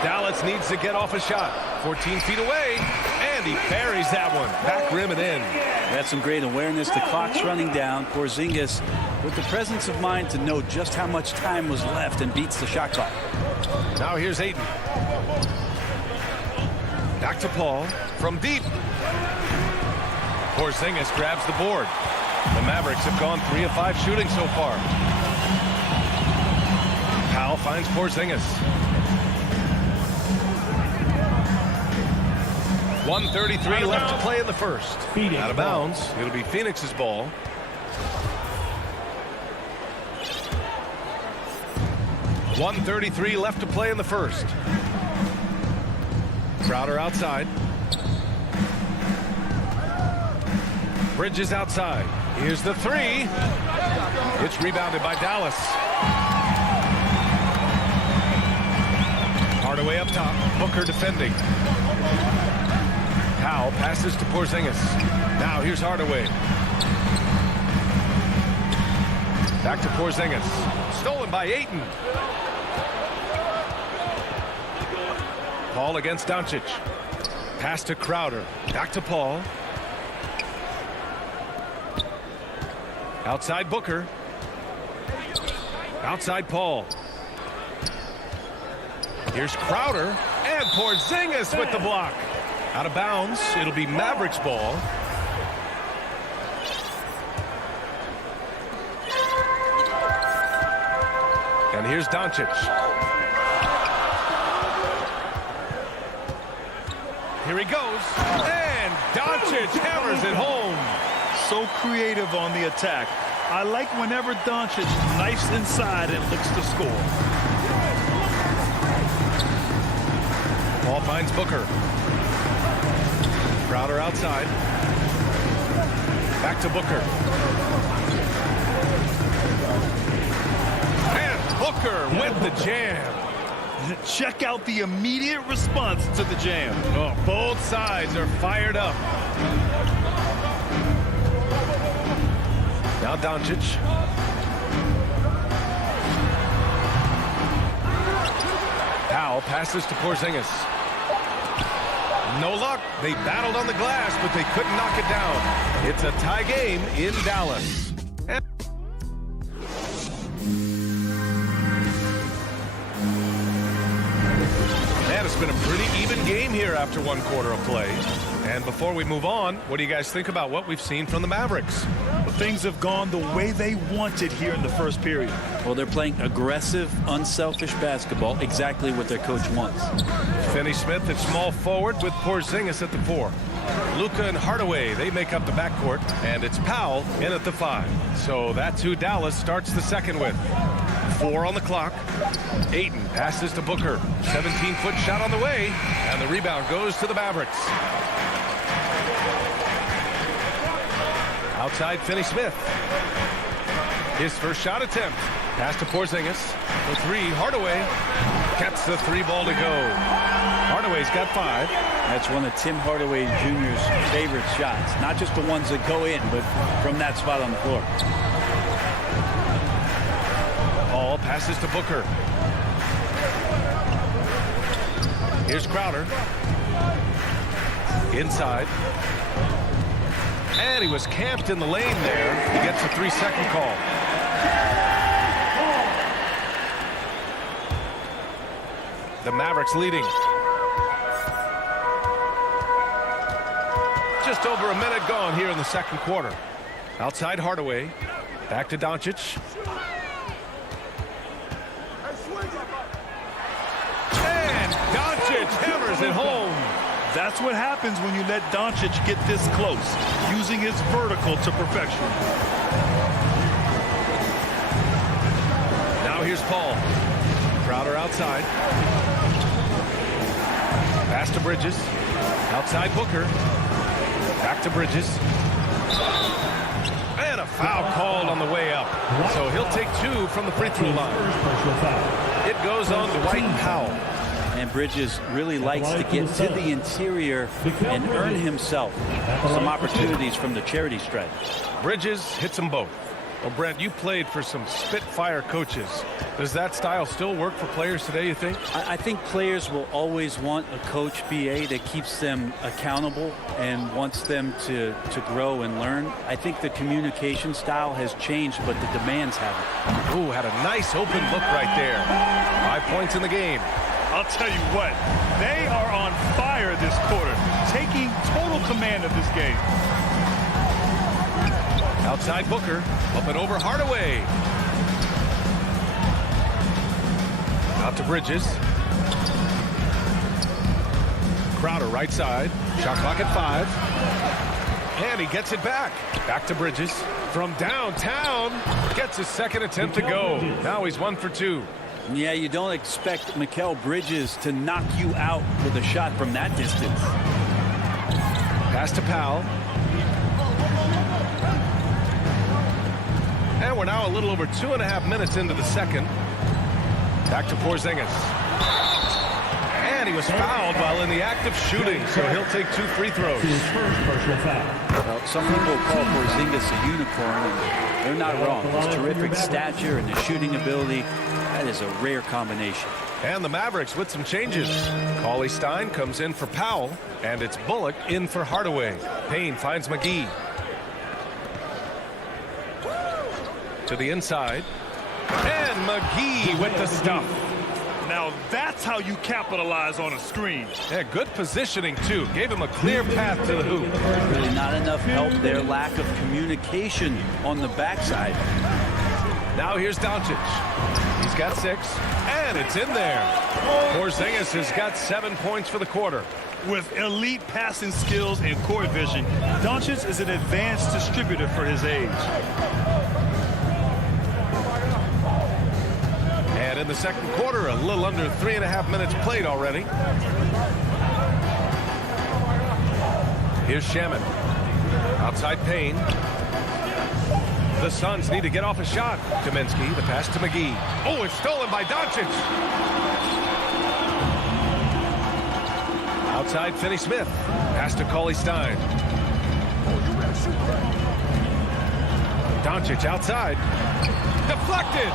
Dallas needs to get off a shot. 14 feet away, and he buries that one. Back rim and in. That's some great awareness. The clock's running down. Porzingis with the presence of mind to know just how much time was left and beats the shot clock. Now here's Ayton. Back to Paul from deep. Porzingis grabs the board. The Mavericks have gone 3 of 5 shooting so far. Powell finds Porzingis. 1:33 left to play in the first. Out of bounds. It'll be Phoenix's ball. .133 left to play in the first. Crowder outside. Bridges outside. Here's the three. It's rebounded by Dallas. Hardaway up top. Booker defending. Powell passes to Porzingis. Now here's Hardaway. Back to Porzingis. Stolen by Ayton. Paul against Doncic. Pass to Crowder. Back to Paul. Outside Booker. Outside Paul. Here's Crowder. And Porzingis with the block. Out of bounds. It'll be Mavericks ball. And here's Doncic. Here he goes. And Doncic hammers it home. So creative on the attack. I like whenever Doncic knifes inside and looks to score. Paul finds Booker. Crowder outside. Back to Booker. And Booker with the jam. Check out the immediate response to the jam. Oh, both sides are fired up. Now Doncic. Powell passes to Porzingis. No luck. They battled on the glass, but they couldn't knock it down. It's a tie game in Dallas. Man, it's been a pretty even game here after one quarter of play. And before we move on, what do you guys think about what we've seen from the Mavericks? Well, things have gone the way they wanted here in the first period. Well, they're playing aggressive, unselfish basketball, exactly what their coach wants. Finney Smith at small forward with Porzingis at the 4. Luka and Hardaway, they make up the backcourt, and it's Powell in at the 5. So that's who Dallas starts the second with. 4 on the clock. Ayton passes to Booker. 17-foot shot on the way, and the rebound goes to the Mavericks. Outside, Finney Smith. His first shot attempt. Pass to Porzingis. The 3, Hardaway. Gets the 3 ball to go. Hardaway's got 5. That's one of Tim Hardaway Jr.'s favorite shots. Not just the ones that go in, but from that spot on the floor. Ball passes to Booker. Here's Crowder. Inside. And he was camped in the lane there. He gets a 3-second call. The Mavericks leading. Just over a minute gone here in the second quarter. Outside Hardaway. Back to Doncic. And Doncic hammers it home. That's what happens when you let Doncic get this close, using his vertical to perfection. Now here's Paul. Crowder outside. Pass to Bridges. Outside Booker. Back to Bridges. And a foul called on the way up. So he'll take 2 from the free throw line. It goes on to Dwight Powell. And Bridges really likes to get to the interior and earn himself some opportunities from the charity stripe. Bridges hits them both. Well, Brent, you played for some Spitfire coaches. Does that style still work for players today, you think? I think players will always want a coach, BA, that keeps them accountable and wants them to grow and learn. I think the communication style has changed, but the demands haven't. Ooh, had a nice open look right there. 5 points in the game. I'll tell you what, they are on fire this quarter, taking total command of this game. Outside Booker, up and over Hardaway. Out to Bridges. Crowder right side, shot clock at 5. And he gets it back. Back to Bridges. From downtown, gets his second attempt to go. Now he's 1 for 2. Yeah, you don't expect Mikal Bridges to knock you out with a shot from that distance. Pass to Powell. And we're now a little over 2.5 minutes into the second. Back to Porzingis. And he was fouled while in the act of shooting, so he'll take 2 free throws. Well, some people call Porzingis a unicorn, and they're not wrong. His terrific stature and his shooting ability, that is a rare combination. And the Mavericks with some changes. Cauley Stein comes in for Powell, and it's Bullock in for Hardaway. Payne finds McGee. To the inside. And McGee with the stuff. Now that's how you capitalize on a screen. Yeah, good positioning, too. Gave him a clear path to the hoop. Really not enough help there. Lack of communication on the backside. Now here's Doncic. He's got 6, and it's in there. Porzingis has got 7 points for the quarter. With elite passing skills and court vision, Doncic is an advanced distributor for his age. And in the second quarter, a little under 3.5 minutes played already. Here's Shaman. Outside Payne. The Suns need to get off a shot. Kaminsky, the pass to McGee. Oh, it's stolen by Doncic. Outside Finney Smith. Pass to Cauley Stein. Doncic outside. Deflected.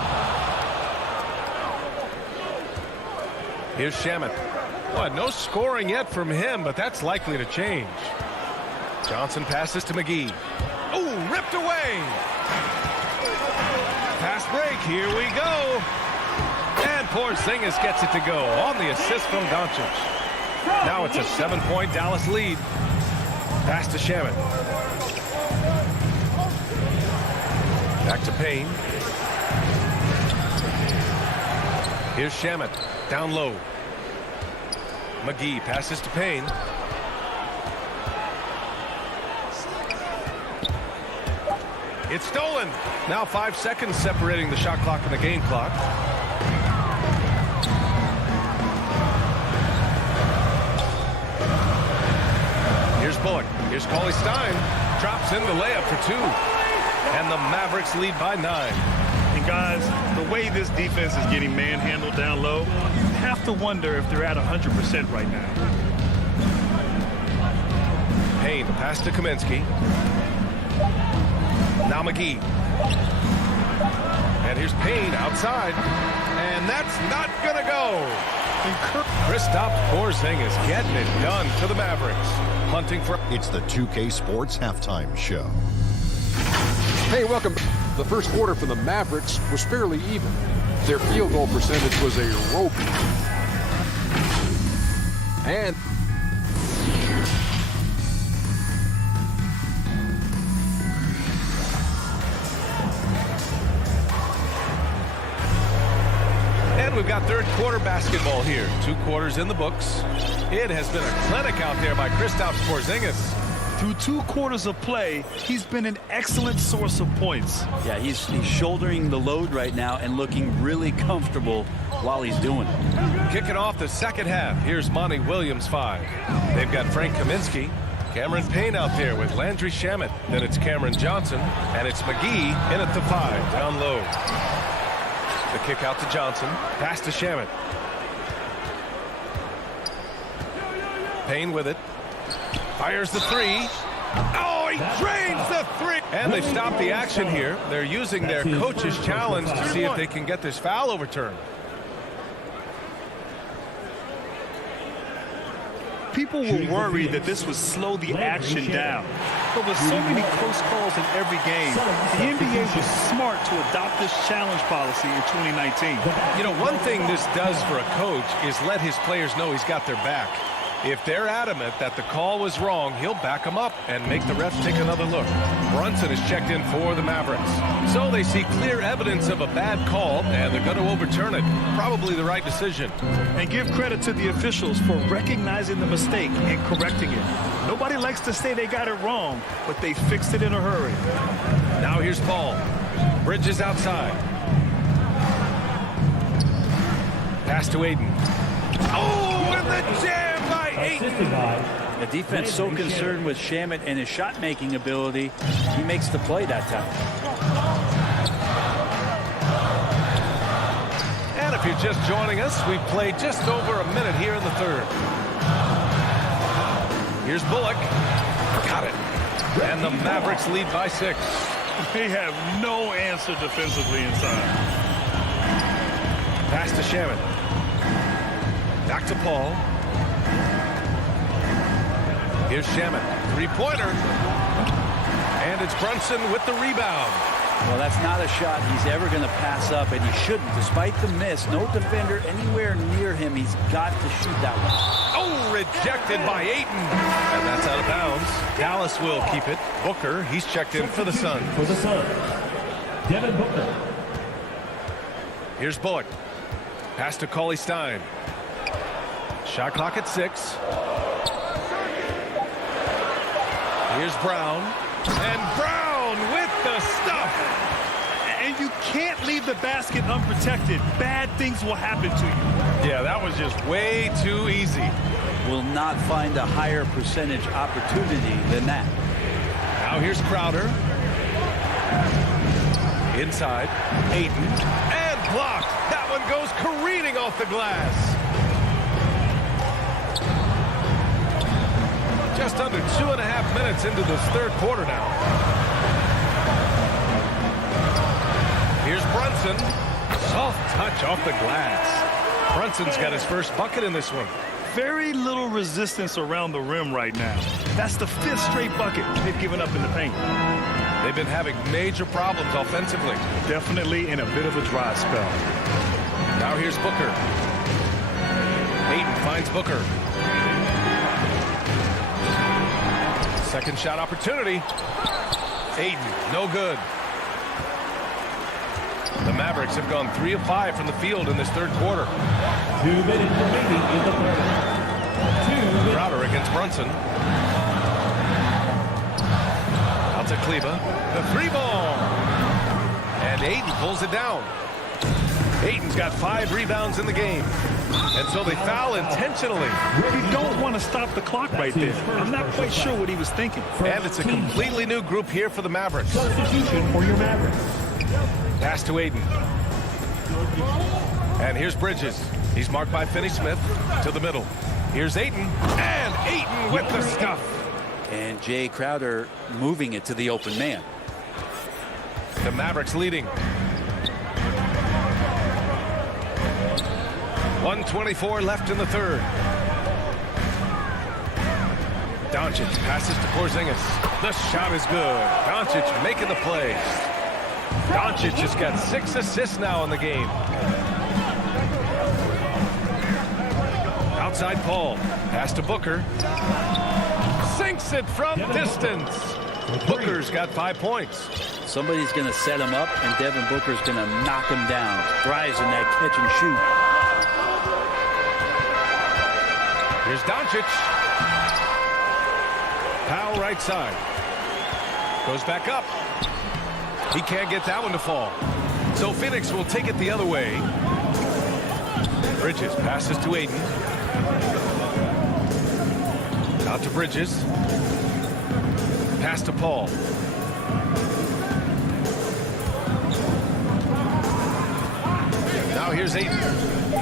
Here's Shaman. Well, no scoring yet from him, but that's likely to change. Johnson passes to McGee. Oh, ripped away. Fast break. Here we go. And Porzingis gets it to go on the assist from Doncic. Now it's a 7-point Dallas lead. Pass to Shamet. Back to Payne. Here's Shamet. Down low. McGee passes to Payne. It's stolen. Now 5 seconds separating the shot clock and the game clock. Here's Bullock. Here's Cauley Stein. Drops in the layup for 2. And the Mavericks lead by 9. And guys, the way this defense is getting manhandled down low, you have to wonder if they're at 100% right now. Payne, pass to Kaminsky. Now McGee. And here's Payne outside. And that's not going to go. Kristaps Porzingis getting it done to the Mavericks. Hunting for... It's the 2K Sports Halftime Show. Hey, welcome. The first quarter for the Mavericks was fairly even. Their field goal percentage was a ropey. And... And we've got third quarter basketball here. 2 quarters in the books. It has been a clinic out there by Kristaps Porzingis. Through 2 quarters of play, he's been an excellent source of points. Yeah, he's shouldering the load right now and looking really comfortable while he's doing it. Kicking off the second half. Here's Monty Williams 5. They've got Frank Kaminsky. Cameron Payne out there with Landry Shamet. Then it's Cameron Johnson. And it's McGee in at the 5. Down low. The kick out to Johnson. Pass to Shamet. Payne with it. Fires the 3. Oh, he drains the 3. And they stop the action here. They're using their coach's challenge to see if they can get this foul overturned. People were worried that this would slow the action down. But with so many close calls in every game, the NBA was smart to adopt this challenge policy in 2019. You know, one thing this does for a coach is let his players know he's got their back. If they're adamant that the call was wrong, he'll back them up and make the refs take another look. Brunson is checked in for the Mavericks. So they see clear evidence of a bad call, and they're going to overturn it. Probably the right decision. And give credit to the officials for recognizing the mistake and correcting it. Nobody likes to say they got it wrong, but they fixed it in a hurry. Now here's Paul. Bridges outside. Pass to Aiden. Oh, and the jam! The defense so concerned with Shamet and his shot-making ability, he makes the play that time. And if you're just joining us, we've played just over a minute here in the third. Here's Bullock. Got it. And the Mavericks lead by 6. They have no answer defensively inside. Pass to Shamet. Back to Paul. Here's Shamet. 3-pointer. And it's Brunson with the rebound. Well, that's not a shot he's ever going to pass up, and he shouldn't. Despite the miss, no defender anywhere near him. He's got to shoot that one. Oh, rejected by Ayton. And that's out of bounds. Dallas will keep it. Booker, he's checked in for the Suns. For the Suns, Devin Booker. Here's Bullock. Pass to Cauley Stein. Shot clock at 6. Here's Brown. And Brown with the stuff. And you can't leave the basket unprotected. Bad things will happen to you. Yeah, that was just way too easy. Will not find a higher percentage opportunity than that. Now here's Crowder. Inside. Ayton. And blocked. That one goes careening off the glass. Just under 2.5 minutes into this third quarter now. Here's Brunson. Soft touch off the glass. Brunson's got his first bucket in this one. Very little resistance around the rim right now. That's the 5th straight bucket they've given up in the paint. They've been having major problems offensively. Definitely in a bit of a dry spell. Now here's Booker. Ayton finds Booker. Second shot opportunity. Ayton, no good. The Mavericks have gone 3 of 5 from the field in this third quarter. 2 minutes remaining in the third. Crowder against Brunson. Out to Kleba. The 3-ball. And Ayton pulls it down. Ayton's got 5 rebounds in the game. And so they foul intentionally. You don't want to stop the clock right there. I'm not quite sure what he was thinking. And it's a completely new group here for the Mavericks. Substitution for your Mavericks. Pass to Ayton. And here's Bridges. He's marked by Finney-Smith to the middle. Here's Ayton. And Ayton with the stuff. And Jay Crowder moving it to the open man. The Mavericks leading. 1:24 left in the third. Doncic passes to Porzingis. The shot is good. Doncic making the play. Doncic has got 6 assists now in the game. Outside Paul. Pass to Booker. Sinks it from distance. Booker's got 5 points. Somebody's going to set him up, and Devin Booker's going to knock him down. Thrives in that catch and shoot. Here's Doncic. Powell right side. Goes back up. He can't get that one to fall. So Phoenix will take it the other way. Bridges passes to Ayton. Out to Bridges. Pass to Paul. Now here's Ayton.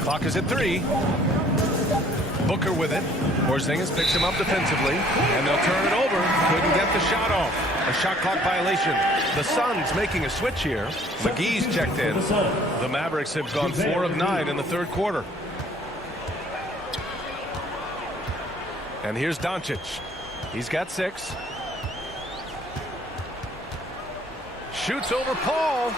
Clock is at 3. Booker with it. Porzingis picks him up defensively, and they'll turn it over. Couldn't get the shot off. A shot clock violation. The Suns making a switch here. McGee's checked in. The Mavericks have gone 4 of 9 in the third quarter. And here's Doncic. He's got 6. Shoots over Paul.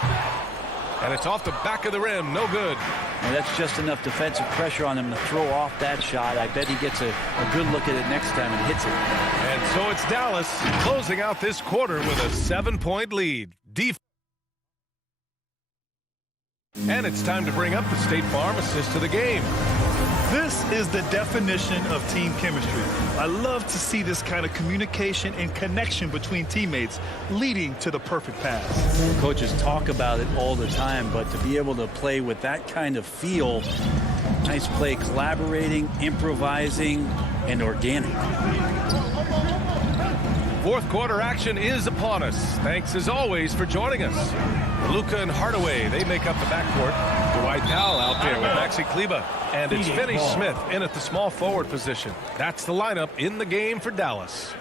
And it's off the back of the rim. No good. And that's just enough defensive pressure on him to throw off that shot. I bet he gets a good look at it next time and hits it. And so it's Dallas closing out this quarter with a 7-point lead. And it's time to bring up the State Farm assist to the game. This is the definition of team chemistry. I love to see this kind of communication and connection between teammates leading to the perfect pass. Coaches talk about it all the time, but to be able to play with that kind of feel, nice play, collaborating, improvising, and organic. Fourth quarter action is upon us. Thanks as always for joining us. Luka and Hardaway, they make up the backcourt. Dwight Powell out there with Maxi Kleba. And it's Finney-Smith in at the small forward position. That's the lineup in the game for Dallas.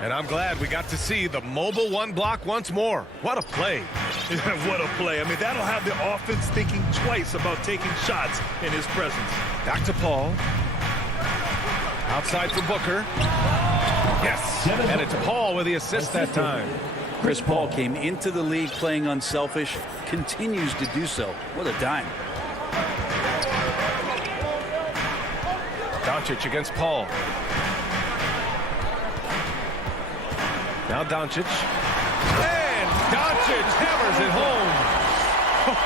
And I'm glad we got to see the mobile 1 block once more. What a play. What a play. I mean, that'll have the offense thinking twice about taking shots in his presence. Back to Paul. Outside for Booker. Yes, and it's Paul with the assist that time. Chris Paul came into the league playing unselfish, continues to do so. What a dime. Doncic against Paul. Now Doncic. And Doncic hammers it home.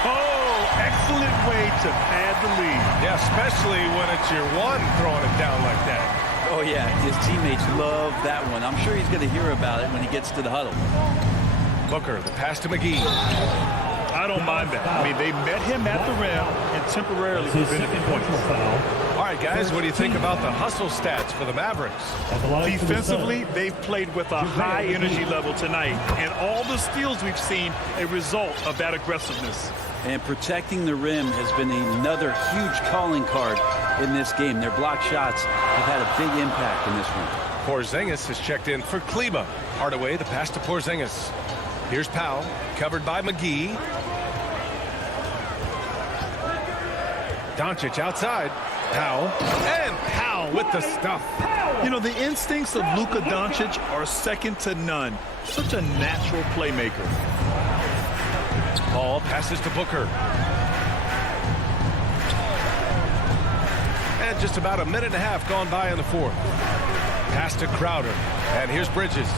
Oh, excellent way to pad the lead. Yeah, especially when it's your one throwing it down like that. Oh, yeah, his teammates love that one. I'm sure he's going to hear about it when he gets to the huddle. Booker, the pass to McGee. I don't mind that. I mean, they met him at the rim and temporarily prevented the points. All right, guys, what do you think about the hustle stats for the Mavericks? Defensively, they've played with a high energy level tonight, and all the steals we've seen a result of that aggressiveness. And protecting the rim has been another huge calling card in this game. Their block shots have had a big impact in this one. Porzingis has checked in for Kleba. Hardaway, the pass to Porzingis. Here's Powell, covered by McGee. Doncic outside. Powell. And Powell with the stuff. You know, the instincts of Luka Doncic are second to none. Such a natural playmaker. Paul passes to Booker. And just about a minute and a half gone by in the fourth. Pass to Crowder. And here's Bridges.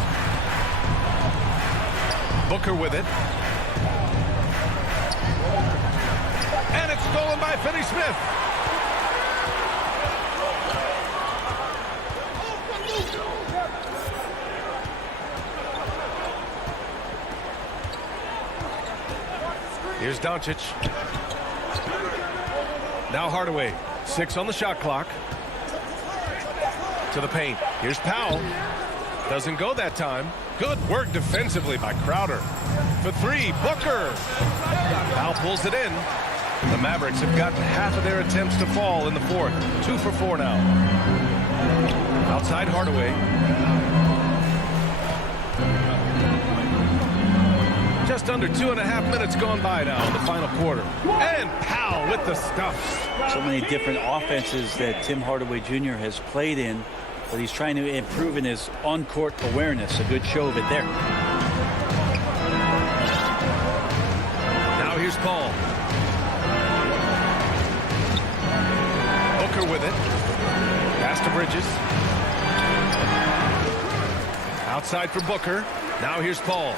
Booker with it. And it's stolen by Finney-Smith. Here's Doncic. Now Hardaway. 6 on the shot clock. To the paint. Here's Powell. Doesn't go that time. Good work defensively by Crowder. For 3, Booker. Powell pulls it in. The Mavericks have gotten half of their attempts to fall in the fourth. 2 for 4 now. Outside Hardaway. Just under 2.5 minutes gone by now in the final quarter. And Powell with the stuffs. So many different offenses that Tim Hardaway Jr. has played in, but he's trying to improve in his on-court awareness. A good show of it there. Now here's Paul. Booker with it. Pass to Bridges. Outside for Booker. Now here's Paul.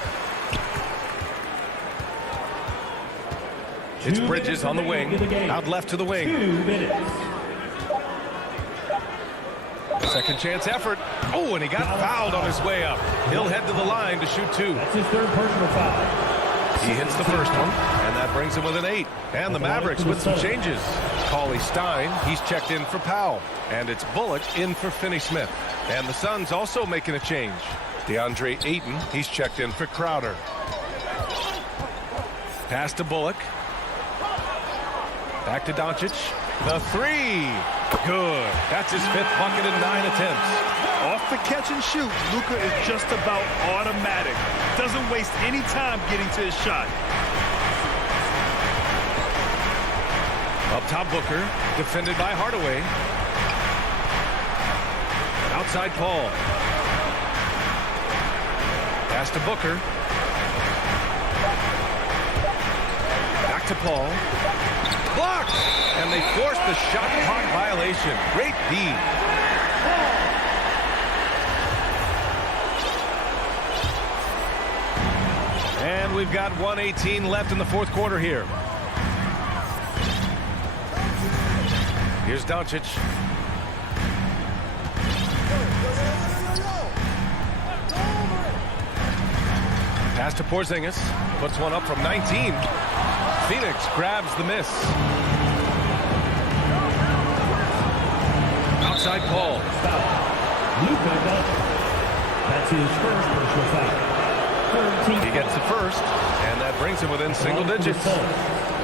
It's Bridges on the wing. Out left to the wing. 2 minutes. Second chance effort. Oh, and he got fouled on his way up. He'll head to the line to shoot 2. That's his 3rd personal foul. He hits the first one, and that brings him with an 8. And the Mavericks with some changes. Cauley Stein, he's checked in for Powell. And it's Bullock in for Finney-Smith. And the Suns also making a change. DeAndre Ayton, he's checked in for Crowder. Pass to Bullock. Back to Doncic. The 3. Good. That's his 5th bucket in 9 attempts. Off the catch and shoot, Luka is just about automatic. Doesn't waste any time getting to his shot. Up top Booker. Defended by Hardaway. Outside Paul. Pass to Booker. Back to Paul. Blocked! And they forced the shot clock violation. Great D. And we've got 1:18 left in the fourth quarter here. Here's Doncic. Pass to Porzingis. Puts one up from 19. Phoenix grabs the miss. Outside Paul. Luka Doncic. That's his 1st personal foul. He gets the first, and that brings him within single digits.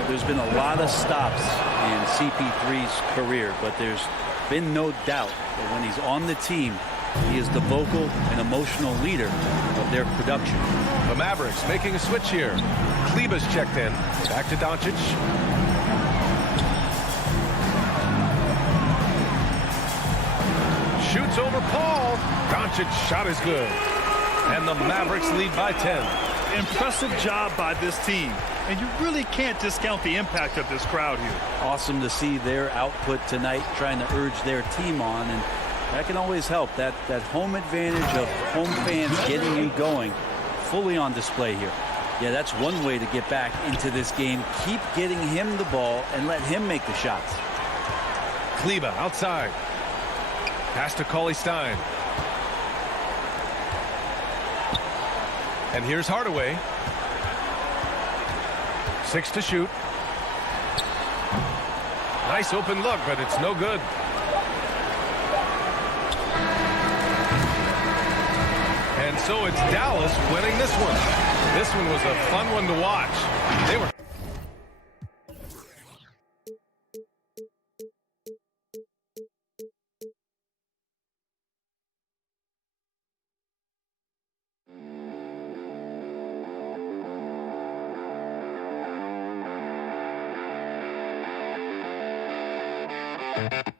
There's been a lot of stops in CP3's career, but there's been no doubt that when he's on the team, he is the vocal and emotional leader of their production. The Mavericks making a switch here. Kleber's checked in. Back to Doncic. Shoots over Paul. Doncic's shot is good. And the Mavericks lead by 10. Impressive job by this team. And you really can't discount the impact of this crowd here. Awesome to see their output tonight, trying to urge their team on. And that can always help. That home advantage of home fans getting you going fully on display here. Yeah, that's one way to get back into this game. Keep getting him the ball and let him make the shots. Kleber outside. Pass to Cauley Stein. And here's Hardaway. 6 to shoot. Nice open look, but it's no good. And so it's Dallas winning this one. This one was a fun one to watch. They were you